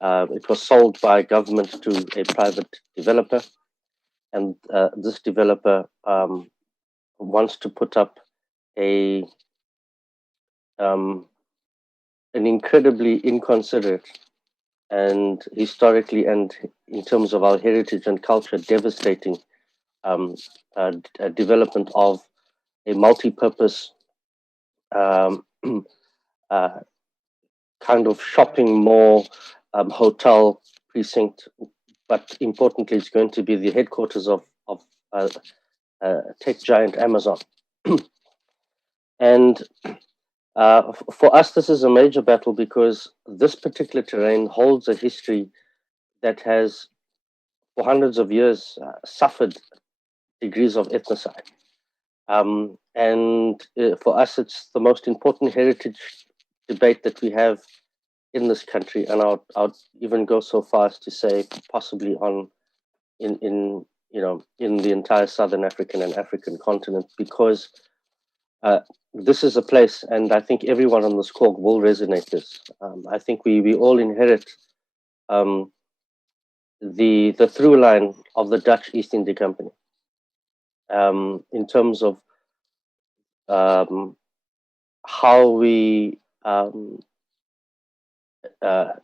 It was sold by government to a private developer, and this developer wants to put up an incredibly inconsiderate and historically, and in terms of our heritage and culture, devastating development of a multi-purpose kind of shopping mall, hotel precinct, but importantly, it's going to be the headquarters of tech giant Amazon. And for us, this is a major battle because this particular terrain holds a history that has, for hundreds of years, suffered degrees of ethnocide. And for us, it's the most important heritage debate that we have in this country, and I'll even go so far as to say possibly in the entire Southern African and African continent, because this is a place, and I think everyone on this call will resonate this. I think we all inherit the through line of the Dutch East India Company in terms of how we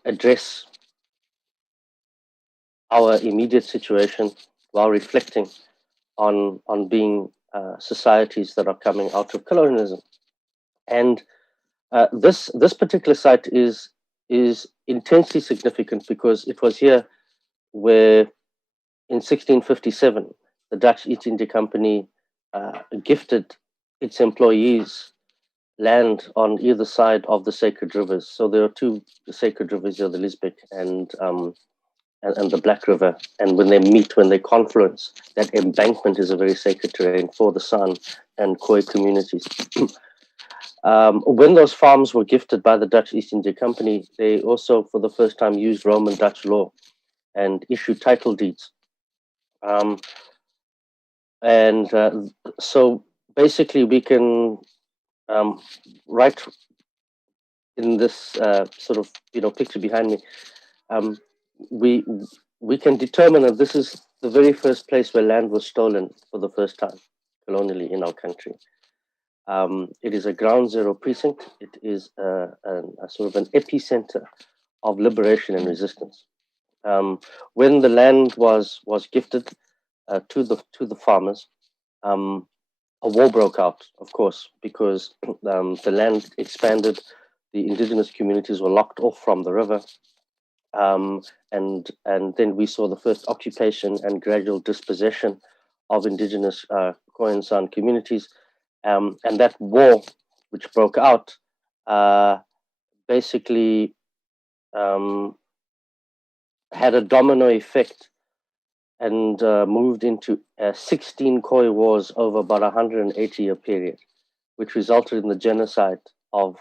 address our immediate situation while reflecting on being societies that are coming out of colonialism. And this particular site is intensely significant because it was here where in 1657 the Dutch East India Company gifted its employees land on either side of the sacred rivers. So there are two sacred rivers here, the Lisbech and the Black River. And when they meet, when they confluence, that embankment is a very sacred terrain for the San and Khoi communities. When those farms were gifted by the Dutch East India Company, they also, for the first time, used Roman Dutch law and issued title deeds. So basically, we can right in this sort of picture behind me, we can determine that this is the very first place where land was stolen for the first time colonially in our country. It is a ground zero precinct. It is a sort of an epicenter of liberation and resistance. When the land was gifted to the farmers, a war broke out, of course, because the land expanded. The indigenous communities were locked off from the river. And then we saw the first occupation and gradual dispossession of indigenous Khoi and San communities. And that war, which broke out, basically had a domino effect and moved into 16 Khoi wars over about a 180-year period, which resulted in the genocide of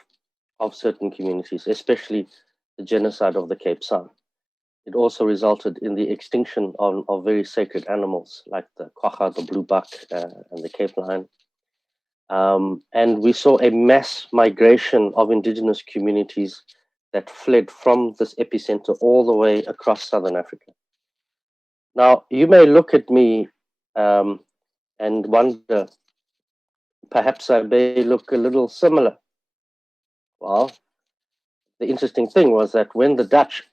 certain communities, especially the genocide of the Cape San. It also resulted in the extinction of very sacred animals like the quagga, the blue buck, and the Cape lion. And we saw a mass migration of indigenous communities that fled from this epicenter all the way across Southern Africa. Now, you may look at me and wonder, perhaps I may look a little similar. Well, the interesting thing was that when the Dutch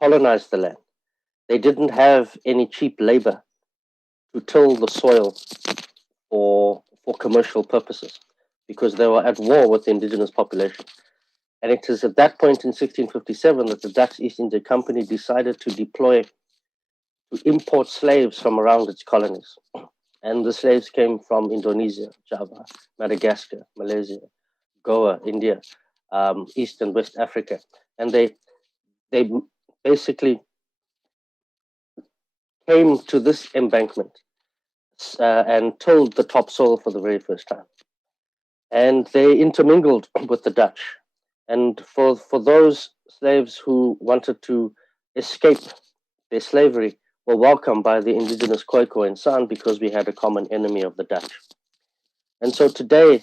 colonized the land, they didn't have any cheap labor to till the soil for commercial purposes because they were at war with the indigenous population. And it is at that point in 1657 that the Dutch East India Company decided to import slaves from around its colonies. And the slaves came from Indonesia, Java, Madagascar, Malaysia, Goa, India, East and West Africa. And they basically came to this embankment and tilled the topsoil for the very first time. And they intermingled with the Dutch. And for those slaves who wanted to escape their slavery, were welcomed by the indigenous Khoikhoi and San because we had a common enemy of the Dutch. And so today,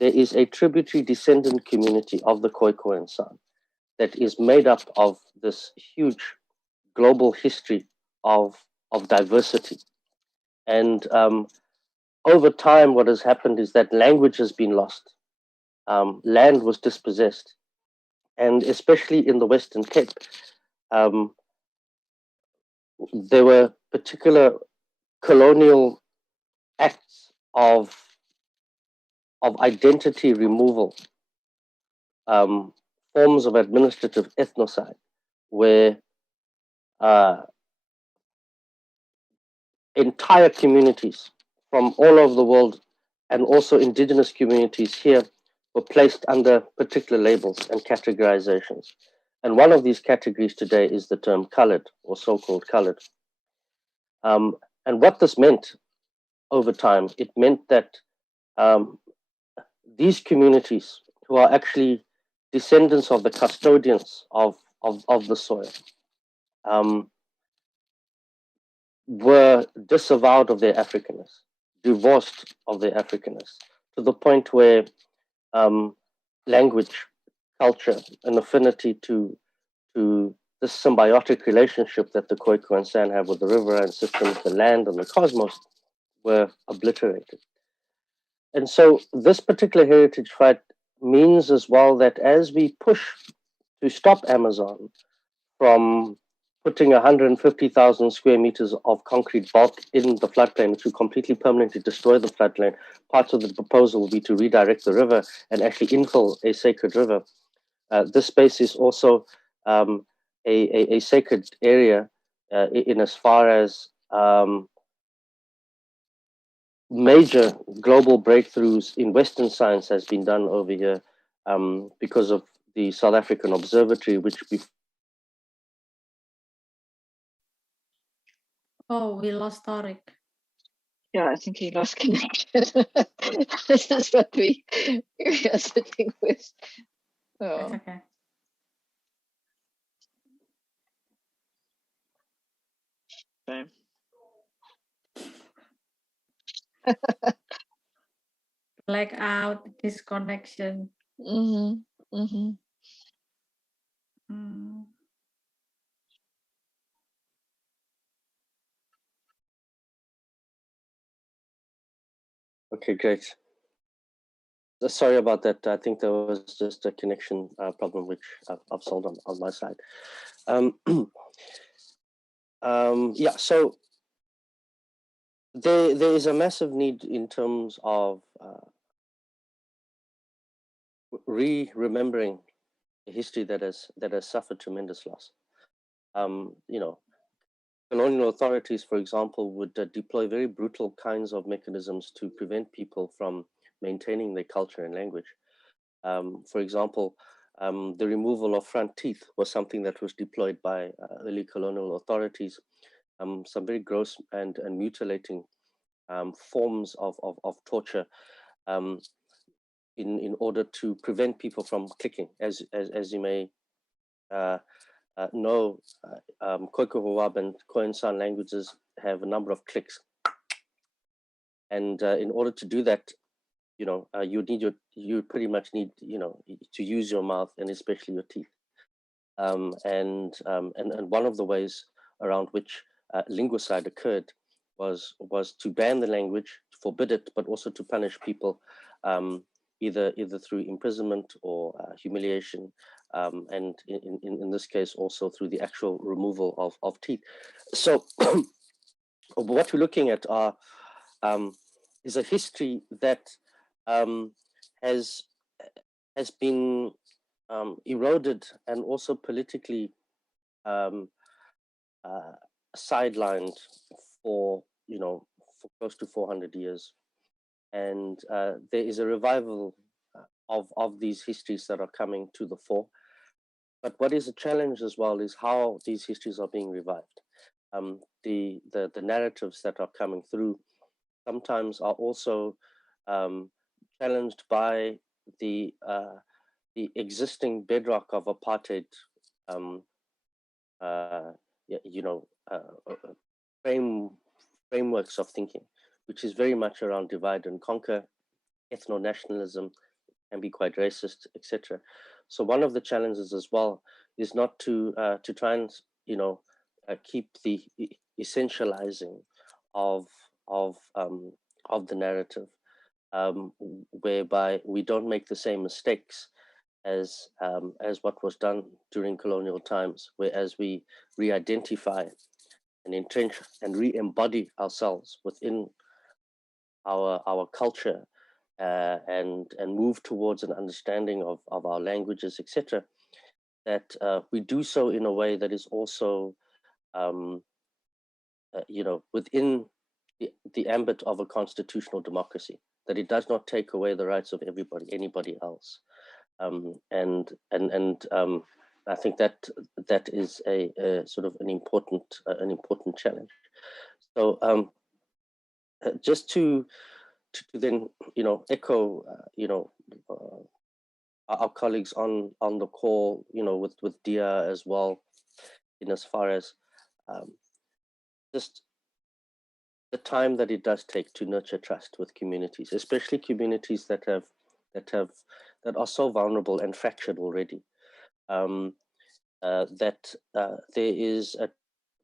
there is a tributary descendant community of the Khoikhoi and San that is made up of this huge global history of diversity. And over time, what has happened is that language has been lost. Land was dispossessed. And especially in the Western Cape, there were particular colonial acts of identity removal, forms of administrative ethnocide, where entire communities from all over the world and also indigenous communities here were placed under particular labels and categorizations. And one of these categories today is the term colored or so-called colored. And what this meant over time, it meant that these communities who are actually descendants of the custodians of the soil were disavowed of their Africanness, divorced of their Africanness, to the point where language, culture, and affinity to this symbiotic relationship that the Khoikhoi and San have with the riverine systems, the land, and the cosmos were obliterated. And so this particular heritage fight means as well that as we push to stop Amazon from putting 150,000 square meters of concrete bulk in the floodplain to completely permanently destroy the floodplain, part of the proposal will be to redirect the river and actually infill a sacred river. This space is also a sacred area in as far as major global breakthroughs in Western science has been done over here because of the South African Observatory, which Oh, we lost Tariq. Yeah, I think he lost connection. This is what we are sitting with. Oh. It's okay. Okay. Blackout, disconnection. Mm-hmm. Mm-hmm. Mm. Okay, great. Sorry about that. I think there was just a connection problem, which I've solved on my side. Yeah, so there is a massive need in terms of remembering a history that has suffered tremendous loss. You know, colonial authorities, for example, would deploy very brutal kinds of mechanisms to prevent people from maintaining their culture and language. For example, The removal of front teeth was something that was deployed by early colonial authorities. Some very gross and mutilating forms of torture in order to prevent people from clicking. As you may know, Khoekhoegowab and Khoisan languages have a number of clicks. And in order to do that, you pretty much need, to use your mouth and especially your teeth. And one of the ways around which linguicide occurred was to ban the language, forbid it, but also to punish people either through imprisonment or humiliation, and in this case also through the actual removal of teeth. So what we're looking at is a history that has been eroded and also politically sidelined for close to 400 years, and there is a revival of these histories that are coming to the fore. But what is a challenge as well is how these histories are being revived. The narratives that are coming through sometimes are also challenged by the existing bedrock of apartheid, frameworks of thinking, which is very much around divide and conquer, ethno-nationalism, can be quite racist, etc. So one of the challenges as well is not to try and keep the essentializing of the narrative, whereby we don't make the same mistakes as what was done during colonial times, whereas we re-identify and entrench and re-embody ourselves within our culture, and move towards an understanding of our languages, etc. That we do so in a way that is also within the ambit of a constitutional democracy, that it does not take away the rights of anybody else. And I think that is a sort of an important challenge. So just to then echo our colleagues on the call, with Dia as well, in as far as just the time that it does take to nurture trust with communities, especially communities that are so vulnerable and fractured already. That there is a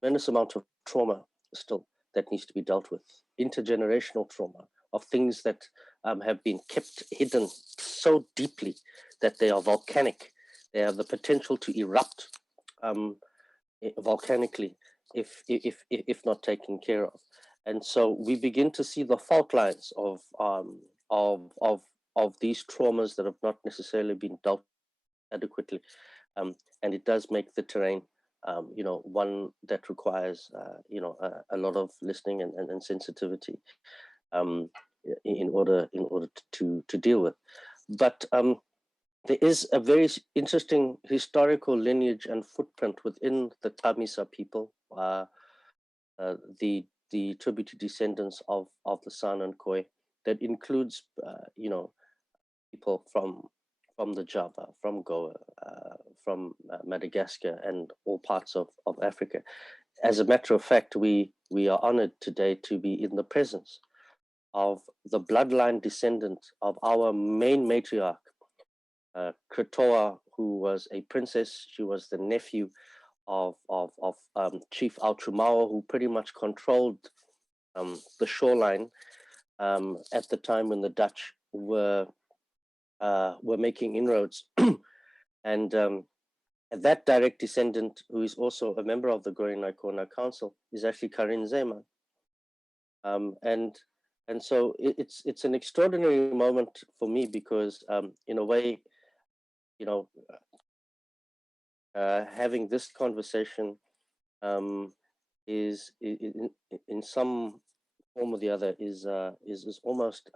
tremendous amount of trauma still that needs to be dealt with, intergenerational trauma of things that have been kept hidden so deeply that they are volcanic. They have the potential to erupt volcanically if not taken care of. And so we begin to see the fault lines of these traumas that have not necessarily been dealt adequately, and it does make the terrain, one that requires, a lot of listening and sensitivity, in order to deal with. But there is a very interesting historical lineage and footprint within the Chamisa people, the tributary descendants of the San and Khoi, that includes, people from the Java, from Goa, from Madagascar, and all parts of Africa. As a matter of fact, we are honored today to be in the presence of the bloodline descendant of our main matriarch, Kretoa, who was a princess. She was the nephew of Chief Altrumao, who pretty much controlled the shoreline at the time when the Dutch were making inroads. And that direct descendant, who is also a member of the Gorinai-Kona Council, is actually Karin Zeman. And so it's an extraordinary moment for me, because in a way, having this conversation is in some form or the other is almost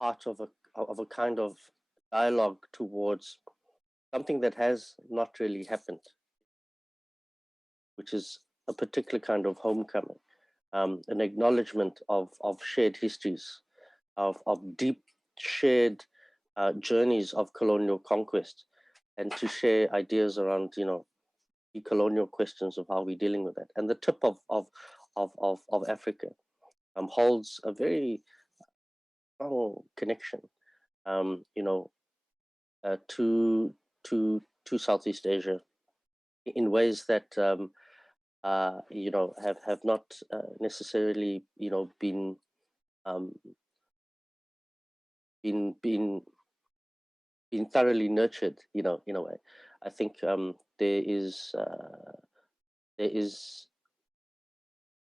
part of a kind of dialogue towards something that has not really happened, which is a particular kind of homecoming, an acknowledgement of shared histories, of deep shared journeys of colonial conquest, and to share ideas around, the colonial questions of how we're dealing with that. And the tip of Africa holds a very strong connection, to Southeast Asia in ways that have not necessarily been thoroughly nurtured, in a way. I think there is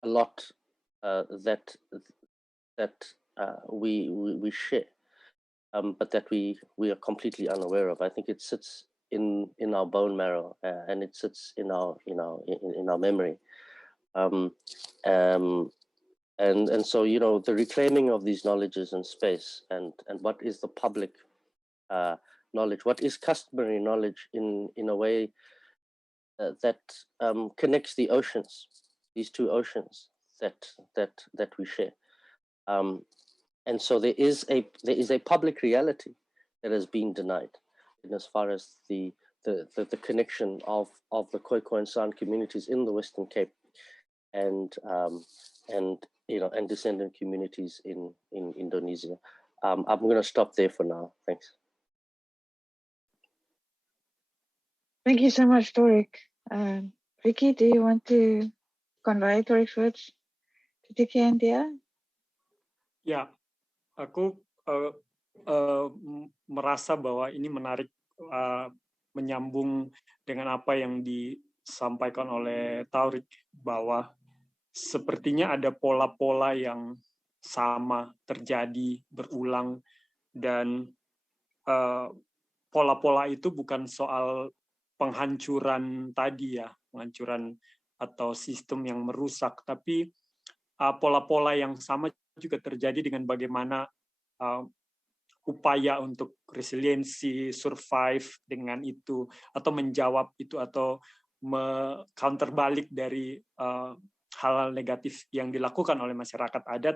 a lot that we share, but that we are completely unaware of. I think it sits in our bone marrow, and it sits in our memory. And so the reclaiming of these knowledges in space, and what is the public knowledge, what is customary knowledge in a way that connects the oceans, these two oceans that we share. And so there is a public reality that has been denied, in as far as the connection of the Khoikhoi and San communities in the Western Cape, and descendant communities in Indonesia. I'm going to stop there for now. Thanks. Thank you so much, Torik. Vicky, do you want to convey Torik's words to Tiki and Dia? Ya, aku merasa bahwa ini menarik, menyambung dengan apa yang disampaikan oleh Taurik, bahwa sepertinya ada pola-pola yang sama terjadi, berulang, dan pola-pola itu bukan soal penghancuran tadi ya, penghancuran atau sistem yang merusak, tapi pola-pola yang sama juga terjadi dengan bagaimana upaya untuk resiliensi, survive dengan itu, atau menjawab itu, atau counter balik dari hal-hal negatif yang dilakukan oleh masyarakat adat,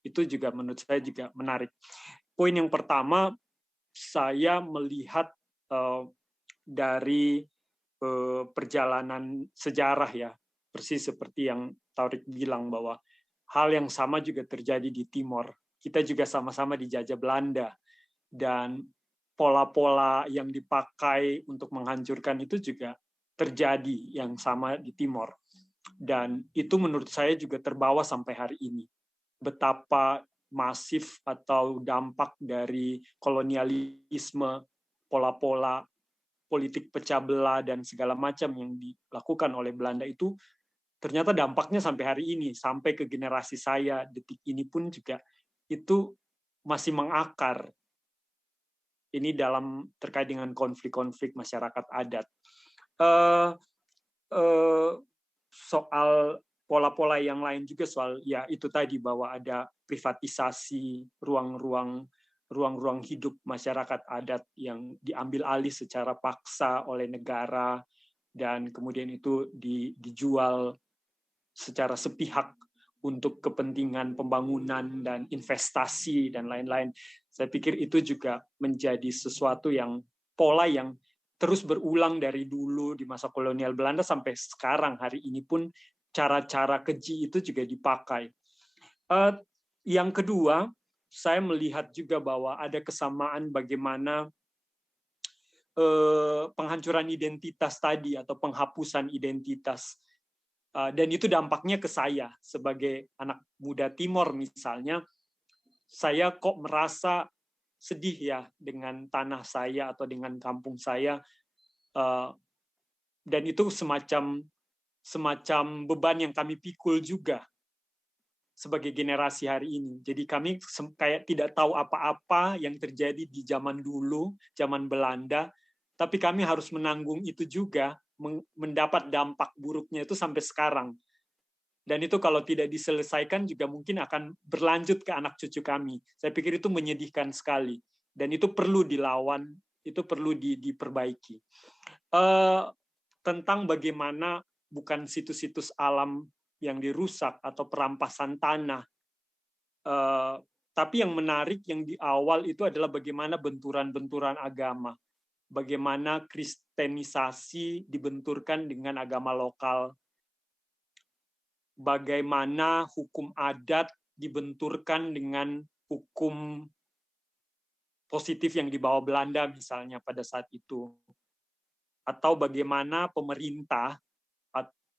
itu juga menurut saya juga menarik. Poin yang pertama, saya melihat dari perjalanan sejarah ya, persis seperti yang Taurik bilang bahwa hal yang sama juga terjadi di Timor. Kita juga sama-sama dijajah Belanda, dan pola-pola yang dipakai untuk menghancurkan itu juga terjadi yang sama di Timor. Dan itu menurut saya juga terbawa sampai hari ini. Betapa masif atau dampak dari kolonialisme, pola-pola politik pecah belah dan segala macam yang dilakukan oleh Belanda itu ternyata dampaknya sampai hari ini, sampai ke generasi saya, detik ini pun juga itu masih mengakar. Ini dalam terkait dengan konflik-konflik masyarakat adat. Soal pola-pola yang lain juga, soal ya itu tadi, bahwa ada privatisasi ruang-ruang hidup masyarakat adat yang diambil alih secara paksa oleh negara, dan kemudian itu dijual secara sepihak untuk kepentingan pembangunan dan investasi dan lain-lain. Saya pikir itu juga menjadi sesuatu yang pola yang terus berulang dari dulu di masa kolonial Belanda sampai sekarang. Hari ini pun cara-cara keji itu juga dipakai. Yang kedua, saya melihat juga bahwa ada kesamaan bagaimana penghancuran identitas tadi atau penghapusan identitas. Dan itu dampaknya ke saya sebagai anak muda Timor misalnya. Saya kok merasa sedih ya dengan tanah saya atau dengan kampung saya, dan itu semacam beban yang kami pikul juga sebagai generasi hari ini. Jadi kami kayak tidak tahu apa-apa yang terjadi di zaman dulu, zaman Belanda, tapi kami harus menanggung itu juga, mendapat dampak buruknya itu sampai sekarang. Dan itu kalau tidak diselesaikan juga mungkin akan berlanjut ke anak cucu kami. Saya pikir itu menyedihkan sekali. Dan itu perlu dilawan, itu perlu diperbaiki. Tentang bagaimana bukan situs-situs alam yang dirusak atau perampasan tanah, tapi yang menarik yang di awal itu adalah bagaimana benturan-benturan agama, bagaimana kristenisasi dibenturkan dengan agama lokal, bagaimana hukum adat dibenturkan dengan hukum positif yang dibawa Belanda misalnya pada saat itu, atau bagaimana pemerintah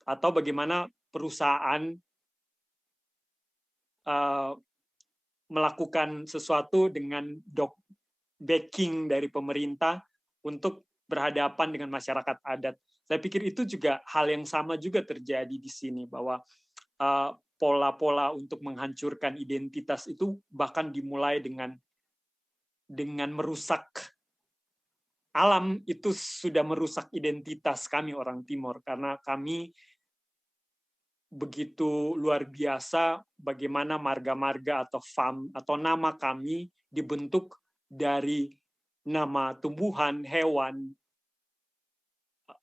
atau bagaimana perusahaan melakukan sesuatu dengan backing dari pemerintah untuk berhadapan dengan masyarakat adat. Saya pikir itu juga hal yang sama juga terjadi di sini, bahwa pola-pola untuk menghancurkan identitas itu bahkan dimulai dengan merusak alam. Itu sudah merusak identitas kami orang Timor, karena kami begitu luar biasa bagaimana marga-marga atau fam atau nama kami dibentuk dari nama tumbuhan, hewan,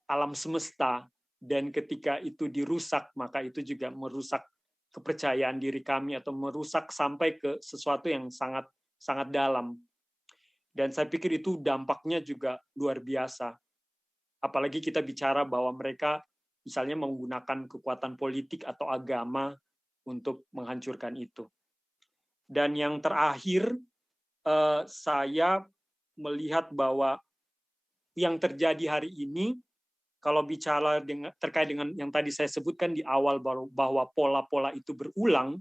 alam semesta, dan ketika itu dirusak maka itu juga merusak kepercayaan diri kami atau merusak sampai ke sesuatu yang sangat sangat dalam. Dan saya pikir itu dampaknya juga luar biasa. Apalagi kita bicara bahwa mereka misalnya menggunakan kekuatan politik atau agama untuk menghancurkan itu. Dan yang terakhir, saya melihat bahwa yang terjadi hari ini, kalau bicara terkait dengan yang tadi saya sebutkan di awal, bahwa pola-pola itu berulang,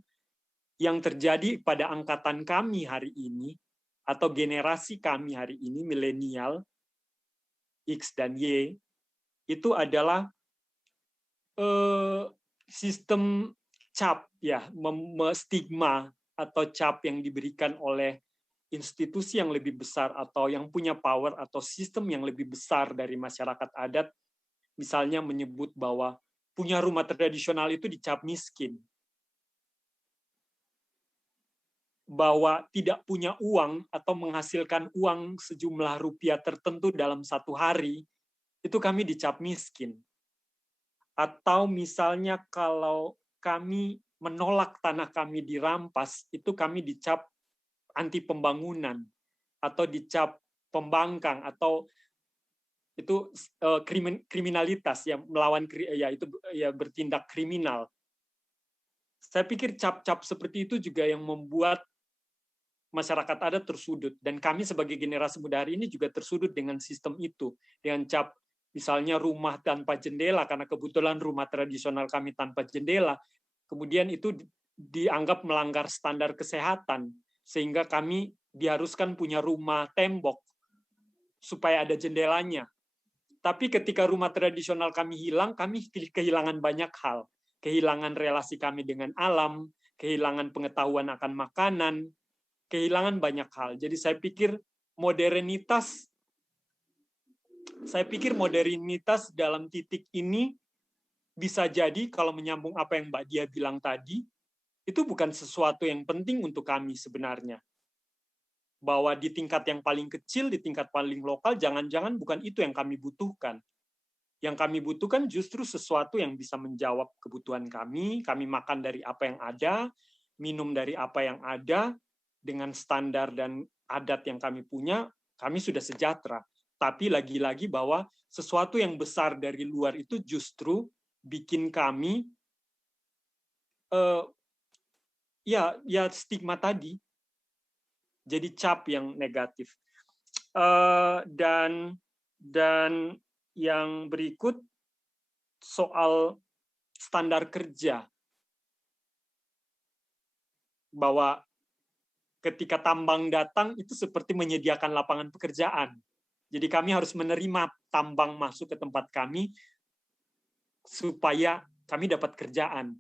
yang terjadi pada angkatan kami hari ini, atau generasi kami hari ini, milenial, X dan Y, itu adalah sistem cap, ya, stigma atau cap yang diberikan oleh institusi yang lebih besar atau yang punya power atau sistem yang lebih besar dari masyarakat adat, misalnya menyebut bahwa punya rumah tradisional itu dicap miskin, bahwa tidak punya uang atau menghasilkan uang sejumlah rupiah tertentu dalam satu hari, itu kami dicap miskin. Atau misalnya kalau kami menolak tanah kami dirampas, itu kami dicap anti pembangunan atau dicap pembangkang atau itu kriminalitas yang melawan, ya itu ya bertindak kriminal. Saya pikir cap-cap seperti itu juga yang membuat masyarakat adat tersudut, dan kami sebagai generasi muda hari ini juga tersudut dengan sistem itu, dengan cap misalnya rumah tanpa jendela, karena kebetulan rumah tradisional kami tanpa jendela, kemudian itu dianggap melanggar standar kesehatan, sehingga kami diharuskan punya rumah tembok supaya ada jendelanya. Tapi ketika rumah tradisional kami hilang, kami kehilangan banyak hal. Kehilangan relasi kami dengan alam, kehilangan pengetahuan akan makanan, kehilangan banyak hal. Jadi saya pikir modernitas dalam titik ini bisa jadi, kalau menyambung apa yang Mbak Dia bilang tadi, itu bukan sesuatu yang penting untuk kami sebenarnya. Bahwa di tingkat yang paling kecil, di tingkat paling lokal, jangan-jangan bukan itu yang kami butuhkan. Yang kami butuhkan justru sesuatu yang bisa menjawab kebutuhan kami makan dari apa yang ada, minum dari apa yang ada, dengan standar dan adat yang kami punya, kami sudah sejahtera. Tapi lagi-lagi bahwa sesuatu yang besar dari luar itu justru bikin kami ya stigma tadi, jadi cap yang negatif. Dan yang berikut soal standar kerja, bahwa ketika tambang datang itu seperti menyediakan lapangan pekerjaan. Jadi kami harus menerima tambang masuk ke tempat kami supaya kami dapat kerjaan.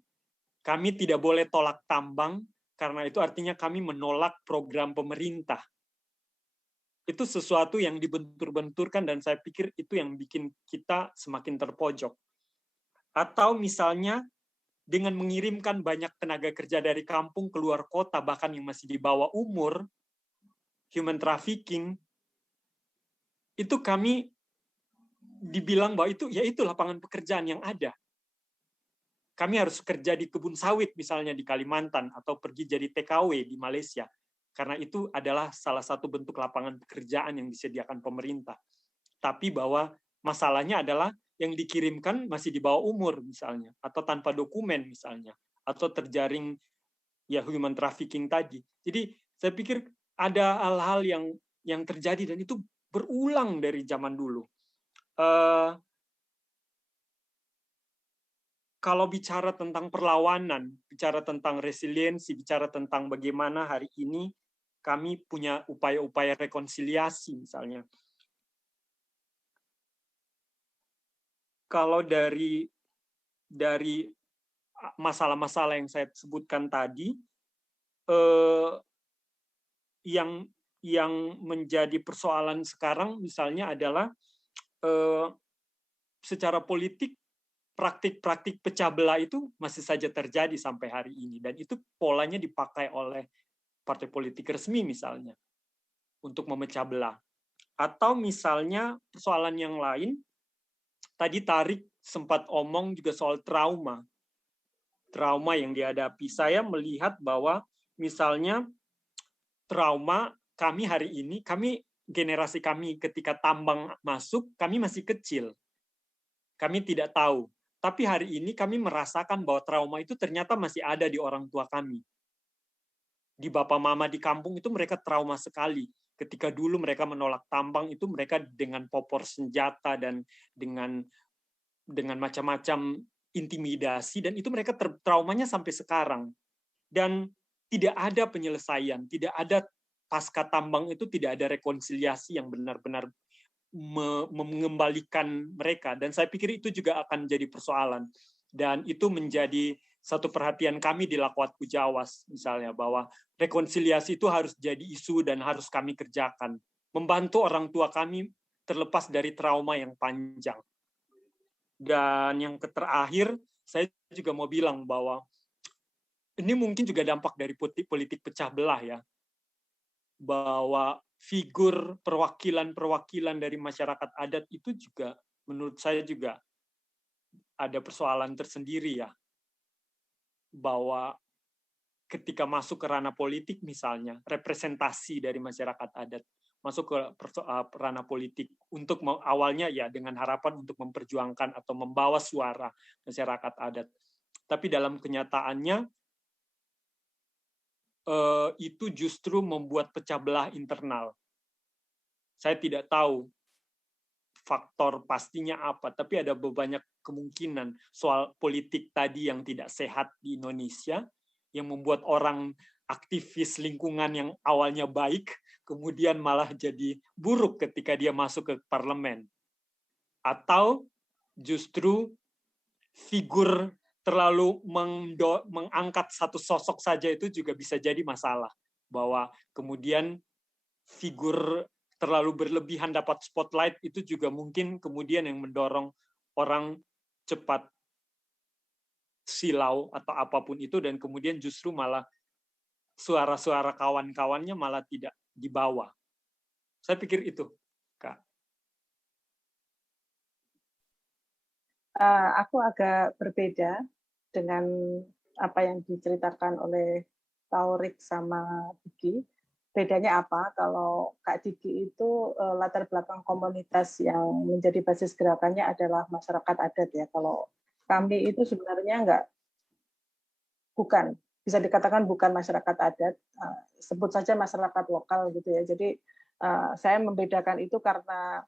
Kami tidak boleh tolak tambang, karena itu artinya kami menolak program pemerintah. Itu sesuatu yang dibentur-benturkan, dan saya pikir itu yang bikin kita semakin terpojok. Atau misalnya dengan mengirimkan banyak tenaga kerja dari kampung keluar kota, bahkan yang masih di bawah umur, human trafficking, itu kami dibilang bahwa itu lapangan pekerjaan yang ada. Kami harus kerja di kebun sawit misalnya di Kalimantan atau pergi jadi TKW di Malaysia. Karena itu adalah salah satu bentuk lapangan pekerjaan yang disediakan pemerintah. Tapi bahwa masalahnya adalah yang dikirimkan masih di bawah umur misalnya, atau tanpa dokumen misalnya, atau terjaring ya human trafficking tadi. Jadi saya pikir ada hal-hal yang terjadi dan itu berulang dari zaman dulu. Kalau bicara tentang perlawanan, bicara tentang resiliensi, bicara tentang bagaimana hari ini kami punya upaya-upaya rekonsiliasi misalnya. Kalau dari masalah-masalah yang saya sebutkan tadi, yang menjadi persoalan sekarang misalnya adalah secara politik praktik-praktik pecah belah itu masih saja terjadi sampai hari ini, dan itu polanya dipakai oleh partai politik resmi misalnya untuk memecah belah. Atau misalnya persoalan yang lain, tadi Tarik sempat omong juga soal trauma yang dihadapi. Saya melihat bahwa misalnya trauma kami hari ini, generasi kami ketika tambang masuk, kami masih kecil. Kami tidak tahu. Tapi hari ini kami merasakan bahwa trauma itu ternyata masih ada di orang tua kami. Di bapak mama di kampung itu mereka trauma sekali. Ketika dulu mereka menolak tambang itu mereka dengan popor senjata dan dengan macam-macam intimidasi, dan itu mereka traumanya sampai sekarang. Dan tidak ada penyelesaian, tidak ada pasca tambang itu tidak ada rekonsiliasi yang benar-benar mengembalikan mereka, dan saya pikir itu juga akan jadi persoalan, dan itu menjadi satu perhatian kami di Lakwatku Jawas misalnya, bahwa rekonsiliasi itu harus jadi isu dan harus kami kerjakan, membantu orang tua kami terlepas dari trauma yang panjang. Dan yang terakhir, saya juga mau bilang bahwa ini mungkin juga dampak dari politik pecah belah ya, bahwa figur perwakilan dari masyarakat adat itu juga menurut saya juga ada persoalan tersendiri ya, bahwa ketika masuk ke ranah politik misalnya, representasi dari masyarakat adat masuk ke ranah politik untuk awalnya ya dengan harapan untuk memperjuangkan atau membawa suara masyarakat adat, tapi dalam kenyataannya itu justru membuat pecah belah internal. Saya tidak tahu faktor pastinya apa, tapi ada banyak kemungkinan soal politik tadi yang tidak sehat di Indonesia, yang membuat orang aktivis lingkungan yang awalnya baik, kemudian malah jadi buruk ketika dia masuk ke parlemen. Atau justru figur terlalu mengangkat satu sosok saja itu juga bisa jadi masalah, bahwa kemudian figur terlalu berlebihan dapat spotlight itu juga mungkin kemudian yang mendorong orang cepat silau atau apapun itu, dan kemudian justru malah suara-suara kawan-kawannya malah tidak dibawa. Saya pikir itu, Kak. Aku agak berbeda dengan apa yang diceritakan oleh Taurik sama Diki. Bedanya apa? Kalau Kak Diki itu latar belakang komunitas yang menjadi basis gerakannya adalah masyarakat adat ya. Kalau kami itu sebenarnya bukan, bisa dikatakan bukan masyarakat adat, sebut saja masyarakat lokal gitu ya. Jadi saya membedakan itu karena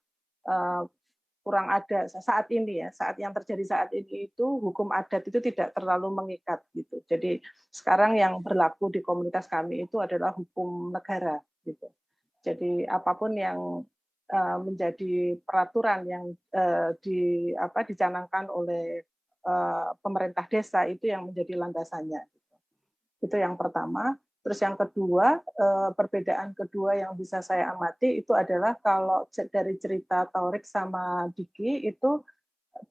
kurang ada saat ini ya, saat yang terjadi saat ini itu hukum adat itu tidak terlalu mengikat gitu. Jadi sekarang yang berlaku di komunitas kami itu adalah hukum negara gitu. Jadi apapun yang menjadi peraturan yang dicanangkan oleh pemerintah desa itu yang menjadi landasannya. Gitu. Itu yang pertama. Terus yang kedua, perbedaan kedua yang bisa saya amati itu adalah kalau dari cerita Taurik sama Diki itu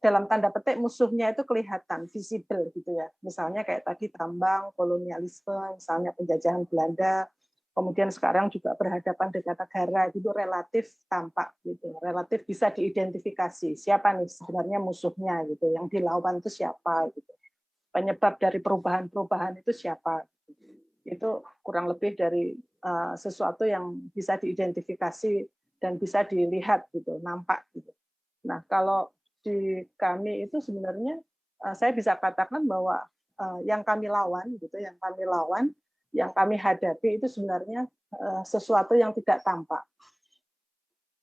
dalam tanda petik musuhnya itu kelihatan, visible gitu ya. Misalnya kayak tadi tambang, kolonialisme, misalnya penjajahan Belanda, Kemudian sekarang juga berhadapan dengan negara itu relatif tampak gitu, relatif bisa diidentifikasi siapa nih sebenarnya musuhnya gitu, yang dilawan itu siapa gitu, penyebab dari perubahan-perubahan itu siapa, itu kurang lebih dari sesuatu yang bisa diidentifikasi dan bisa dilihat gitu, nampak gitu. Nah kalau di kami itu sebenarnya saya bisa katakan bahwa yang kami lawan gitu, yang kami hadapi itu sebenarnya sesuatu yang tidak tampak.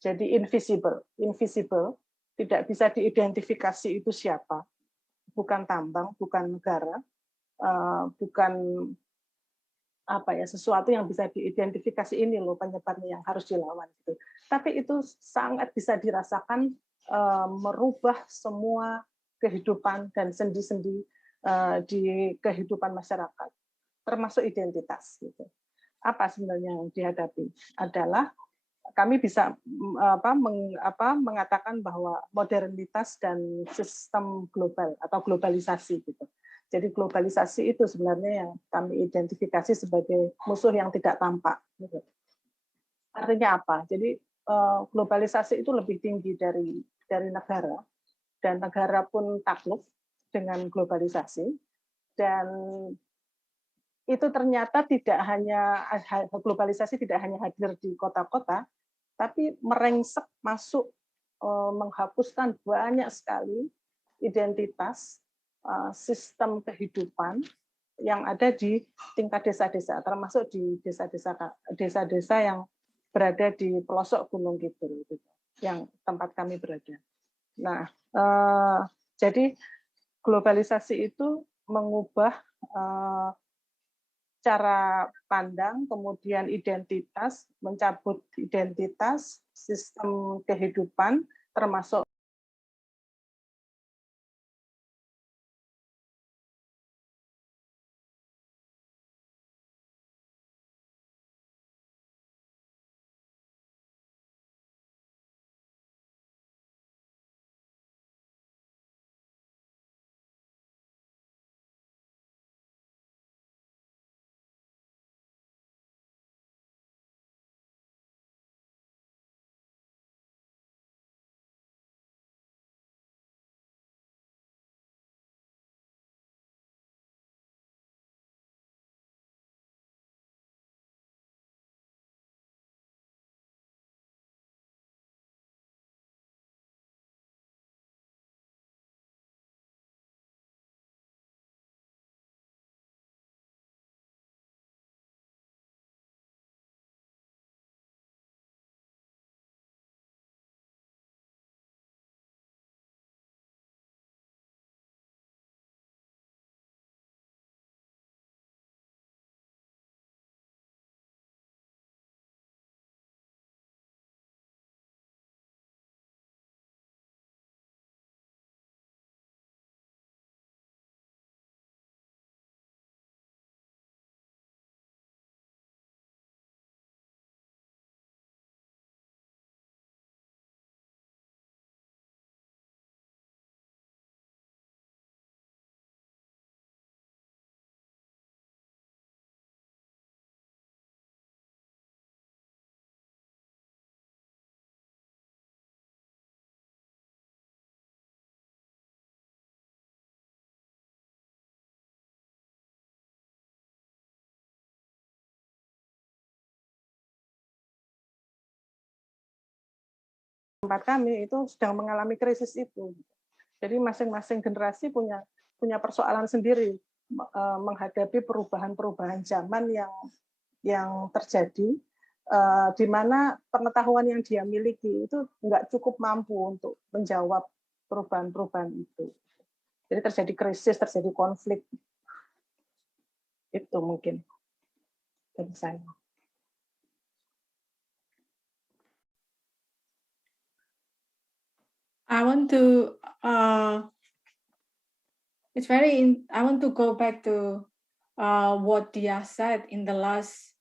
Jadi invisible, tidak bisa diidentifikasi itu siapa. Bukan tambang, bukan negara, bukan sesuatu yang bisa diidentifikasi ini loh penyebabnya yang harus dilawan gitu. Tapi itu sangat bisa dirasakan merubah semua kehidupan dan sendi-sendi di kehidupan masyarakat, termasuk identitas gitu. Apa sebenarnya yang dihadapi adalah kami bisa mengatakan bahwa modernitas dan sistem global atau globalisasi gitu. Jadi globalisasi itu sebenarnya yang kami identifikasi sebagai musuh yang tidak tampak gitu. Artinya apa? Jadi globalisasi itu lebih tinggi dari negara, dan negara pun takluk dengan globalisasi, dan itu ternyata globalisasi tidak hanya hadir di kota-kota, tapi merengsek masuk, menghapuskan banyak sekali identitas, sistem kehidupan yang ada di tingkat desa-desa, termasuk di desa-desa yang berada di pelosok Gunung Kidul, yang tempat kami berada. Nah, jadi globalisasi itu mengubah cara pandang, kemudian identitas, mencabut identitas, sistem kehidupan, termasuk tempat kami itu sedang mengalami krisis itu. Jadi masing-masing generasi punya persoalan sendiri menghadapi perubahan-perubahan zaman yang terjadi, di mana pengetahuan yang dia miliki itu nggak cukup mampu untuk menjawab perubahan-perubahan itu. Jadi terjadi krisis, terjadi konflik. Itu mungkin dari saya. I want to I want to go back to what Dia said in the last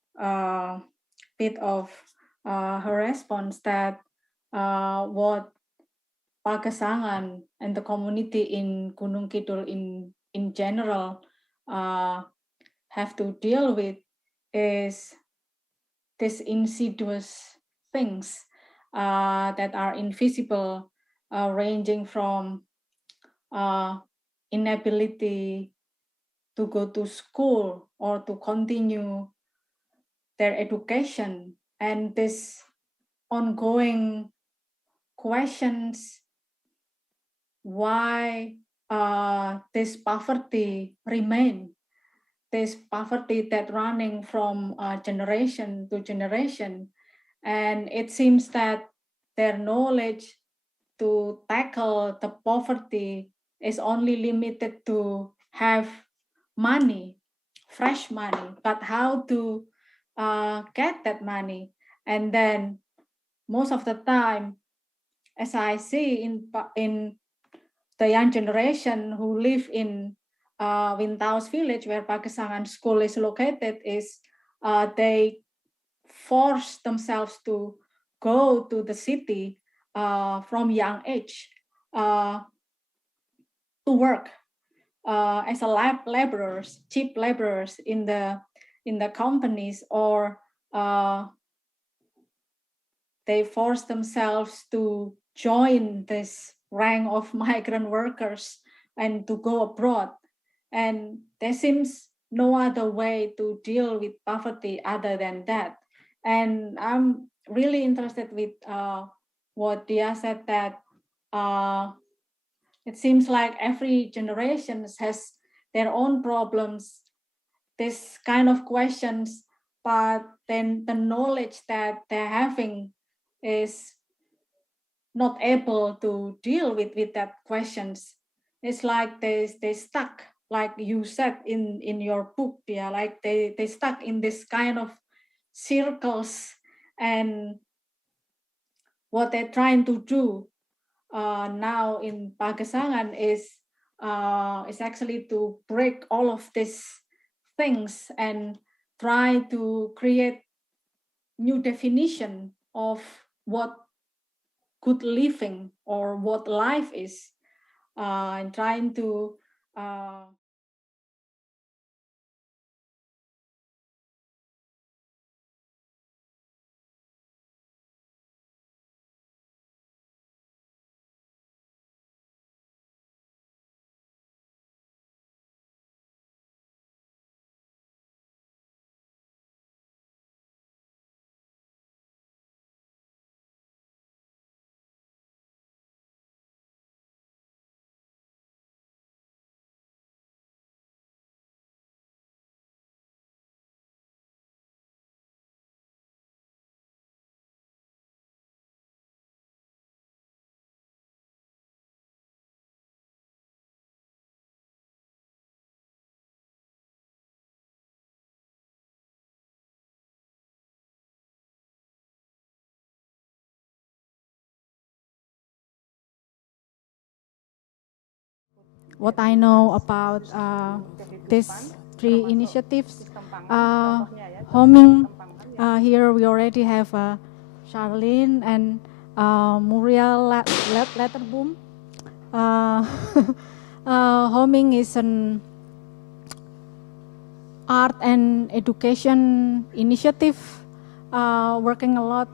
bit of her response, that what Pagesangan and the community in Gunung Kidul in general have to deal with is these insidious things that are invisible, ranging from inability to go to school or to continue their education, and this ongoing questions why this poverty remain, this poverty that running from generation to generation. And it seems that their knowledge to tackle the poverty is only limited to have money, fresh money, but how to get that money. And then most of the time, as I see in the young generation who live in Wintaus village, where Pagesangan school is located, is they force themselves to go to the city from young age to work as a laborers, cheap laborers in the companies, or they force themselves to join this rank of migrant workers and to go abroad. And there seems no other way to deal with poverty other than that. And I'm really interested with what Dia said, that it seems like every generation has their own problems, this kind of questions, but then the knowledge that they're having is not able to deal with that questions. It's like they stuck, like you said in your book, yeah, like they stuck in this kind of circles. And what they're trying to do now in Pagesangan is actually to break all of these things and try to create new definition of what good living or what life is, and trying to what I know about these three initiatives. Homing, here we already have Charlene and Muriel Letterboom. Homing is an art and education initiative, working a lot,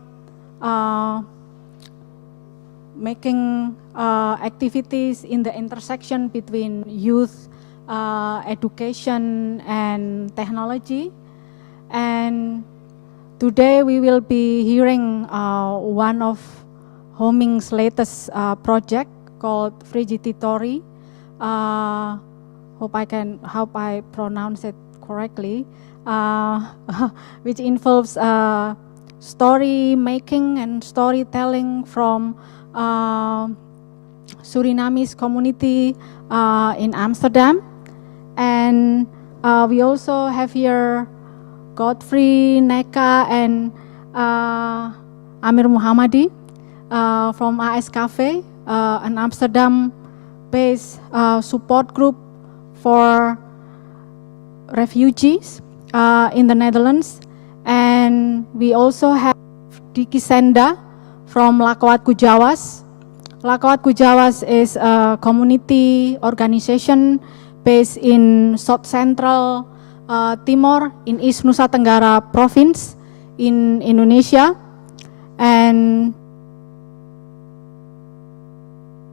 making activities in the intersection between youth, education, and technology. And today we will be hearing one of Homing's latest project called Frigiditory. Hope I pronounce it correctly, which involves story making and storytelling from Surinamese community in Amsterdam. And we also have here Godfrey, Neka, and Amir Muhammadi from AS Cafe, an Amsterdam-based support group for refugees in the Netherlands. And we also have Diki Senda from Lakwat Kujawas. Lakwat Kujawas is a community organization based in South Central Timor in East Nusa Tenggara province in Indonesia and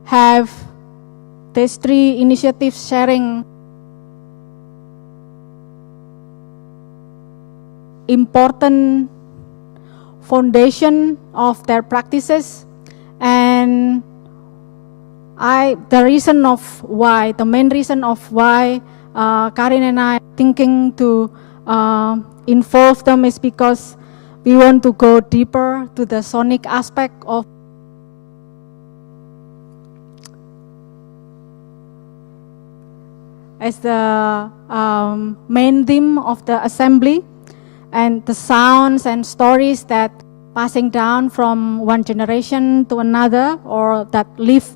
have these 3 initiatives sharing important foundation of their practices. And the main reason of why Karin and I are thinking to involve them is because we want to go deeper to the sonic aspect of as the main theme of the assembly, and the sounds and stories that passing down from one generation to another, or that live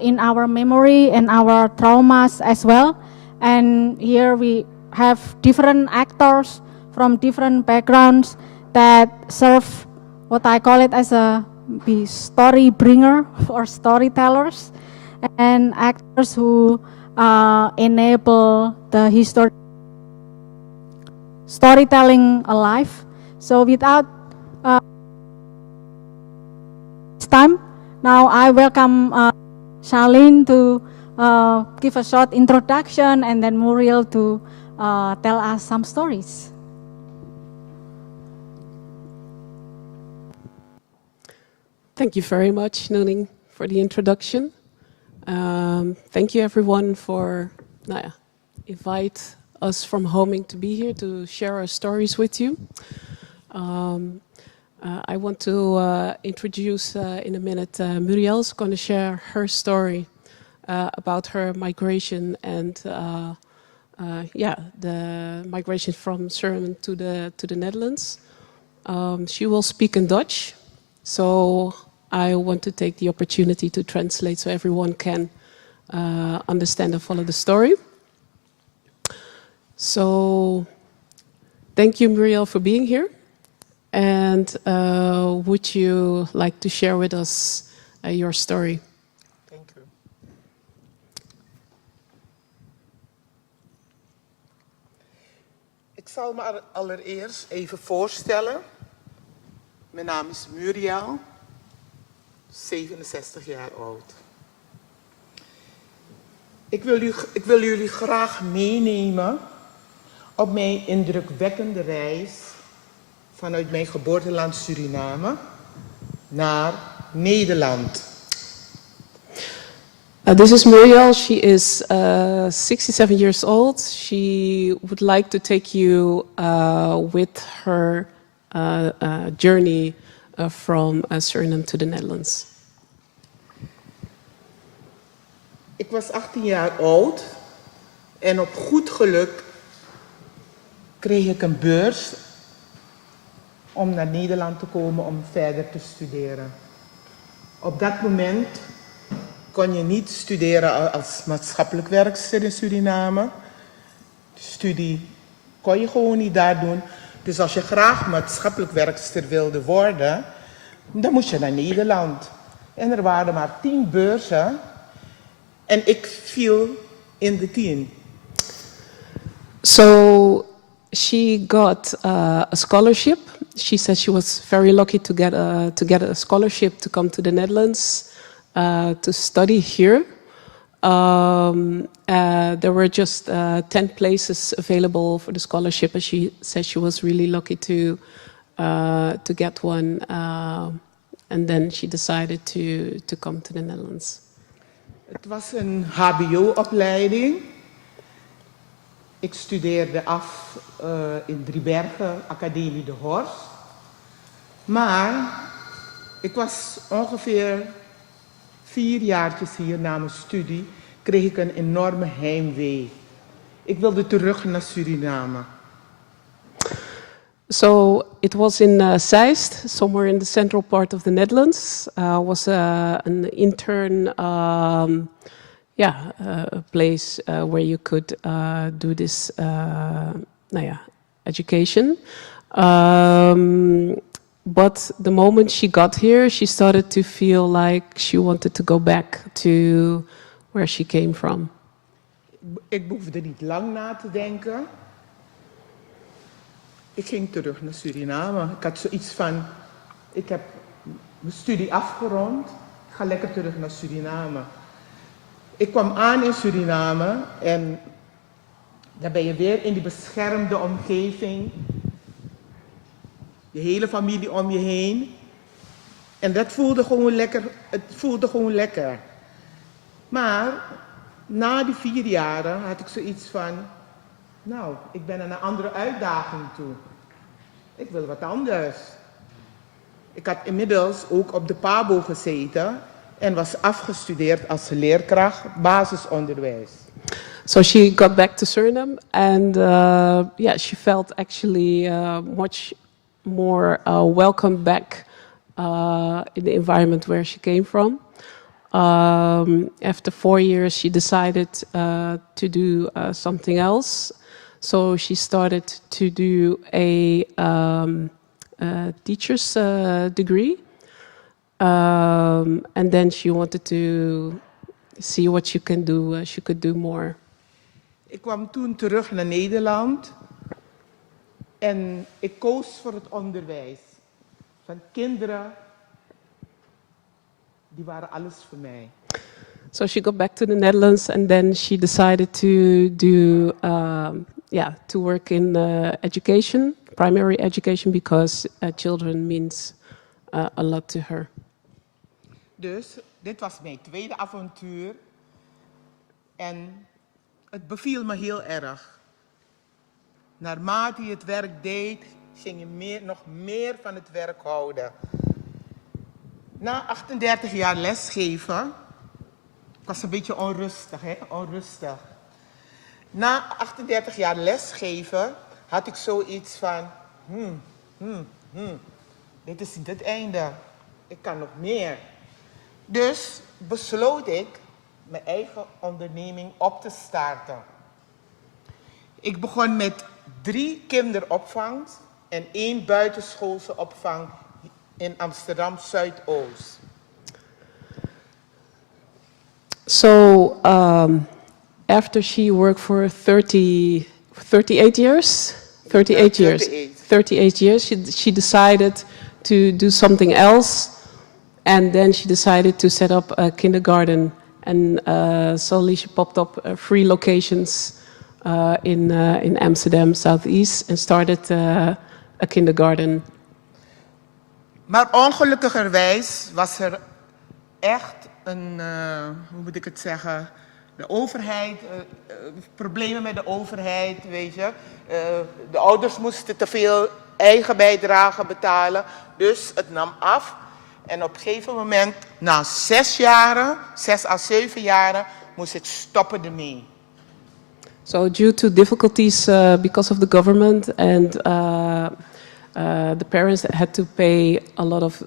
in our memory and our traumas as well. And here we have different actors from different backgrounds that serve what I call it as the story bringer or storytellers, and actors who enable the storytelling alive. So without time, now I welcome Charlene to give a short introduction, and then Muriel to tell us some stories. Thank you very much, Nuning, for the introduction. Thank you everyone for invite us from Homing to be here to share our stories with you. I want to introduce in a minute Muriel is going to share her story about her migration and the migration from Suriname to the Netherlands. She will speak in Dutch, so I want to take the opportunity to translate so everyone can understand and follow the story. So thank you, Muriel, for being here. And would you like to share with us your story? Thank you. Ik zal me allereerst even voorstellen. Mijn naam is Muriel, 67 jaar oud. Ik wil jullie graag meenemen op mijn indrukwekkende reis vanuit mijn geboorteland Suriname naar Nederland. This is Muriel. She is 67 years old. She would like to take you with her journey from Suriname to the Netherlands. Ik was 18 jaar oud en op goed geluk kreeg ik een beurs om naar Nederland te komen om verder te studeren. Op dat moment kon je niet studeren als maatschappelijk werkster in Suriname. De studie kon je gewoon niet daar doen. Dus als je graag maatschappelijk werkster wilde worden, dan moest je naar Nederland. En er waren maar 10 beurzen en ik viel in de 10. So she got a scholarship. She said she was very lucky to get a scholarship to come to the Netherlands to study here. There were just 10 places available for the scholarship, and she said she was really lucky to get one. And then she decided to come to the Netherlands. Het was een HBO-opleiding. Ik studeerde af in Driebergen, Academie de Horst. Maar ik was ongeveer 4 jaartjes hier na mijn studie, kreeg ik een enorme heimwee. Ik wilde terug naar Suriname. So it was in Zeist, somewhere in the central part of the Netherlands. Was an intern, a place where you could do this, education. But the moment she got here, she started to feel like she wanted to go back to where she came from. Ik hoefde niet lang na te denken. ik ging terug naar Suriname. Ik had zoiets van, ik heb mijn studie afgerond, ik ga lekker terug naar Suriname. Ik kwam aan in Suriname en dan ben je weer in die beschermde omgeving. Je hele familie om je heen. En dat voelde gewoon lekker, het voelde gewoon lekker. Maar na die 4 jaren had ik zoiets van, nou, ik ben naar een andere uitdaging toe. Ik wil wat anders. Ik had inmiddels ook op de PABO gezeten en was afgestudeerd als leerkracht basisonderwijs. So she got back to Suriname, and yeah, she felt actually much more welcome back in the environment where she came from. After 4 years, she decided to do something else. So she started to do a teacher's degree, and then she wanted to see what she can do. She could do more. Ik kwam toen terug naar Nederland en ik koos voor het onderwijs. Van kinderen, die waren alles voor mij. So she got back to the Netherlands, and then she decided to do, to work in education, primary education, because children means a lot to her. Dus dit was mijn tweede avontuur en het beviel me heel erg. Naarmate je het werk deed, ging je nog meer van het werk houden. Na 38 jaar lesgeven, ik was een beetje onrustig, onrustig. Na 38 jaar lesgeven had ik zoiets van, dit is niet het einde. Ik kan nog meer. Dus besloot ik mijn eigen onderneming op te starten. Ik begon met 3 kinderopvangs en 1 buitenschoolse opvang in Amsterdam Zuidoost. So after she worked for 38 years, she decided to do something else, and then she decided to set up a kindergarten, and slowly she popped up 3 locations in Amsterdam Southeast and started a kindergarten. Maar ongelukkigerwijs was er echt een, hoe moet ik het zeggen, de overheid, problemen met de overheid, weet je. De ouders moesten te veel eigen bijdrage betalen, dus het nam af. En op een gegeven moment, na 6 à 7 jaren, moest ik stoppen ermee. So due to difficulties because of the government and the parents had to pay a lot of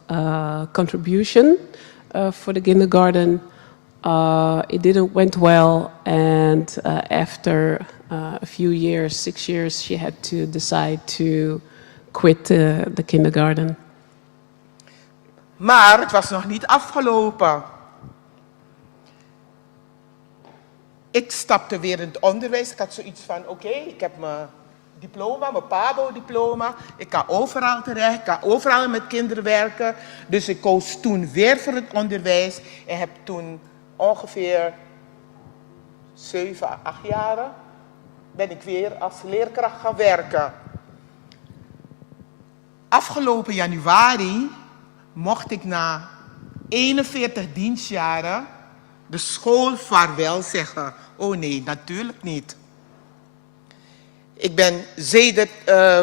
contribution for the kindergarten, it didn't went well, and after a few years, 6 years, she had to decide to quit the kindergarten. Maar het was nog niet afgelopen. Ik stapte weer in het onderwijs. Ik had zoiets van, oké, ik heb mijn diploma, mijn PABO-diploma. Ik kan overal terecht, ik kan overal met kinderen werken. Dus ik koos toen weer voor het onderwijs. En heb toen ongeveer 7 à 8 jaren ben ik weer als leerkracht gaan werken. Afgelopen januari mocht ik na 41 dienstjaren de school vaarwel zeggen. Oh nee, natuurlijk niet. Ik ben sedert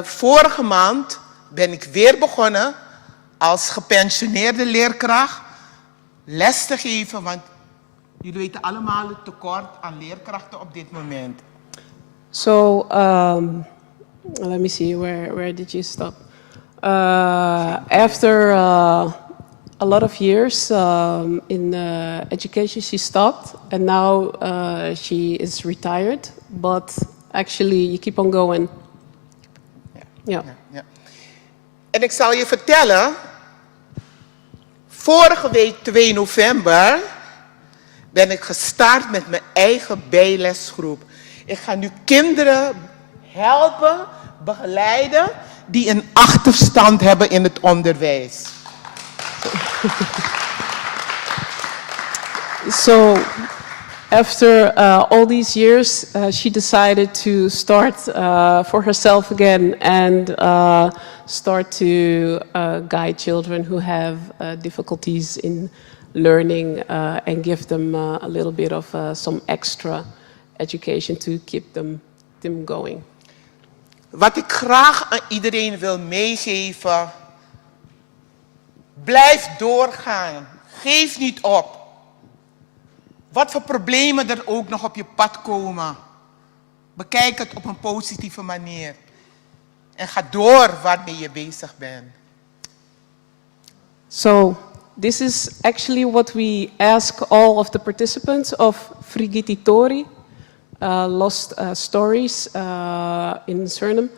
vorige maand ben ik weer begonnen als gepensioneerde leerkracht les te geven, want jullie weten allemaal het tekort aan leerkrachten op dit moment. So let me see, where did you stop? After a lot of years in education, she stopped, and now she is retired. But actually, you keep on going. Ja. En ik zal je vertellen, vorige week 2 november ben ik gestart met mijn eigen bijlesgroep. Ik ga nu kinderen helpen begeleiden die een achterstand hebben in het onderwijs. So after all these years, she decided to start for herself again and start to guide children who have difficulties in learning and give them a little bit of some extra education to keep them going. Wat ik graag aan iedereen wil meegeven, blijf doorgaan, geef niet op. Wat voor problemen er ook nog op je pad komen, bekijk het op een positieve manier. En ga door waarmee je bezig bent. So this is actually what we ask all of the participants of Frigititori, Lost Stories in Suriname.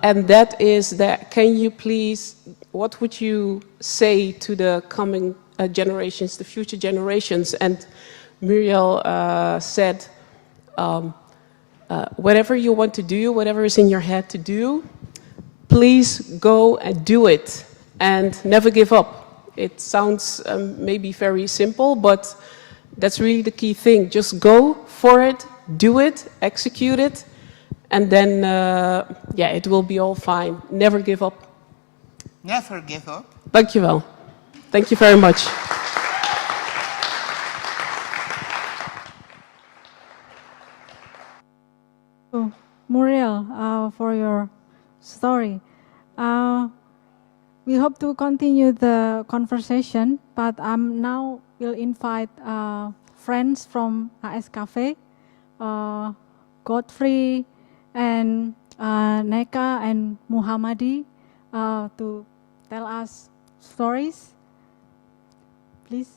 And that is that, can you please, what would you say to the coming generations, the future generations? And Muriel said, whatever you want to do, whatever is in your head to do, please go and do it and never give up. It sounds maybe very simple, but that's really the key thing. Just go for it, do it, execute it, and then, yeah, it will be all fine. Never give up. Never give up. Dankjewel. Thank you very much. Muriel, for your story. We hope to continue the conversation, but now will invite friends from AS Cafe, Godfrey and Neka and Muhammadi to tell us stories. Please.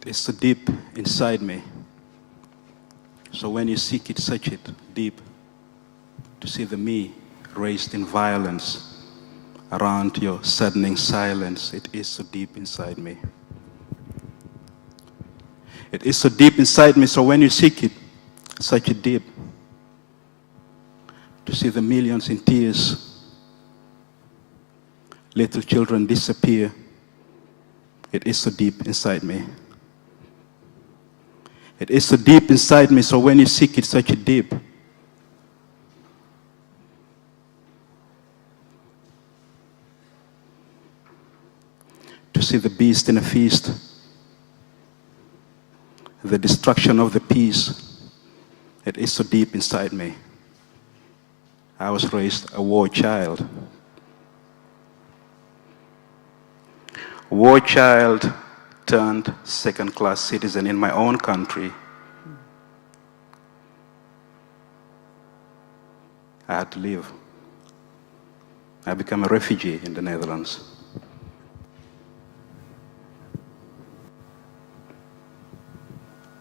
It is so deep inside me. So when you seek it, search it deep to see the me raised in violence around your saddening silence. It is so deep inside me. It is so deep inside me, so when you seek it, search it deep to see the millions in tears, little children disappear. It is so deep inside me. It is so deep inside me, so when you seek it, search it deep. To see the beast in a feast, the destruction of the peace. It is so deep inside me. I was raised a war child. A war child turned second-class citizen in my own country. I had to leave. I became a refugee in the Netherlands.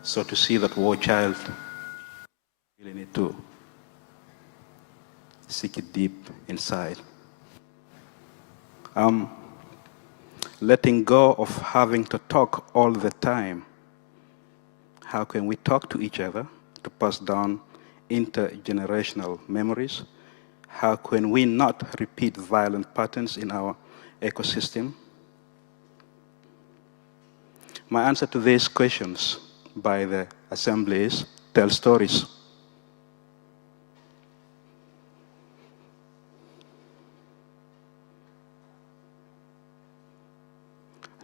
So to see that war child, you really need to seek it deep inside. Letting go of having to talk all the time. How can we talk to each other to pass down intergenerational memories? How can we not repeat violent patterns in our ecosystem? My answer to these questions by the Assembly is tell stories.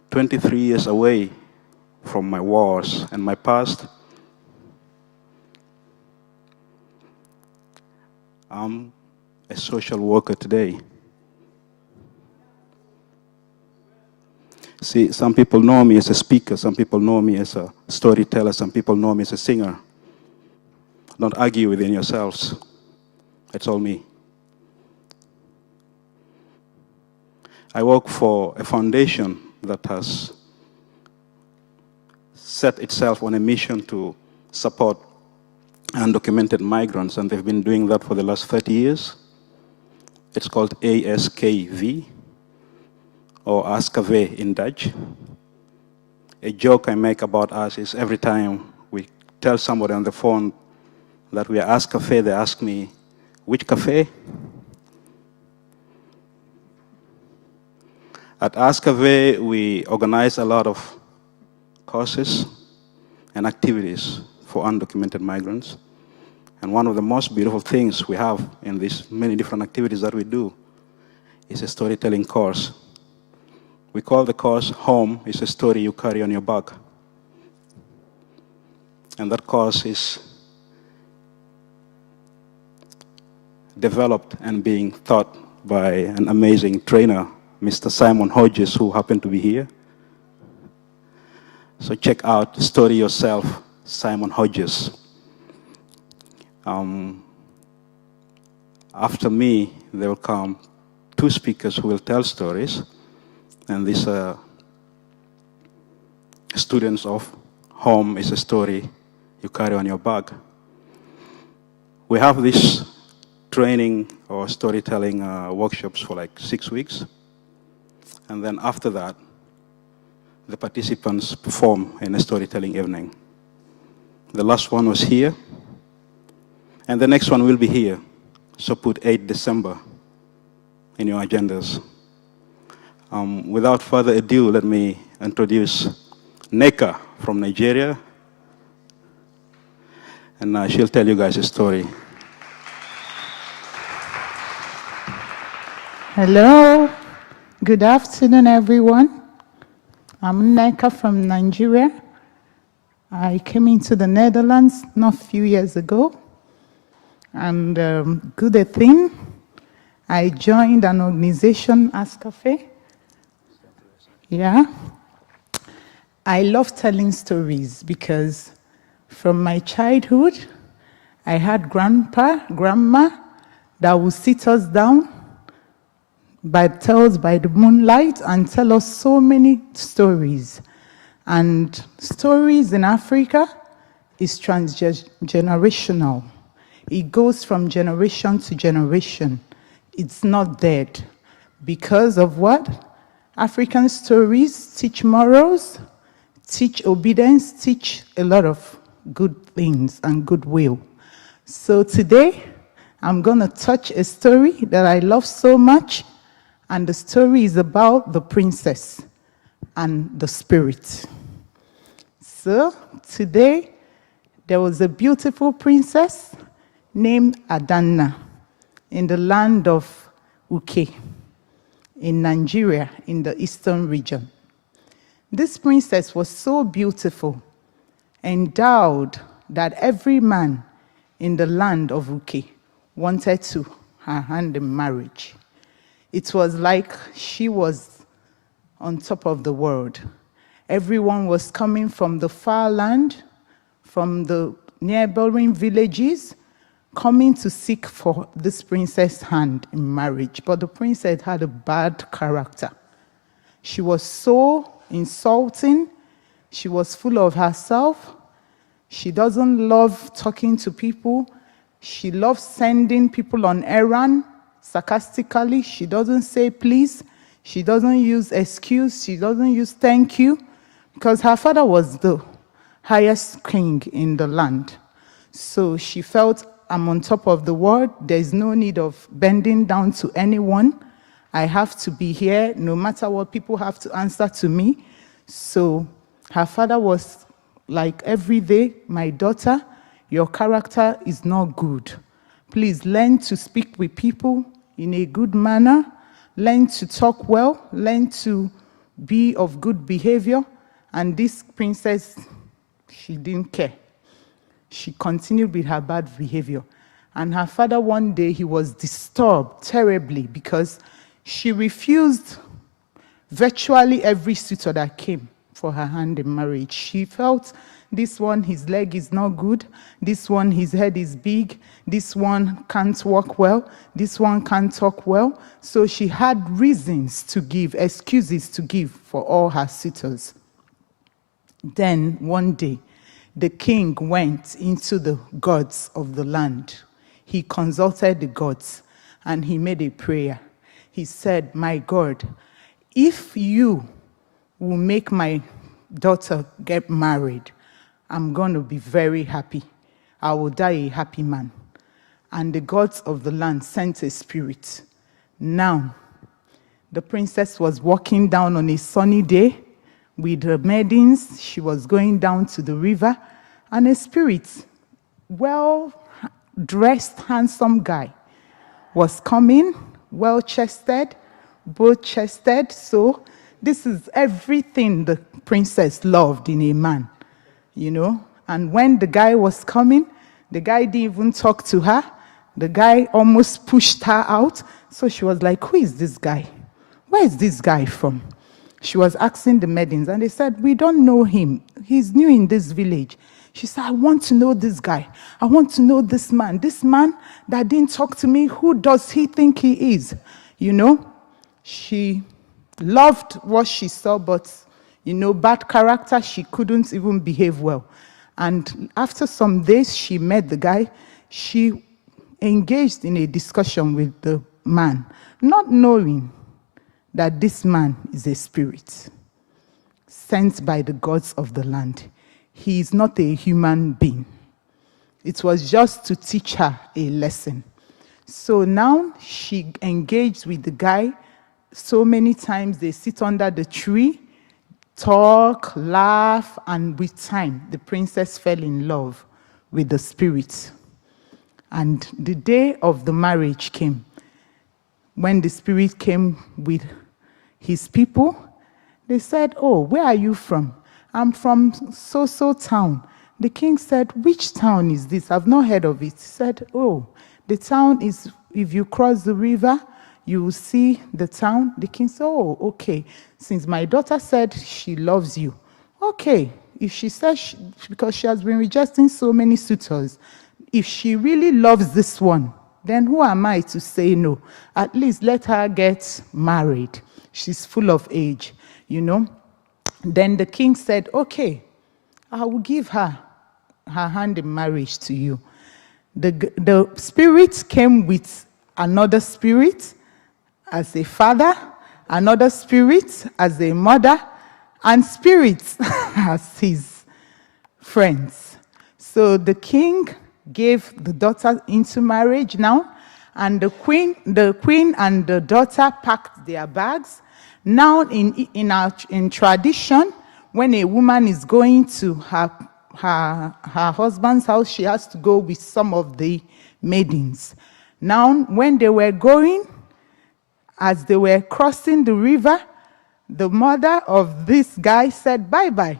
"23 years away from my wars and my past, I'm a social worker today. See, some people know me as a speaker, some people know me as a storyteller, some people know me as a singer. Don't argue within yourselves. It's all me. I work for a foundation that has set itself on a mission to support undocumented migrants, and they've been doing that for the last 30 years. It's called ASKV, or ASKV in Dutch. A joke I make about us is every time we tell somebody on the phone that we are Ask Cafe, they ask me, which cafe? At Ask Cafe, we organize a lot of courses and activities for undocumented migrants. And one of the most beautiful things we have in these many different activities that we do is a storytelling course. We call the course Home is a Story You Carry on Your Back. And that course is developed and being taught by an amazing trainer, Mr. Simon Hodges, who happened to be here. So check out Story Yourself, Simon Hodges. After me, there will come two speakers who will tell stories, and these are students of Home is a Story You Carry on Your Back. We have this training or storytelling workshops for like 6 weeks, and then after that, the participants perform in a storytelling evening. The last one was here, and the next one will be here. So put 8 December in your agendas. Without further ado, let me introduce Neka from Nigeria, and she'll tell you guys a story. Hello, good afternoon, everyone. I'm Neka from Nigeria. I came into the Netherlands not a few years ago, and good a thing, I joined an organization, Ask Cafe. Yeah. I love telling stories because from my childhood, I had grandpa, grandma that would sit us down by the moonlight and tell us so many stories. And stories in Africa is transgenerational. It goes from generation to generation. It's not dead. Because of what? African stories teach morals, teach obedience, teach a lot of good things and goodwill. So today, I'm going to touch a story that I love so much, and the story is about the princess and the spirit. So today, there was a beautiful princess named Adanna in the land of Uke, in Nigeria, in the eastern region. This princess was so beautiful, endowed, that every man in the land of Uke wanted to her hand in marriage. It was like she was on top of the world. Everyone was coming from the far land, from the neighboring villages, coming to seek for this princess' hand in marriage. But the princess had a bad character. She was so insulting. She was full of herself. She doesn't love talking to people. She loves sending people on errand sarcastically. She doesn't say please. She doesn't use excuse. She doesn't use thank you, because her father was the highest king in the land. So she felt, I'm on top of the world. There's no need of bending down to anyone. I have to be here no matter what people have to answer to me. So her father was like, every day, my daughter, your character is not good. Please learn to speak with people in a good manner. Learn to talk well. Learn to be of good behavior. And this princess, she didn't care. She continued with her bad behavior. And her father, one day, he was disturbed terribly because she refused virtually every suitor that came for her hand in marriage. She felt, this one, his leg is not good. This one, his head is big. This one can't walk well. This one can't talk well. So she had reasons to give, excuses to give for all her suitors. Then one day, the king went into the gods of the land. He consulted the gods and he made a prayer. He said, my God, if you will make my daughter get married, I'm going to be very happy. I will die a happy man. And the gods of the land sent a spirit. Now, the princess was walking down on a sunny day with her maidens. She was going down to the river, and a spirit, well-dressed, handsome guy, was coming, well-chested, broad-chested. So this is everything the princess loved in a man, you know. And when the guy was coming, the guy didn't even talk to her. The guy almost pushed her out. So she was like, who is this guy? Where is this guy from? She was asking the maidens, and they said, we don't know him. He's new in this village. She said, I want to know this guy. I want to know this man. This man that didn't talk to me, who does he think he is? You know, she loved what she saw, but, you know, bad character, she couldn't even behave well. And after some days, she met the guy. She engaged in a discussion with the man, not knowing that this man is a spirit sent by the gods of the land. He is not a human being. It was just to teach her a lesson. So now she engaged with the guy. So many times they sit under the tree, talk, laugh, and with time, the princess fell in love with the spirit. And the day of the marriage came. When the spirit came with his people, they said, oh, where are you from? I'm from so-so town. The king said, which town is this? I've not heard of it. He said, oh, the town is, if you cross the river, you will see the town. The king said, oh, okay. Since my daughter said she loves you, okay. If she says, because she has been rejecting so many suitors, if she really loves this one, then who am I to say no? At least let her get married. She's full of age, you know. Then the king said, okay, I will give her hand in marriage to you. The spirit came with another spirit as a father, another spirit as a mother, and spirits as his friends. So the king gave the daughter into marriage now, and the queen and the daughter packed their bags. Now, in tradition, when a woman is going to her husband's house, she has to go with some of the maidens. Now, when they were going, as they were crossing the river, the mother of this guy said, bye-bye,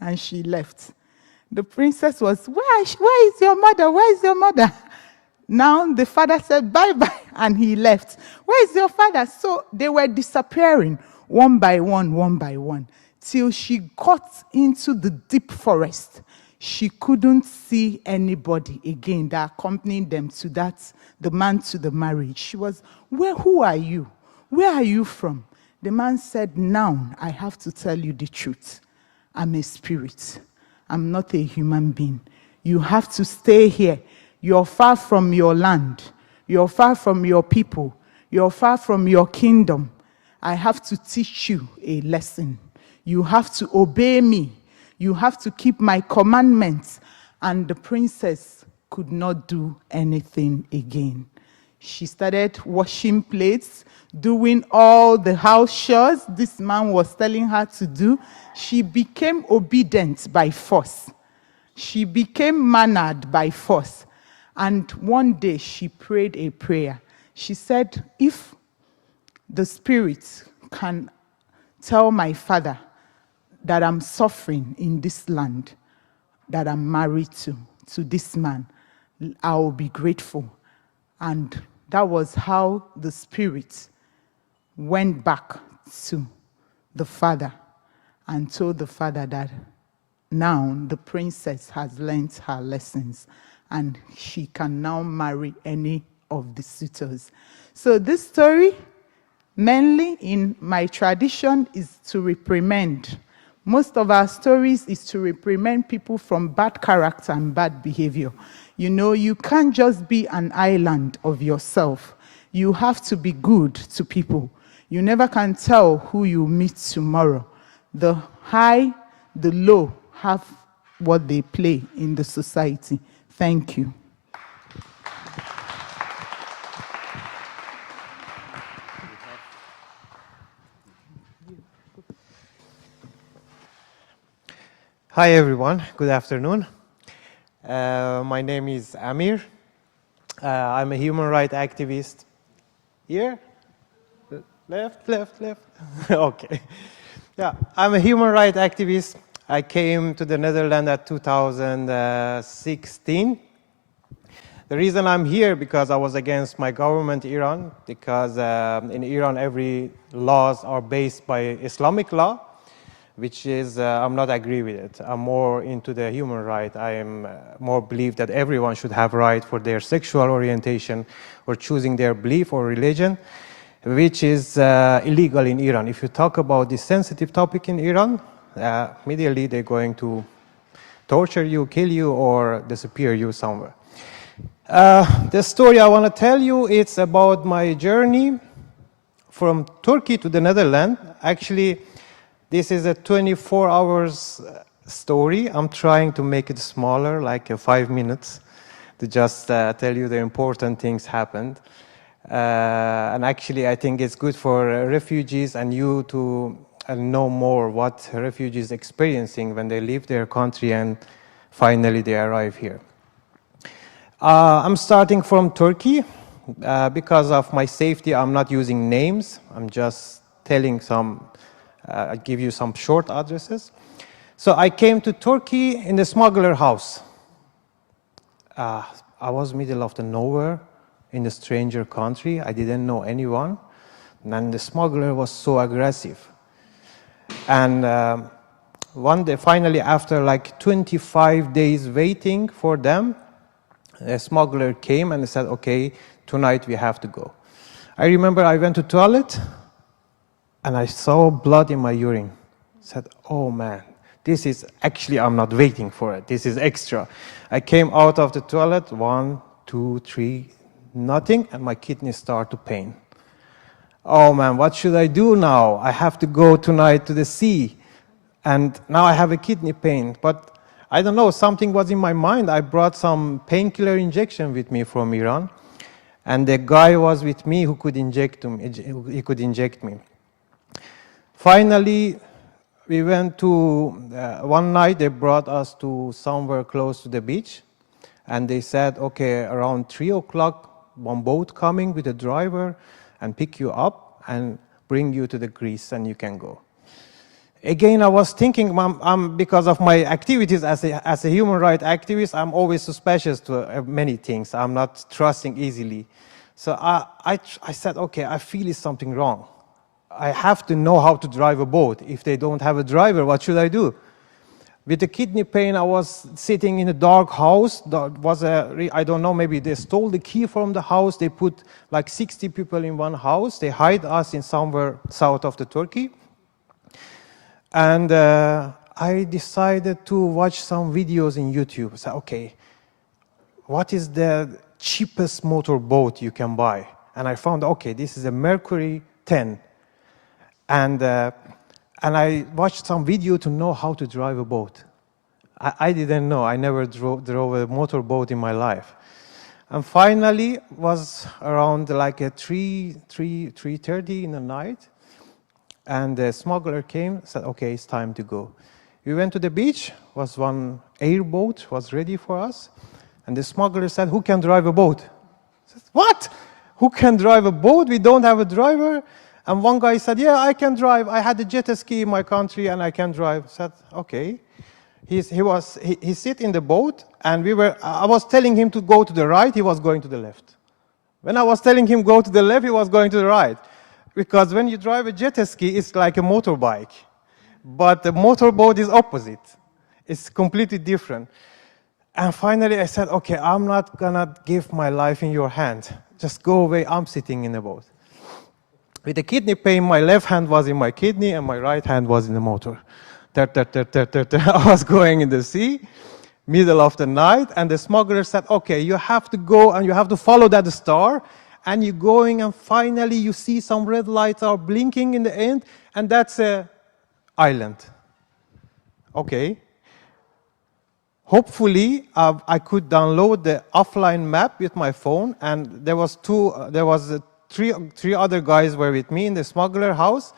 and she left. The princess was, where is your mother? Where is your mother? Now the father said, bye-bye, and he left. Where is your father? So they were disappearing one by one, till she got into the deep forest. She couldn't see anybody again that accompanied them to the man to the marriage. She was, who are you? Where are you from? The man said, now I have to tell you the truth. I'm a spirit. I'm not a human being. You have to stay here. You're far from your land. You're far from your people. You're far from your kingdom. I have to teach you a lesson. You have to obey me. You have to keep my commandments. And the princess could not do anything again. She started washing plates, doing all the house chores this man was telling her to do. She became obedient by force. She became mannered by force. And one day she prayed a prayer. She said, if the spirit can tell my father that I'm suffering in this land, that I'm married to this man, I will be grateful. And that was how the spirit went back to the father and told the father that now the princess has learned her lessons and she can now marry any of the suitors. So this story, mainly in my tradition, is to reprimand. Most of our stories is to reprimand people from bad character and bad behavior. You know, you can't just be an island of yourself. You have to be good to people. You never can tell who you meet tomorrow. The high, the low have what they play in the society. Thank you. Hi everyone, good afternoon. My name is Amir. I'm a human rights activist. Here? Left. Okay. Yeah, I'm a human rights activist. I came to the Netherlands at 2016. The reason I'm here because I was against my government, Iran, because in Iran every laws are based by Islamic law, which is, I'm not agree with it. I'm more into the human right. I am more believe that everyone should have right for their sexual orientation or choosing their belief or religion, which is illegal in Iran. If you talk about this sensitive topic in Iran, immediately they're going to torture you, kill you, or disappear you somewhere. The story I want to tell you, it's about my journey from Turkey to the Netherlands. Actually, this is a 24 hours story. I'm trying to make it smaller, like 5 minutes, to just tell you the important things happened. And actually, I think it's good for refugees and you to know more what refugees experiencing when they leave their country and finally they arrive here. I'm starting from Turkey. Because of my safety, I'm not using names. I'm just telling some I give you some short addresses. So I came to Turkey in the smuggler house. I was middle of the nowhere in a stranger country. I didn't know anyone. And the smuggler was so aggressive. And one day, finally, after like 25 days waiting for them, the smuggler came and said, okay, tonight we have to go. I remember I went to toilet and I saw blood in my urine. I said, oh man, this is actually, I'm not waiting for it. This is extra. I came out of the toilet, 1, 2, 3, nothing, and my kidneys start to pain. Oh man, what should I do now? I have to go tonight to the sea. And now I have a kidney pain. But I don't know, something was in my mind. I brought some painkiller injection with me from Iran. And the guy was with me who could inject me. Finally, we went to, one night they brought us to somewhere close to the beach. And they said, okay, around 3 o'clock, one boat coming with a driver and pick you up and bring you to the Greece and you can go. Again, I was thinking, because of my activities as a human rights activist, I'm always suspicious to many things. I'm not trusting easily. So I said, okay, I feel it's something wrong. I have to know how to drive a boat. If they don't have a driver, what should I do? With the kidney pain, I was sitting in a dark house. There was I don't know, maybe they stole the key from the house. They put like 60 people in one house. They hide us in somewhere south of the Turkey. And I decided to watch some videos in YouTube. I said, okay, what is the cheapest motorboat you can buy? And I found, okay, this is a Mercury 10. And I watched some video to know how to drive a boat. I didn't know. I never drove a motorboat in my life. And finally, was around like 3:30 in the night. And the smuggler came, said, okay, it's time to go. We went to the beach, was one airboat, was ready for us. And the smuggler said, who can drive a boat? I said, what? Who can drive a boat? We don't have a driver. And one guy said, yeah, I can drive. I had a jet ski in my country and I can drive. I said, okay. He sit in the boat and I was telling him to go to the right, he was going to the left. When I was telling him go to the left, he was going to the right. Because when you drive a jet ski, it's like a motorbike. But the motorboat is opposite. It's completely different. And finally I said, okay, I'm not gonna give my life in your hand. Just go away, I'm sitting in the boat. With the kidney pain, my left hand was in my kidney and my right hand was in the motor. I was going in the sea, middle of the night, and the smuggler said, okay, you have to go and you have to follow that star, and you're going and finally you see some red lights are blinking in the end, and that's an island. Okay. hopefully, I could download the offline map with my phone, and there was three other guys were with me in the smuggler house,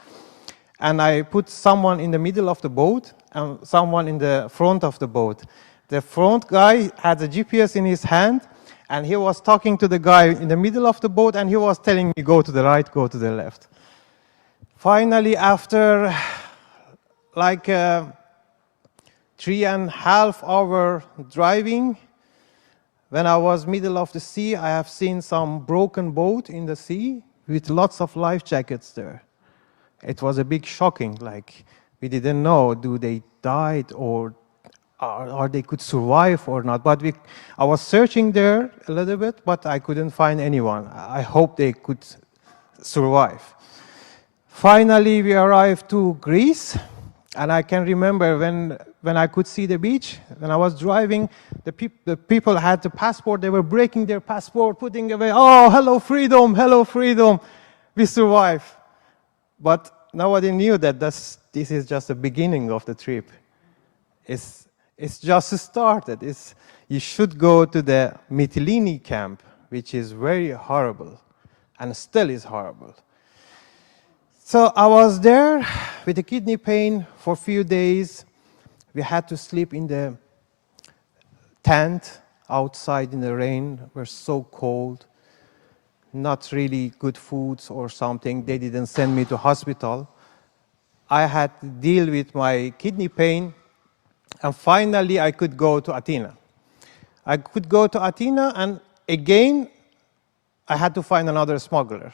and I put someone in the middle of the boat and someone in the front of the boat. The front guy had a GPS in his hand, and he was talking to the guy in the middle of the boat, and he was telling me, go to the right, go to the left. Finally, after like 3.5 hour driving, when I was middle of the sea, I have seen some broken boat in the sea with lots of life jackets there. It was a big shocking, like we didn't know, do they died or they could survive or not. But I was searching there a little bit, but I couldn't find anyone. I hope they could survive. Finally, we arrived to Greece, and I can remember when I could see the beach, when I was driving, the people had the passport, they were breaking their passport, putting away, oh, hello freedom, we survived. But nobody knew that this is just the beginning of the trip. It's just started. You should go to the Mytilene camp, which is very horrible, and still is horrible. So I was there with a kidney pain for a few days. We had to sleep in the tent outside in the rain. It was so cold. Not really good foods or something. They didn't send me to hospital. I had to deal with my kidney pain, and finally I could go to Athena. I could go to Athena, and again I had to find another smuggler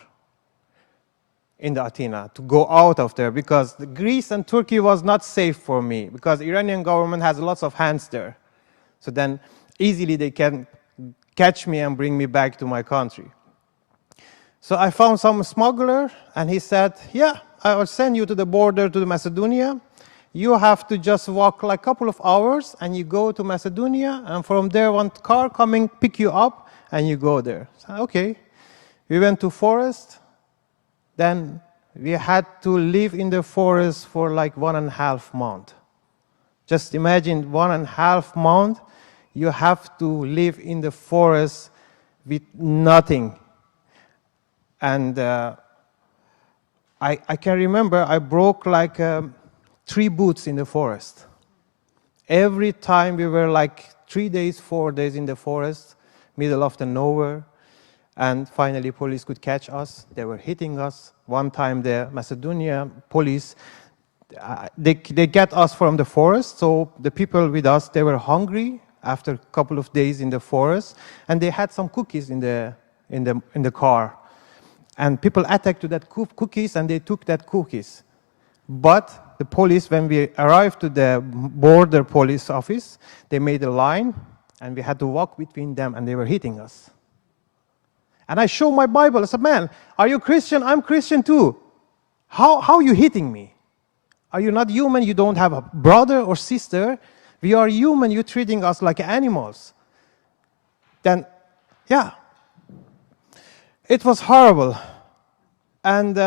in the Athena to go out of there, because Greece and Turkey was not safe for me, because the Iranian government has lots of hands there. So then easily they can catch me and bring me back to my country. So I found some smuggler, and he said, yeah, I will send you to the border to Macedonia. You have to just walk like a couple of hours, and you go to Macedonia, and from there one car coming, pick you up, and you go there. So, okay. We went to forest. Then we had to live in the forest for like 1.5 months. Just imagine 1.5 months, you have to live in the forest with nothing. And I can remember I broke like 3 boots in the forest. Every time we were like 3 days, 4 days in the forest, middle of the nowhere. And finally, police could catch us. They were hitting us. One time, the Macedonia police, they get us from the forest. So the people with us, they were hungry after a couple of days in the forest, and they had some cookies in the car. And people attacked to that cookies, and they took that cookies. But the police, when we arrived to the border police office, they made a line, and we had to walk between them, and they were hitting us. And I showed my Bible. I said, man, are you Christian? I'm Christian too. How are you hitting me? Are you not human? You don't have a brother or sister. We are human. You're treating us like animals. Then, yeah, it was horrible. And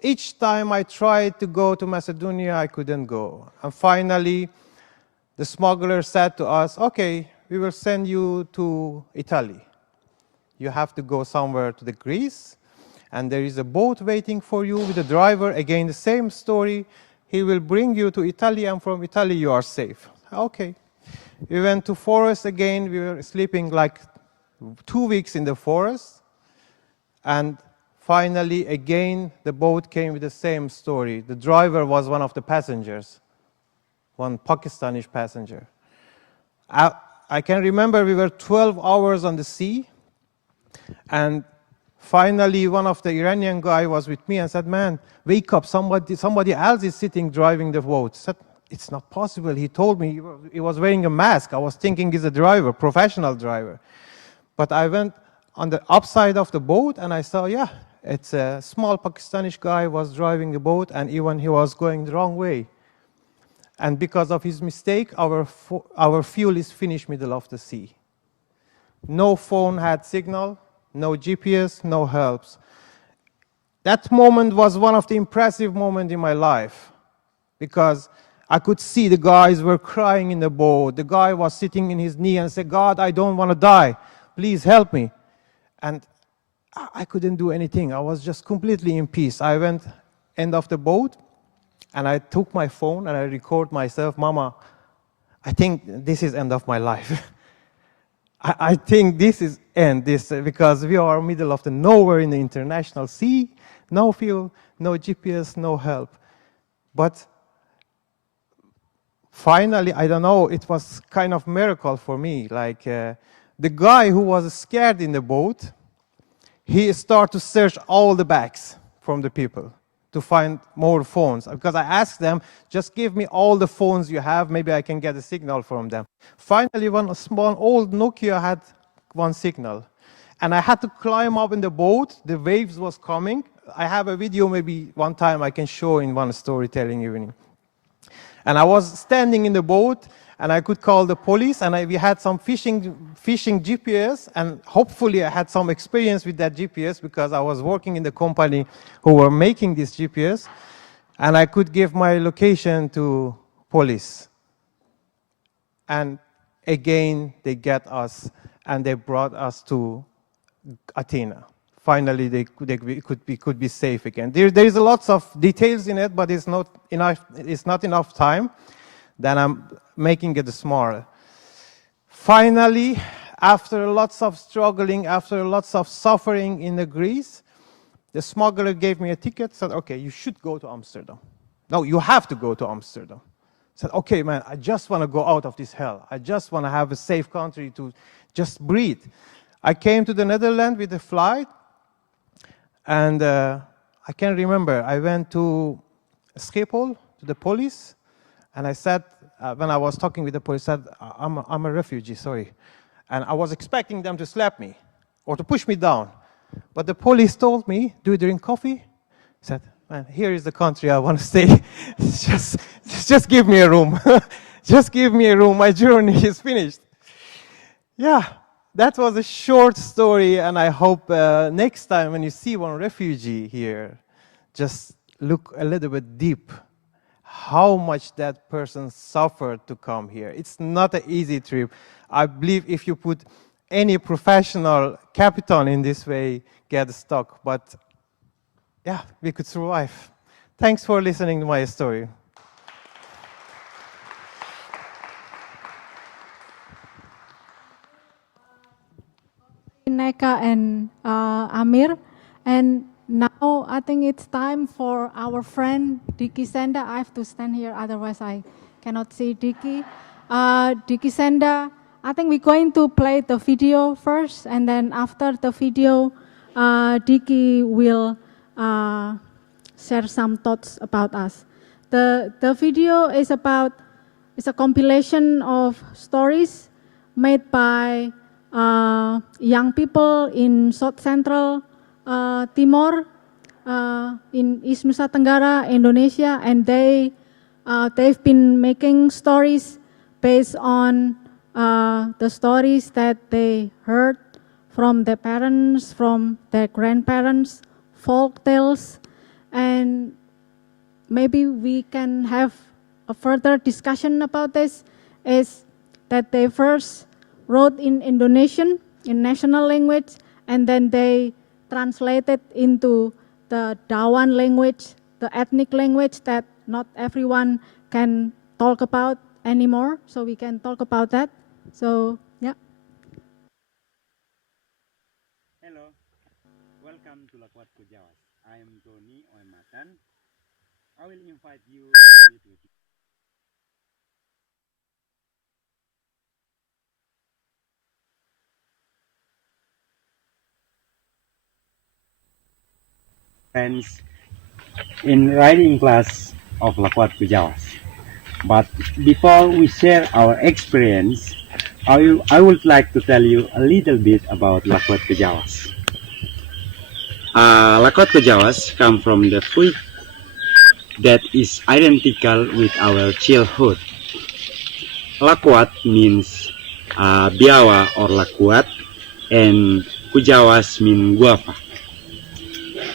each time I tried to go to Macedonia, I couldn't go. And finally, the smuggler said to us, okay, we will send you to Italy. You have to go somewhere to the Greece, and there is a boat waiting for you with a driver. Again, the same story. He will bring you to Italy, and from Italy you are safe. Okay. We went to forest again. We were sleeping like 2 weeks in the forest. And finally, again, the boat came with the same story. The driver was one of the passengers, one Pakistani passenger. I can remember we were 12 hours on the sea. And finally, one of the Iranian guy was with me and said, man, wake up, somebody else is sitting driving the boat. I said, it's not possible. He told me he was wearing a mask. I was thinking he's a driver, professional driver. But I went on the upside of the boat, and I saw, yeah, it's a small Pakistani guy was driving the boat, and even he was going the wrong way. And because of his mistake, our fuel is finished middle of the sea. No phone had signal. No GPS, no helps. That moment was one of the impressive moments in my life, because I could see the guys were crying in the boat. The guy was sitting in his knee and said, God, I don't want to die. Please help me. And I couldn't do anything. I was just completely in peace. I went end of the boat, and I took my phone and I record myself, Mama, I think this is end of my life. I think this is end, because we are middle of the nowhere in the international sea, no fuel, no GPS, no help. But finally, I don't know, it was kind of miracle for me. Like the guy who was scared in the boat, he started to search all the bags from the people to find more phones. Because I asked them, just give me all the phones you have, maybe I can get a signal from them. Finally, one small old Nokia had one signal. And I had to climb up in the boat, the waves was coming. I have a video maybe one time I can show in one storytelling evening. And I was standing in the boat, and I could call the police, and we had some fishing GPS, and hopefully I had some experience with that GPS because I was working in the company who were making this GPS, and I could give my location to police. And again, they get us, and they brought us to Athena. Finally, they could be safe again. There is a lots of details in it, but it's not enough time. Then I'm making it smaller. Finally, after lots of struggling, after lots of suffering in Greece, the smuggler gave me a ticket, said, okay, you should go to Amsterdam. No, you have to go to Amsterdam. I said, okay, man, I just want to go out of this hell. I just want to have a safe country to just breathe. I came to the Netherlands with a flight, and I can remember, I went to Schiphol, to the police, and I said, when I was talking with the police, I said, I'm a refugee, sorry. And I was expecting them to slap me or to push me down. But the police told me, do you drink coffee? I said, man, here is the country I want to stay. just give me a room. Just give me a room. My journey is finished. Yeah, that was a short story, and I hope next time when you see one refugee here, just look a little bit deep. How much that person suffered to come here. It's not an easy trip. I believe if you put any professional captain in this way, get stuck. But yeah, we could survive. Thanks for listening to my story. Neka and Amir, and now I think it's time for our friend Diki Senda. I have to stand here, otherwise I cannot see Diki. Diki Senda, I think we're going to play the video first, and then after the video, Diki will share some thoughts about us. The video is it's a compilation of stories made by young people in South Central Timor, in East Nusa Tenggara, Indonesia, and they've been making stories based on the stories that they heard from their parents, from their grandparents, folk tales, and maybe we can have a further discussion about this, is that they first wrote in Indonesian, in national language, and then they translated into the Dawan language, the ethnic language that not everyone can talk about anymore, so we can talk about that. So, yeah. Hello, welcome to Lakwat Kujawas. I am Tony Oematan. I will invite you to meet with me. Friends in writing class of Lakwat Kujawas. But before we share our experience, I would like to tell you a little bit about Lakwat Kujawas. Lakwat Kujawas come from the food that is identical with our childhood. Lakwat means biawa or lakwat, and Kujawas mean guava.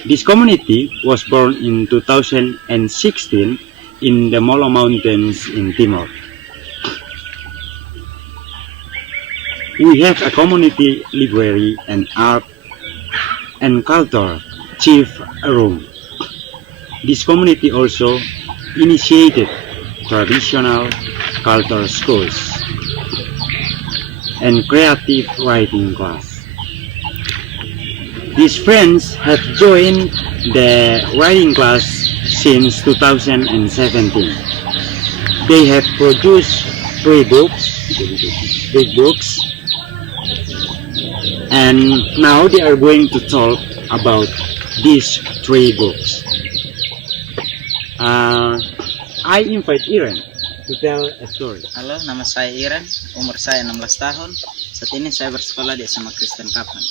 This community was born in 2016 in the Molo Mountains in Timor. We have a community library and art and culture chief room. This community also initiated traditional culture schools and creative writing class. These friends have joined the writing class since 2017. They have produced three books, and now they are going to talk about these three books. I invite Iren to tell a story. Halo, nama saya Iren, umur saya 16 tahun. Saat ini saya bersekolah di SMA Kristen Kapnan.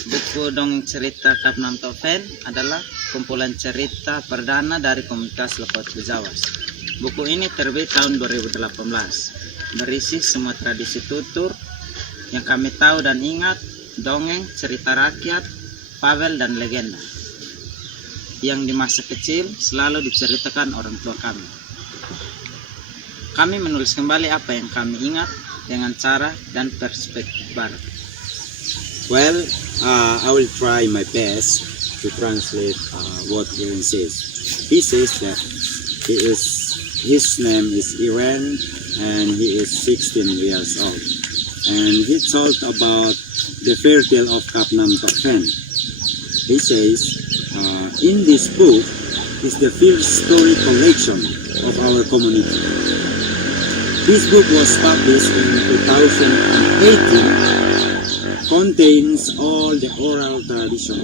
Buku dongeng cerita Kapnan Tofen adalah kumpulan cerita perdana dari komunitas Lekot Bejawas. Buku ini terbit tahun 2018, berisi semua tradisi tutur yang kami tahu dan ingat, dongeng, cerita rakyat, fabel, dan legenda yang di masa kecil selalu diceritakan orang tua kami. Kami menulis kembali apa yang kami ingat dengan cara dan perspektif baru. Well, I will try my best to translate what Iren says. He says that his name is Iren and he is 16 years old. And he talked about the fairy tale of Kapnam Tokfen. He says, in this book is the first story collection of our community. This book was published in 2018, contains all the oral tradition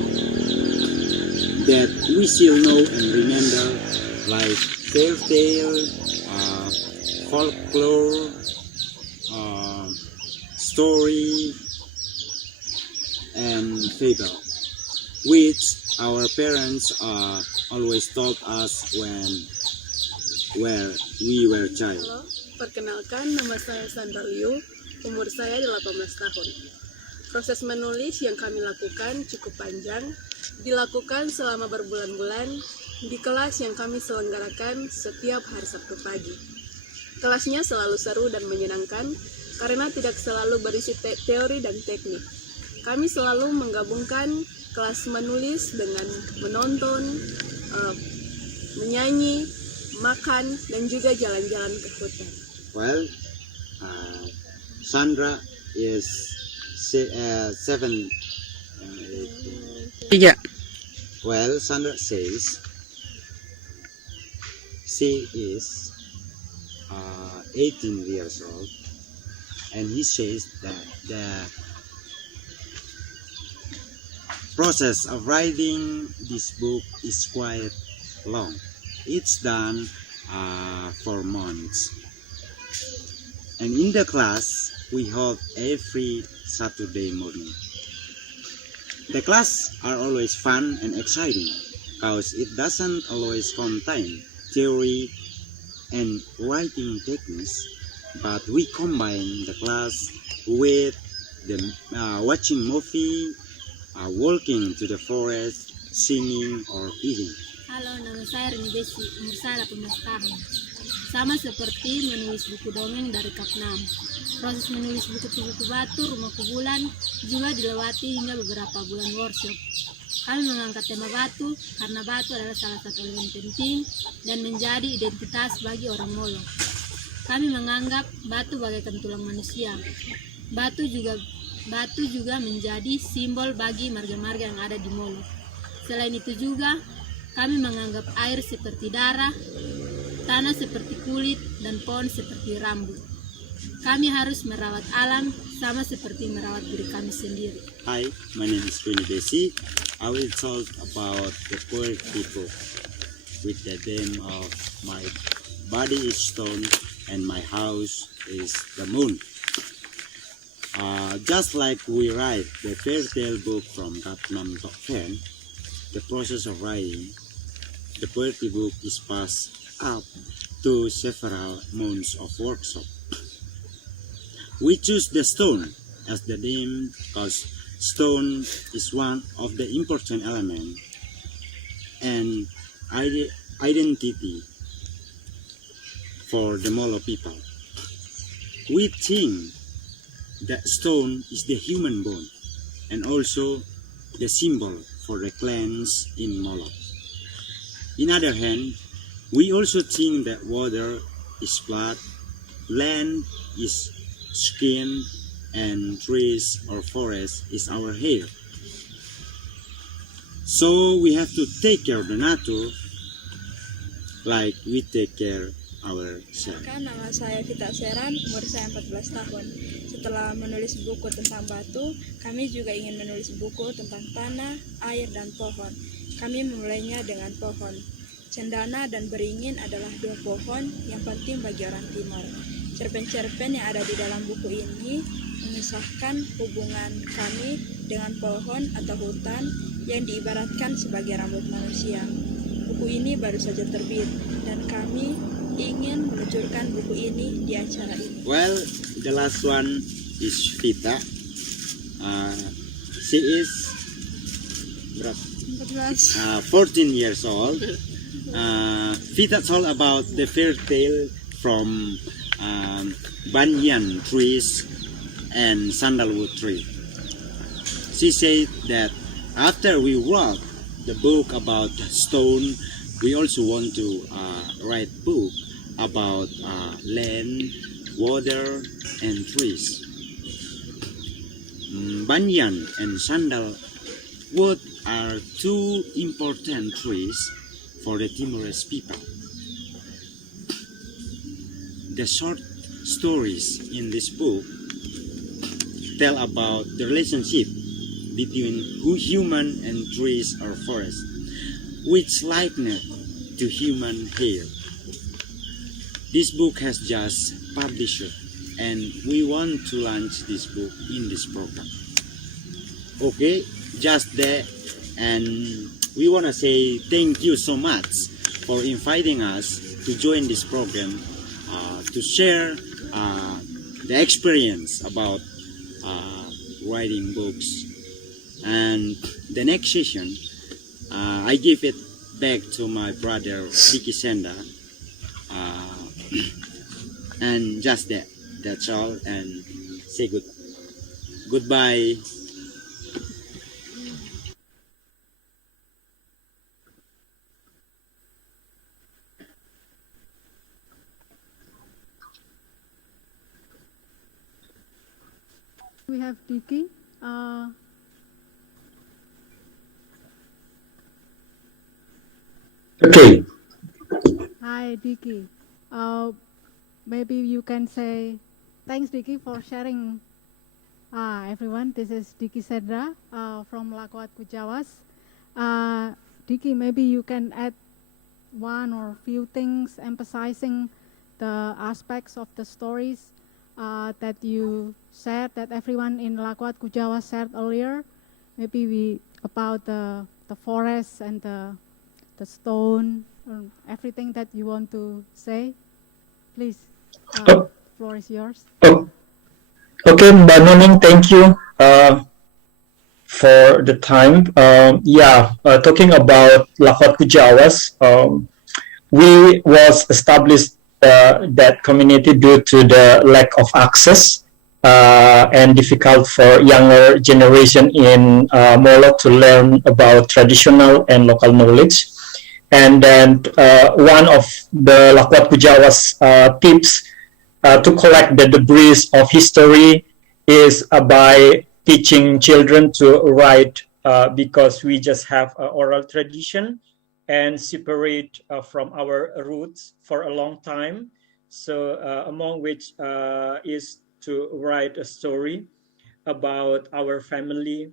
that we still know and remember, like fairy tale, folklore, story, and fable, which our parents always taught us when we were child. Halo, perkenalkan, nama saya Sandra Liu, umur saya 18 tahun. Proses menulis yang kami lakukan cukup panjang, dilakukan selama berbulan-bulan di kelas yang kami selenggarakan setiap hari Sabtu pagi. Kelasnya selalu seru dan menyenangkan karena tidak selalu berisi teori dan teknik. Kami selalu menggabungkan kelas menulis dengan menonton, menyanyi, makan, dan juga jalan-jalan ke hutan. Well, Sandra is 7. Well, Sandra says she is 18 years old, and he says that the process of writing this book is quite long. It's done for months. And in the class, we hold every Saturday morning. The class are always fun and exciting because it doesn't always contain theory and writing techniques, but we combine the class with the watching movie, walking to the forest, singing or eating. Halo, nama saya Rini Desi, umur saya 18 tahun. Sama seperti menulis buku dongeng dari Kapnam. Proses menulis buku batu, rumah kubulan juga dilewati hingga beberapa bulan workshop. Kami mengangkat tema batu karena batu adalah salah satu elemen penting dan menjadi identitas bagi orang Molo. Kami menganggap batu bagaikan tulang manusia. Batu juga menjadi simbol bagi marga-marga yang ada di Molo. Selain itu juga, kami menganggap air seperti darah, tanah seperti kulit, dan pohon seperti rambut. Kami harus merawat alam sama seperti merawat diri kami sendiri. Hi, my name is Rini Desi. I will talk about the poor people with the theme of my body is stone and my house is the moon. Just like we write the fairy tale book from Kapnam Tokfen, the process of writing the poetry book is passed up to several months of workshop. We choose the stone as the theme because stone is one of the important elements, and identity for the Molo people. We think that stone is the human bone and also the symbol for the clans in Molo. In other hand, we also think that water is blood, land is skin, and trees or forest is our hair. So we have to take care of the nature like we take care ourselves. Nama saya Vita Seran, umur saya 14 tahun. Setelah menulis buku tentang batu, kami juga ingin menulis buku tentang tanah, air, dan pohon. Kami memulainya dengan pohon. Cendana dan beringin adalah dua pohon yang penting bagi orang Timor. Cerpen-cerpen yang ada di dalam buku ini mengisahkan hubungan kami dengan pohon atau hutan yang diibaratkan sebagai rambut manusia. Buku ini baru saja terbit dan kami ingin meluncurkan buku ini di acara ini. Well, the last one is Vita. She is 14 years old. Vita told about the fairy tale from banyan trees and sandalwood tree. She said that after we wrote the book about stone, we also want to write book about land, water, and trees. Banyan and sandalwood are two important trees for the Timorese people. The short stories in this book tell about the relationship between human and trees or forest, which likened to human hair. This book has just published and we want to launch this book in this program. Okay, just that, and we want to say thank you so much for inviting us to join this program to share the experience about writing books. And the next session, I give it back to my brother Vicky Senda, and just that. That's all. And say goodbye. We have Diki. Okay. Hi, Diki. Maybe you can say thanks, Diki, for sharing. Everyone, this is Diki Sedra from Lakwat Kujawas. Diki, maybe you can add one or few things emphasizing the aspects of the stories that you shared, that everyone in Lakwat Kujawas shared earlier. Maybe about the forest and the stone, or everything that you want to say. Please, floor is yours. Okay, Mbak Nuning, thank you for the time. Talking about Lakwat Kujawas, we was established that community due to the lack of access and difficult for younger generation in Molo to learn about traditional and local knowledge. And then one of the Lakwat Kujawas tips to collect the debris of history is by teaching children to write because we just have oral tradition and separate from our roots for a long time. So among which is to write a story about our family.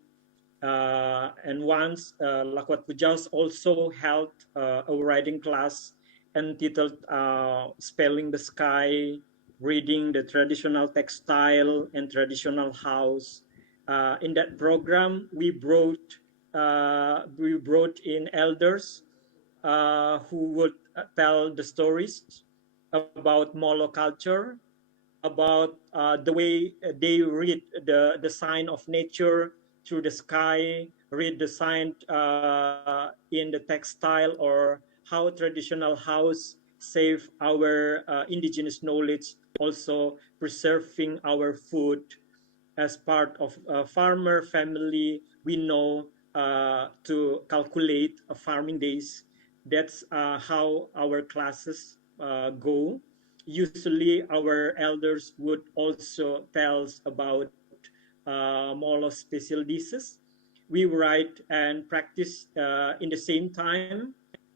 And once Lakwat Kujawas also held a writing class entitled Spelling the Sky, Reading the Traditional Textile and Traditional House. In that program, we brought in elders who would tell the stories about Molo culture, about the way they read the sign of nature through the sky, read the sign in the textile or how traditional house save our indigenous knowledge, also preserving our food as part of a farmer family. We know to calculate farming days. That's how our classes go. Usually our elders would also tell us about molo special dishes. We write and practice in the same time.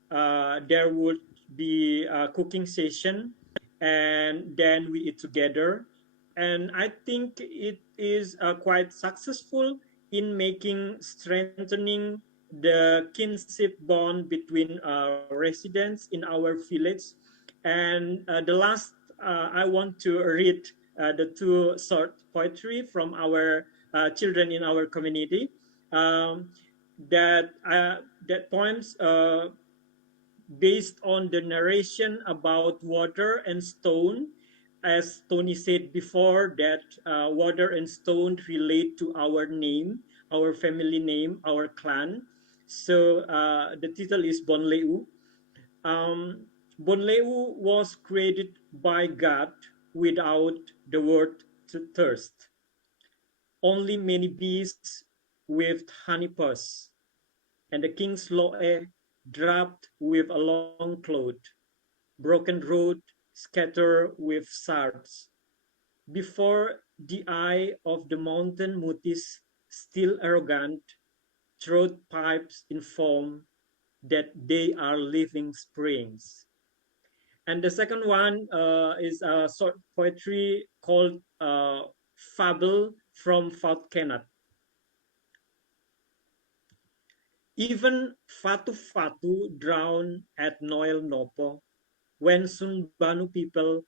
There would be a cooking session, and then we eat together. And I think it is quite successful in making strengthening the kinship bond between residents in our village. And the last, I want to read the two short poetry from our children in our community. Um, that poems based on the narration about water and stone. As Tony said before, that water and stone relate to our name, our family name, our clan. So the title is Bonleu. Bonleu was created by God without the word thirst. Only many bees with honey purse, and the king's loe draped with a long cloth, broken road scattered with shards. Before the eye of the mountain mutis, still arrogant, throat pipes inform that they are living springs. And the second one is a short poetry called Fable from Fort Kenneth. Even Fatu Fatu drowned at Noel Nopo when Sunbanu people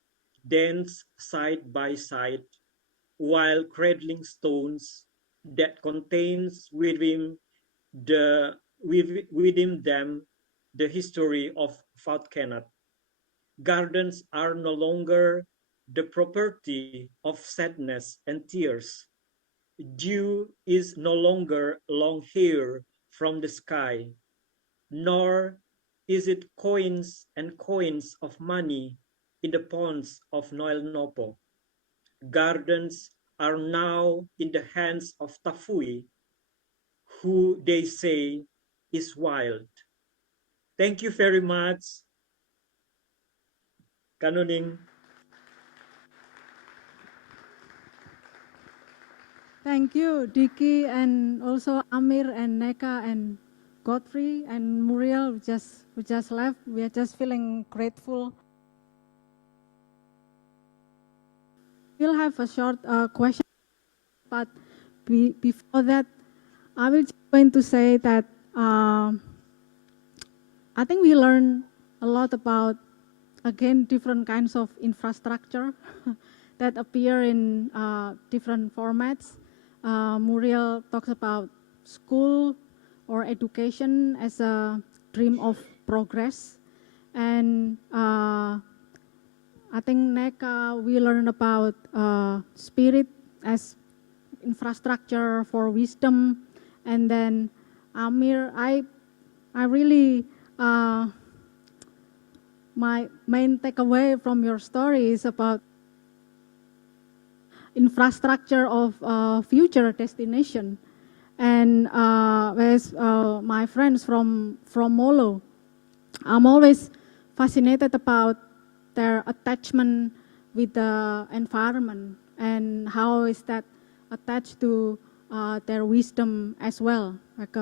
dance side by side while cradling stones that contains within them the history of Fort Kenneth. Gardens are no longer the property of sadness and tears. Dew is no longer long hair from the sky, nor is it coins and coins of money in the ponds of Noel Nopo. Gardens are now in the hands of Tafui, who they say is wild. Thank you very much, Kanuning. Thank you, Diki, and also Amir and Neka and Godfrey and Muriel who just left. We are just feeling grateful. We'll have a short question, but before that, I will just going to say that I think we learned a lot about, again, different kinds of infrastructure that appear in different formats. Muriel talks about school or education as a dream of progress. And I think Neka, we learned about spirit as infrastructure for wisdom. And then Amir, I really, my main takeaway from your story is about infrastructure of future destination. And as my friends from Molo, I'm always fascinated about their attachment with the environment and how is that attached to their wisdom as well. Like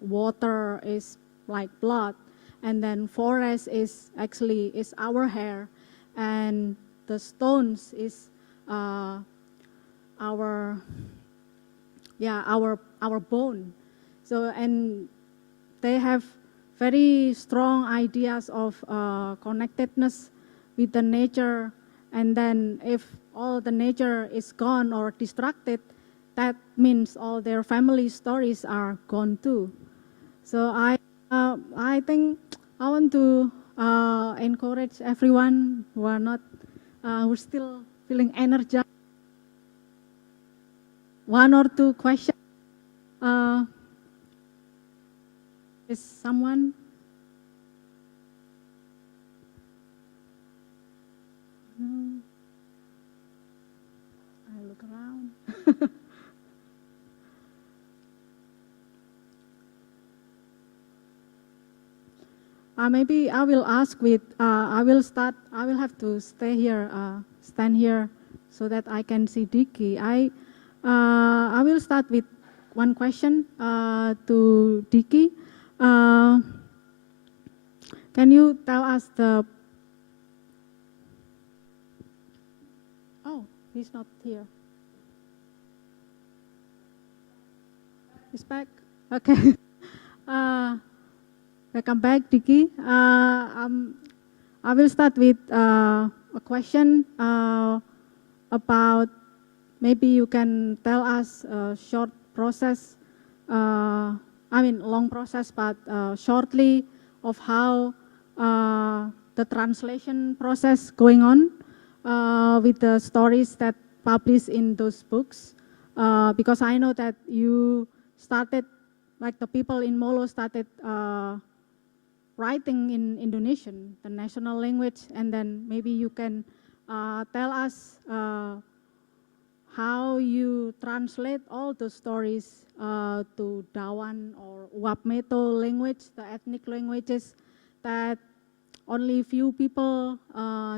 water is like blood, and then forest is actually is our hair, and the stones is our bone. So, and they have very strong ideas of connectedness with the nature. And then if all the nature is gone or distracted, that means all their family stories are gone too. So I think I want to encourage everyone who are not, who's still feeling energized. One or two questions. Is someone? maybe I will ask with, I will have to stay here, stand here so that I can see Diki. I will start with one question to Diki. Can you tell us the, oh, he's not here. He's back, okay. Welcome back, Diki. I will start with a question about, maybe you can tell us a short process, long process, but shortly of how the translation process going on with the stories that published in those books. Because I know that you started, like the people in Molo started writing in Indonesian, the national language, and then maybe you can tell us how you translate all those stories to Dawan or Uap Meto language, the ethnic languages that only few people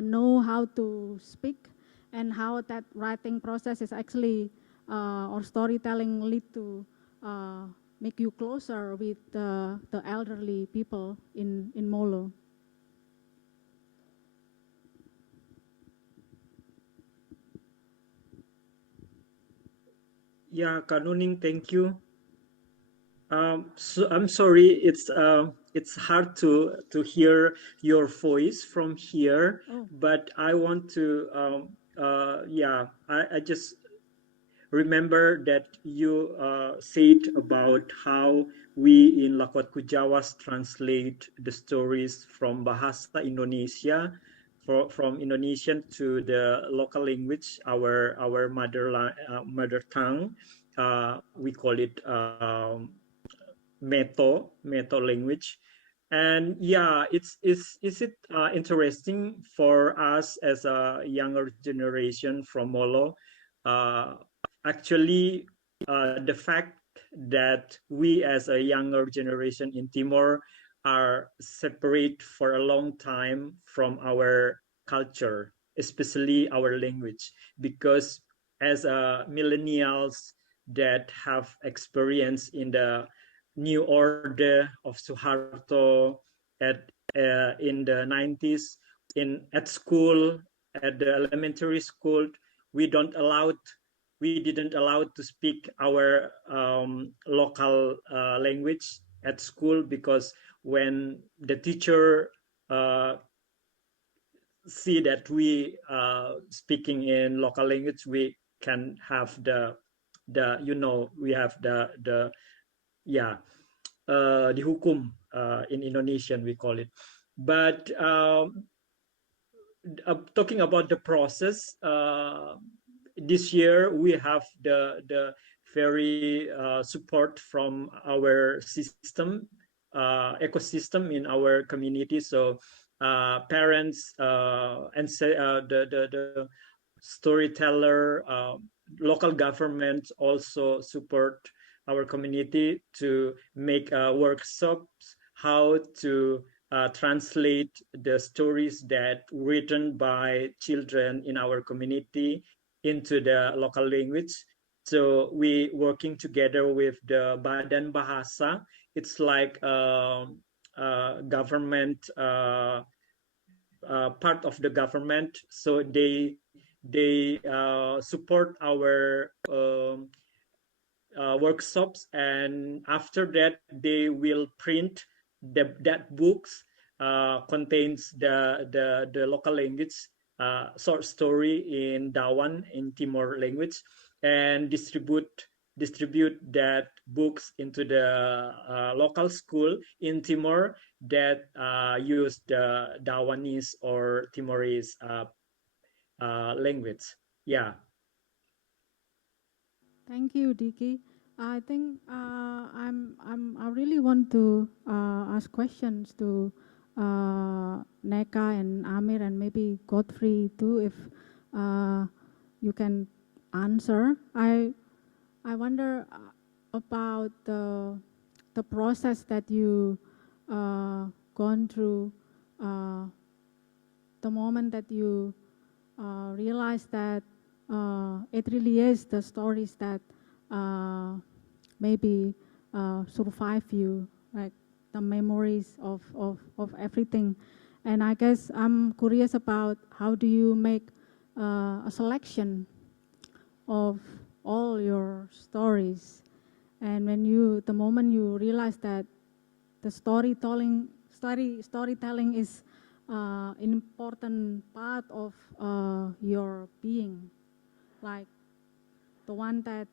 know how to speak, and how that writing process is actually, or storytelling lead to make you closer with the elderly people in Molo. Yeah, Kanuning, thank you. So I'm sorry, it's hard to hear your voice from here, but I want to I just remember that you said about how we in Lakwat Kujawas translate the stories from Bahasa Indonesia, from Indonesian to the local language, our mother tongue. We call it Meto language. And yeah, is it interesting for us as a younger generation from Molo? Actually, the fact that we as a younger generation in Timor are separate for a long time from our culture, especially our language, because as millennials that have experience in the new order of Suharto in the 90s, at school, at the elementary school, we didn't allow to speak our local language at school, because when the teacher see that we speaking in local language, we can have we have the dihukum in Indonesian we call it. But talking about the process, this year we have the very support from our system, ecosystem in our community. So parents and the storyteller, local government also support our community to make workshops how to translate the stories that written by children in our community into the local language. So we working together with the Badan Bahasa. It's like government part of the government. So they support our workshops, and after that they will print that books contains the local language short story in Dawan, in Timor language, and distribute that books into the local school in Timor that use the Dawanese or Timorese language. Yeah. Thank you, Diki. I think I really want to ask questions to Neka and Amir and maybe Godfrey too, if you can answer. I wonder about the process that you gone through the moment that you realize that it really is the stories that maybe survive you, like the memories of everything. And I guess I'm curious about how do you make a selection of all your stories, and when the moment you realize that the storytelling is an important part of your being, like the one that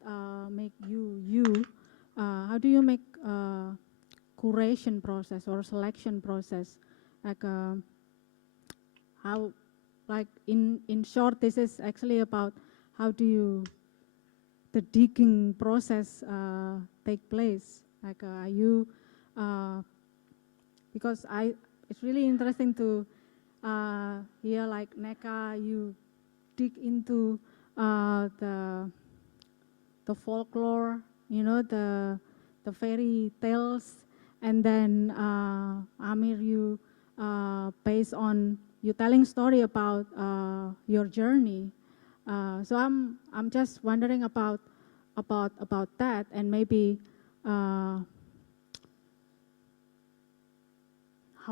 make you. How do you make curation process or selection process? Like how, like in short, this is actually about how do you the digging process take place? Like are you because it's really interesting to hear like Neka, you dig into the folklore, you know, the fairy tales, and then Amir, you based on you telling story about your journey. So I'm just wondering about that, and maybe how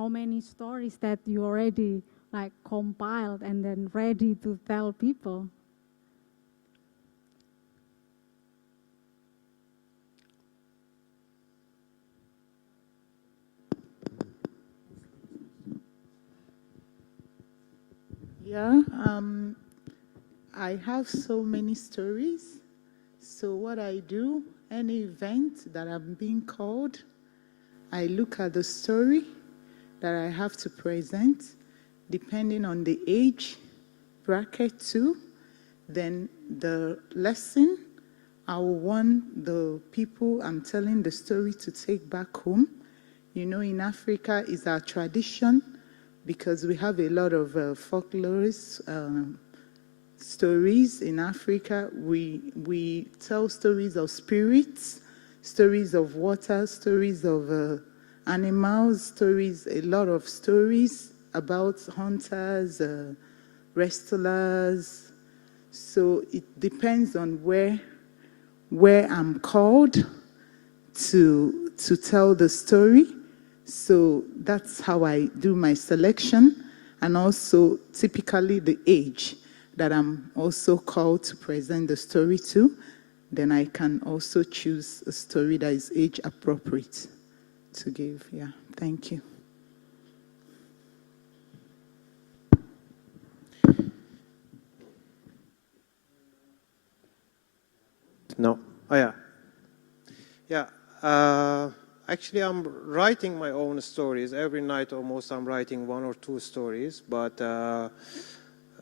many stories that you already like compiled and then ready to tell people. Yeah, I have so many stories. So what I do, any event that I'm being called, I look at the story that I have to present, depending on the age bracket too. Then the lesson, I will want the people I'm telling the story to take back home. You know, in Africa, it's our tradition, because we have a lot of folklorist stories in Africa. We tell stories of spirits, stories of water, stories of animals, stories, a lot of stories about hunters, wrestlers. So it depends on where I'm called to tell the story. So that's how I do my selection, and also typically the age that I'm also called to present the story to. Then I can also choose a story that is age appropriate to give. Yeah, thank you. No. Oh, yeah. Yeah. Actually, I'm writing my own stories. Every night almost I'm writing 1 or 2 stories, but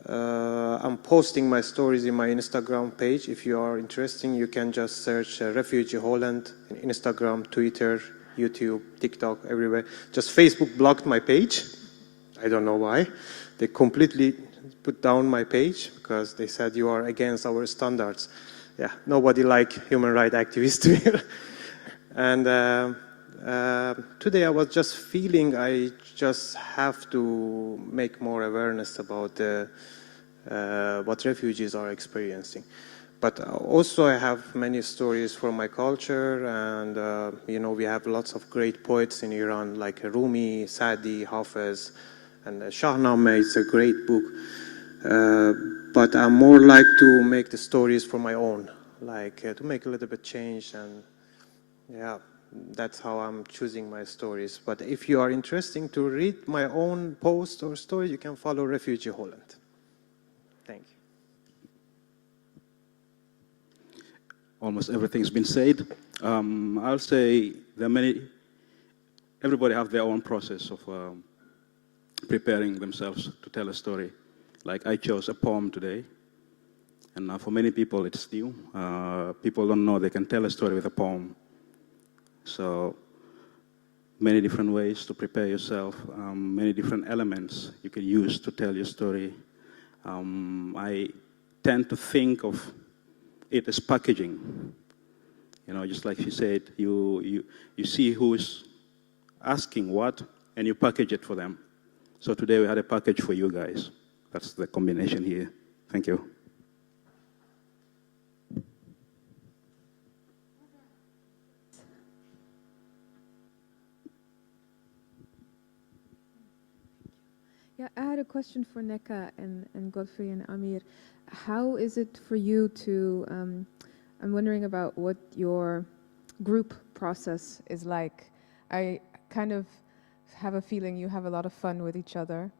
I'm posting my stories in my Instagram page. If you are interested, you can just search Refugee Holland in Instagram, Twitter, YouTube, TikTok, everywhere. Just Facebook blocked my page. I don't know why. They completely put down my page because they said you are against our standards. Yeah, nobody like human rights activists here. And today I was just feeling I just have to make more awareness about what refugees are experiencing. But also I have many stories from my culture, and you know, we have lots of great poets in Iran like Rumi, Sadi, Hafez, and Shahnameh. It's a great book. But I'm more like to make the stories for my own, like to make a little bit change, and yeah, that's how I'm choosing my stories. But if you are interested to read my own post or story, you can follow Refugee Holland. Thank you. Almost everything's been said. I'll say there are many, everybody have their own process of preparing themselves to tell a story. Like I chose a poem today, and for many people it's new. People don't know they can tell a story with a poem. So many different ways to prepare yourself, many different elements you can use to tell your story. I tend to think of it as packaging. You know, just like she said, you see who's asking what, and you package it for them. So today we had a package for you guys. That's the combination here. Thank you. Yeah, I had a question for Neka and Godfrey and Amir. How is it for you to, I'm wondering about what your group process is like. I kind of have a feeling you have a lot of fun with each other.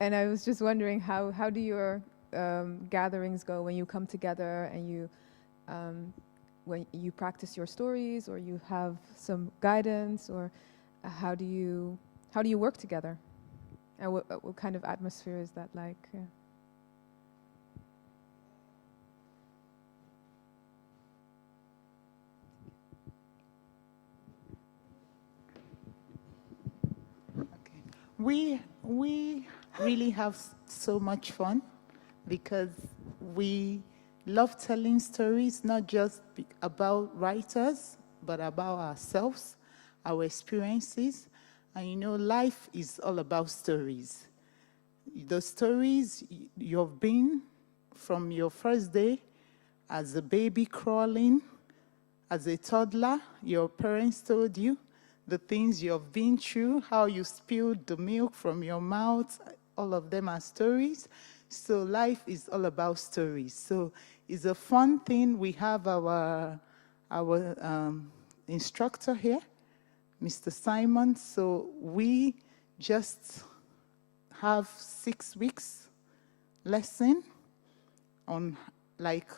And I was just wondering, how do your gatherings go when you come together and you, when you practice your stories, or you have some guidance, or how do you work together? And what kind of atmosphere is that like? Yeah. We really have so much fun because we love telling stories, not just about writers, but about ourselves, our experiences. And you know, life is all about stories. The stories you've been from your first day as a baby crawling, as a toddler, your parents told you, the things you've been through, how you spilled the milk from your mouth, all of them are stories. So life is all about stories. So it's a fun thing. We have our instructor here, Mr. Simon. So we just have 6 weeks lesson on like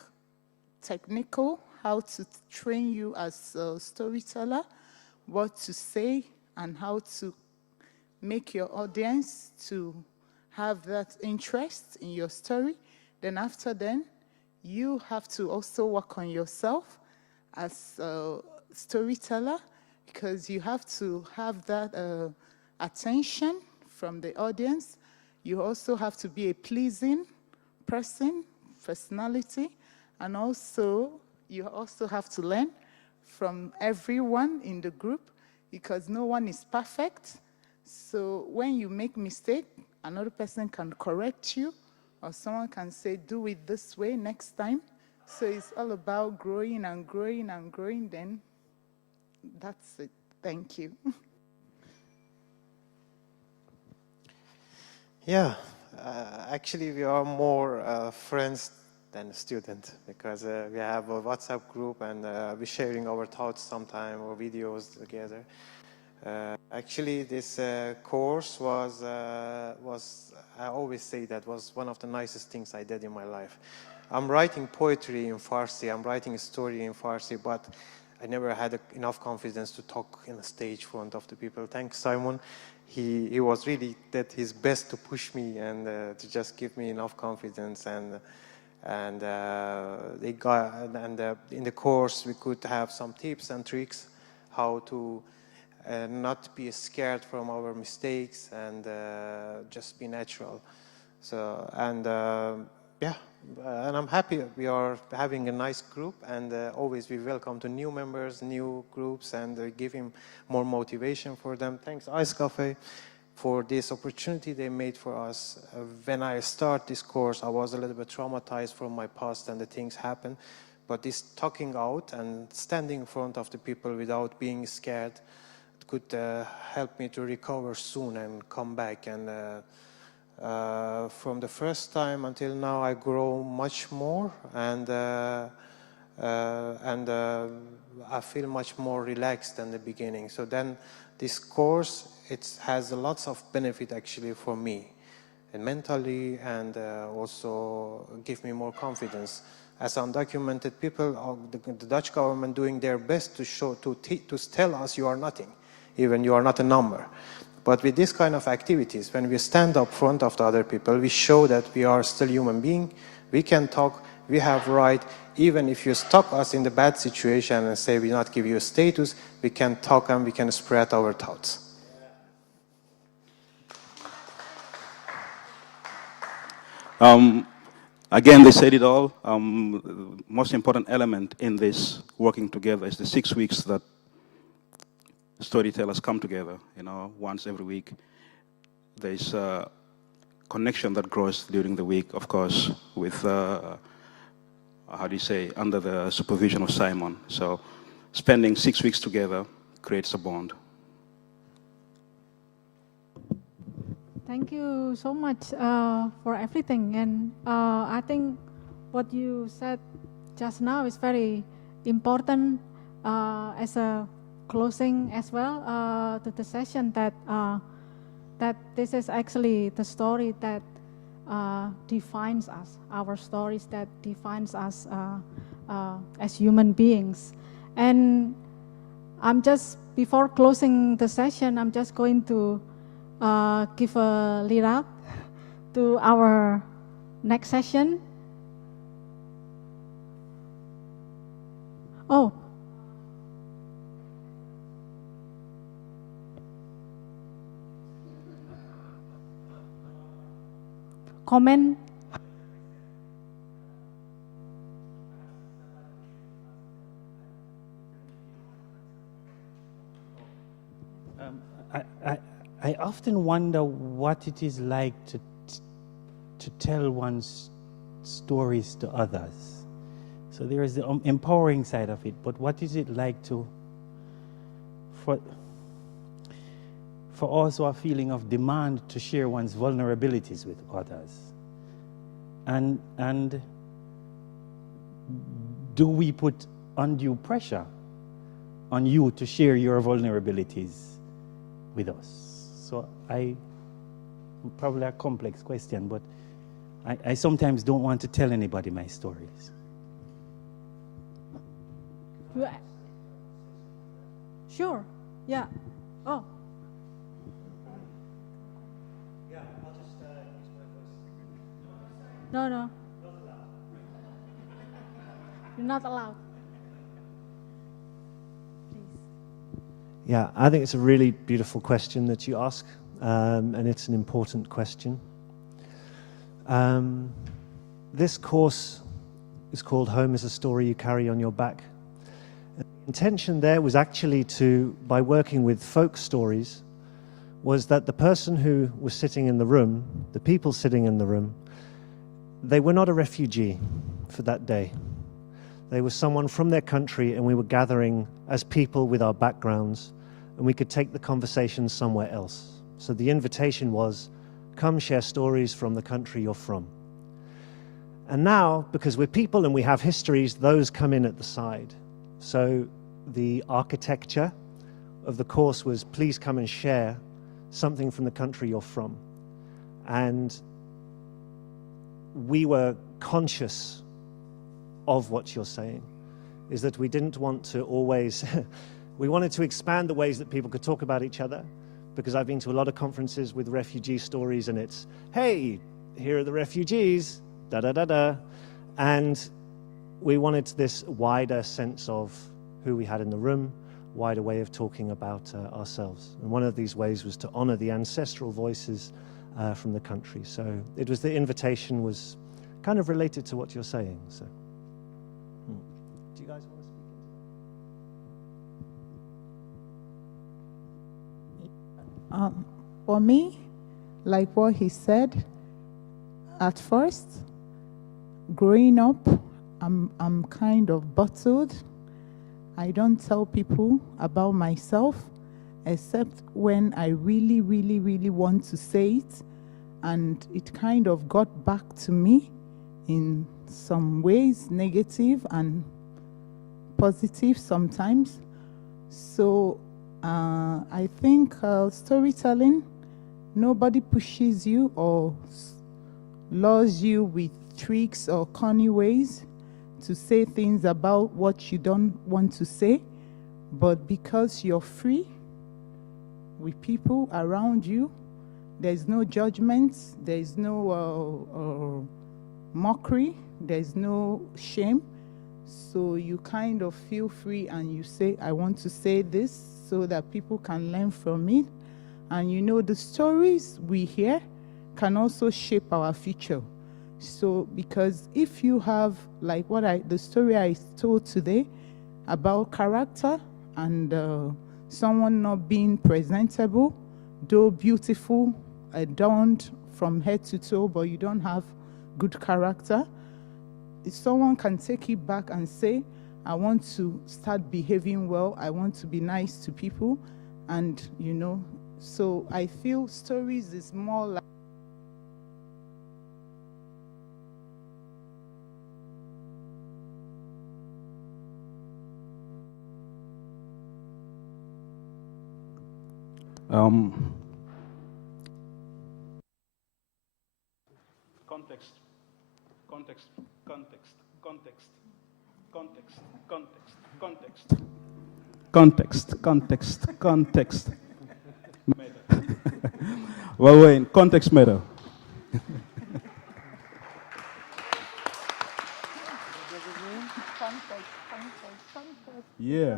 technical, how to train you as a storyteller, what to say, and how to make your audience to have that interest in your story. Then after then, you have to also work on yourself as a storyteller, because you have to have that attention from the audience. You also have to be a pleasing person, personality, and also you also have to learn from everyone in the group, because no one is perfect. So when you make mistake, another person can correct you, or someone can say, do it this way next time. So it's all about growing and growing and growing. Then that's it. Thank you. Yeah, actually we are more friends than a student, because we have a WhatsApp group and we're sharing our thoughts sometime, or videos together. Actually, this course was, I always say that was one of the nicest things I did in my life. I'm writing poetry in Farsi, I'm writing a story in Farsi, but I never had enough confidence to talk in a stage front of the people. Thanks, Simon. He was really did his best to push me and to just give me enough confidence, and they got, and in the course we could have some tips and tricks how to not be scared from our mistakes and just be natural. So, and yeah, and I'm happy we are having a nice group, and always we welcome to new members, new groups, and give him more motivation for them. Thanks Ice Cafe for this opportunity they made for us. When I start this course, I was a little bit traumatized from my past and the things happened, but this talking out and standing in front of the people without being scared could help me to recover soon and come back. And from the first time until now, I grow much more, and I feel much more relaxed than the beginning. So then this course, it has lots of benefit actually for me, and mentally, and also give me more confidence. As undocumented people, the Dutch government doing their best to show, to tell us you are nothing, even you are not a number. But with this kind of activities, when we stand up front of the other people, we show that we are still human beings. We can talk, we have right. Even if you stuck us in the bad situation and say we not give you a status, we can talk and we can spread our thoughts. Again, they said it all. Most important element in this working together is the 6 weeks that storytellers come together, once every week. There's a connection that grows during the week, of course, with, under the supervision of Simon. So spending 6 weeks together creates a bond. Thank you so much for everything. And I think what you said just now is very important as a closing as well to the session, that this is actually the story that defines us, our stories that defines us as human beings. And before closing the session, I'm just going to give a lead out to our next session. Oh. Comment. I often wonder what it is like to tell one's stories to others. So there is the empowering side of it, but what is it like for also a feeling of demand to share one's vulnerabilities with others? And do we put undue pressure on you to share your vulnerabilities with us? So probably a complex question, but I sometimes don't want to tell anybody my stories. Sure, yeah. Oh. Yeah, I'll just use my voice. No. You're not allowed. Yeah, I think it's a really beautiful question that you ask, and it's an important question. This course is called Home is a Story You Carry on Your Back. The intention there was actually by working with folk stories, was that the person who was sitting in the room, the people sitting in the room, they were not a refugee for that day. They were someone from their country, and we were gathering as people with our backgrounds, and we could take the conversation somewhere else. So the invitation was, come share stories from the country you're from. And now, because we're people and we have histories, those come in at the side. So the architecture of the course was, please come and share something from the country you're from. And we were conscious of what you're saying, is that we didn't want to always, we wanted to expand the ways that people could talk about each other, because I've been to a lot of conferences with refugee stories and it's, hey, here are the refugees, da-da-da-da. And we wanted this wider sense of who we had in the room, wider way of talking about ourselves. And one of these ways was to honor the ancestral voices from the country. So it was, the invitation was kind of related to what you're saying. So, do you guys want to speak into that? For me, like what he said, at first, growing up, I'm kind of bottled. I don't tell people about myself, except when I really, really, really want to say it. And it kind of got back to me in some ways, negative and positive sometimes. So I think storytelling, nobody pushes you or lures you with tricks or corny ways to say things about what you don't want to say, but because you're free with people around you, there's no judgment, there's no mockery, there's no shame. So you kind of feel free and you say, I want to say this so that people can learn from it. And you know, the stories we hear can also shape our future. So, because if you have, like the story I told today about character and someone not being presentable, though beautiful, adorned from head to toe, but you don't have good character. If someone can take it back and say, I want to start behaving well, I want to be nice to people, and so I feel stories is more like context, context, context, context, context, context, context, context, context. Well, wait, context matter. Yeah.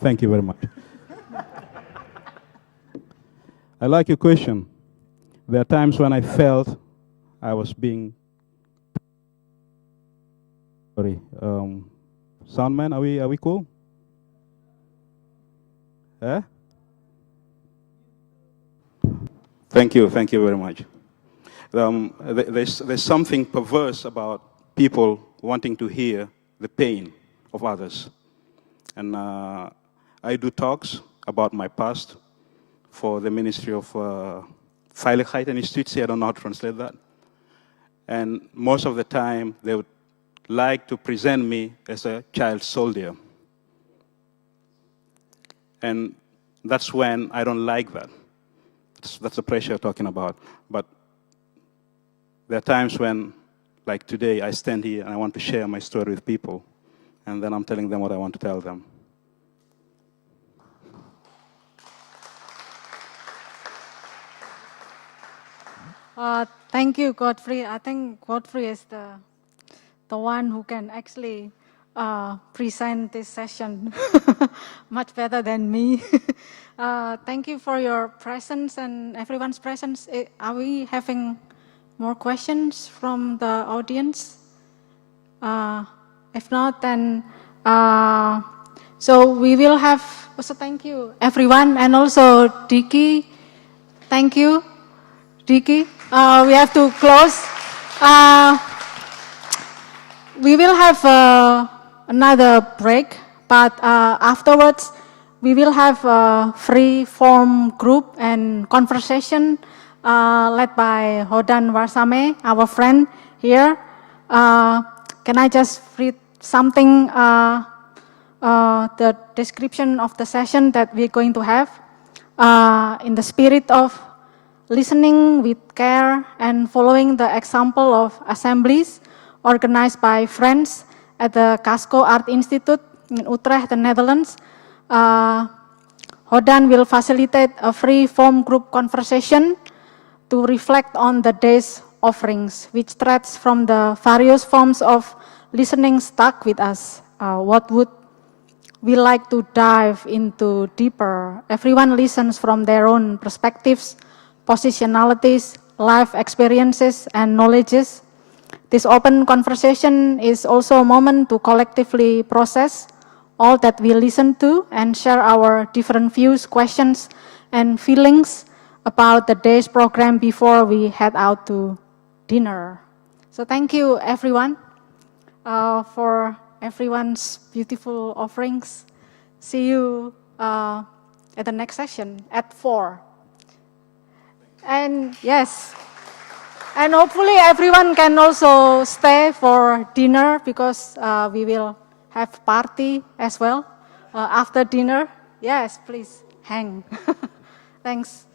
Thank you very much. I like your question. There are times when I felt I was being. Sorry, soundman, are we cool? Eh? Thank you very much. There's something perverse about people wanting to hear the pain of others. And I do talks about my past for the Ministry of Veiligheid en Justitie. I don't know how to translate that. And most of the time, they would like to present me as a child soldier. And that's when I don't like that. That's the pressure you're talking about. But there are times when, like today, I stand here and I want to share my story with people, and then I'm telling them what I want to tell them. Thank you, Godfrey. I think Godfrey is the one who can actually present this session much better than me. Thank you for your presence and everyone's presence. Are we having more questions from the audience? If not, then so we will have. Also, thank you everyone, and also Diki. Thank you, Diki. We have to close. We will have another break, but afterwards we will have a free form group and conversation led by Hodan Warsame, our friend here. Can I just read something, the description of the session that we're going to have? In the spirit of listening with care and following the example of assemblies organized by friends at the Casco Art Institute in Utrecht, the Netherlands, Hodan will facilitate a free form group conversation to reflect on the day's offerings, which threads from the various forms of listening stuck with us. What would we like to dive into deeper? Everyone listens from their own perspectives, positionalities, life experiences, and knowledges. This open conversation is also a moment to collectively process all that we listen to and share our different views, questions, and feelings about the day's program before we head out to dinner. So thank you everyone for everyone's beautiful offerings. See you at the next session at 4. And yes, and hopefully everyone can also stay for dinner, because we will have party as well after dinner. Yes, please hang. Thanks.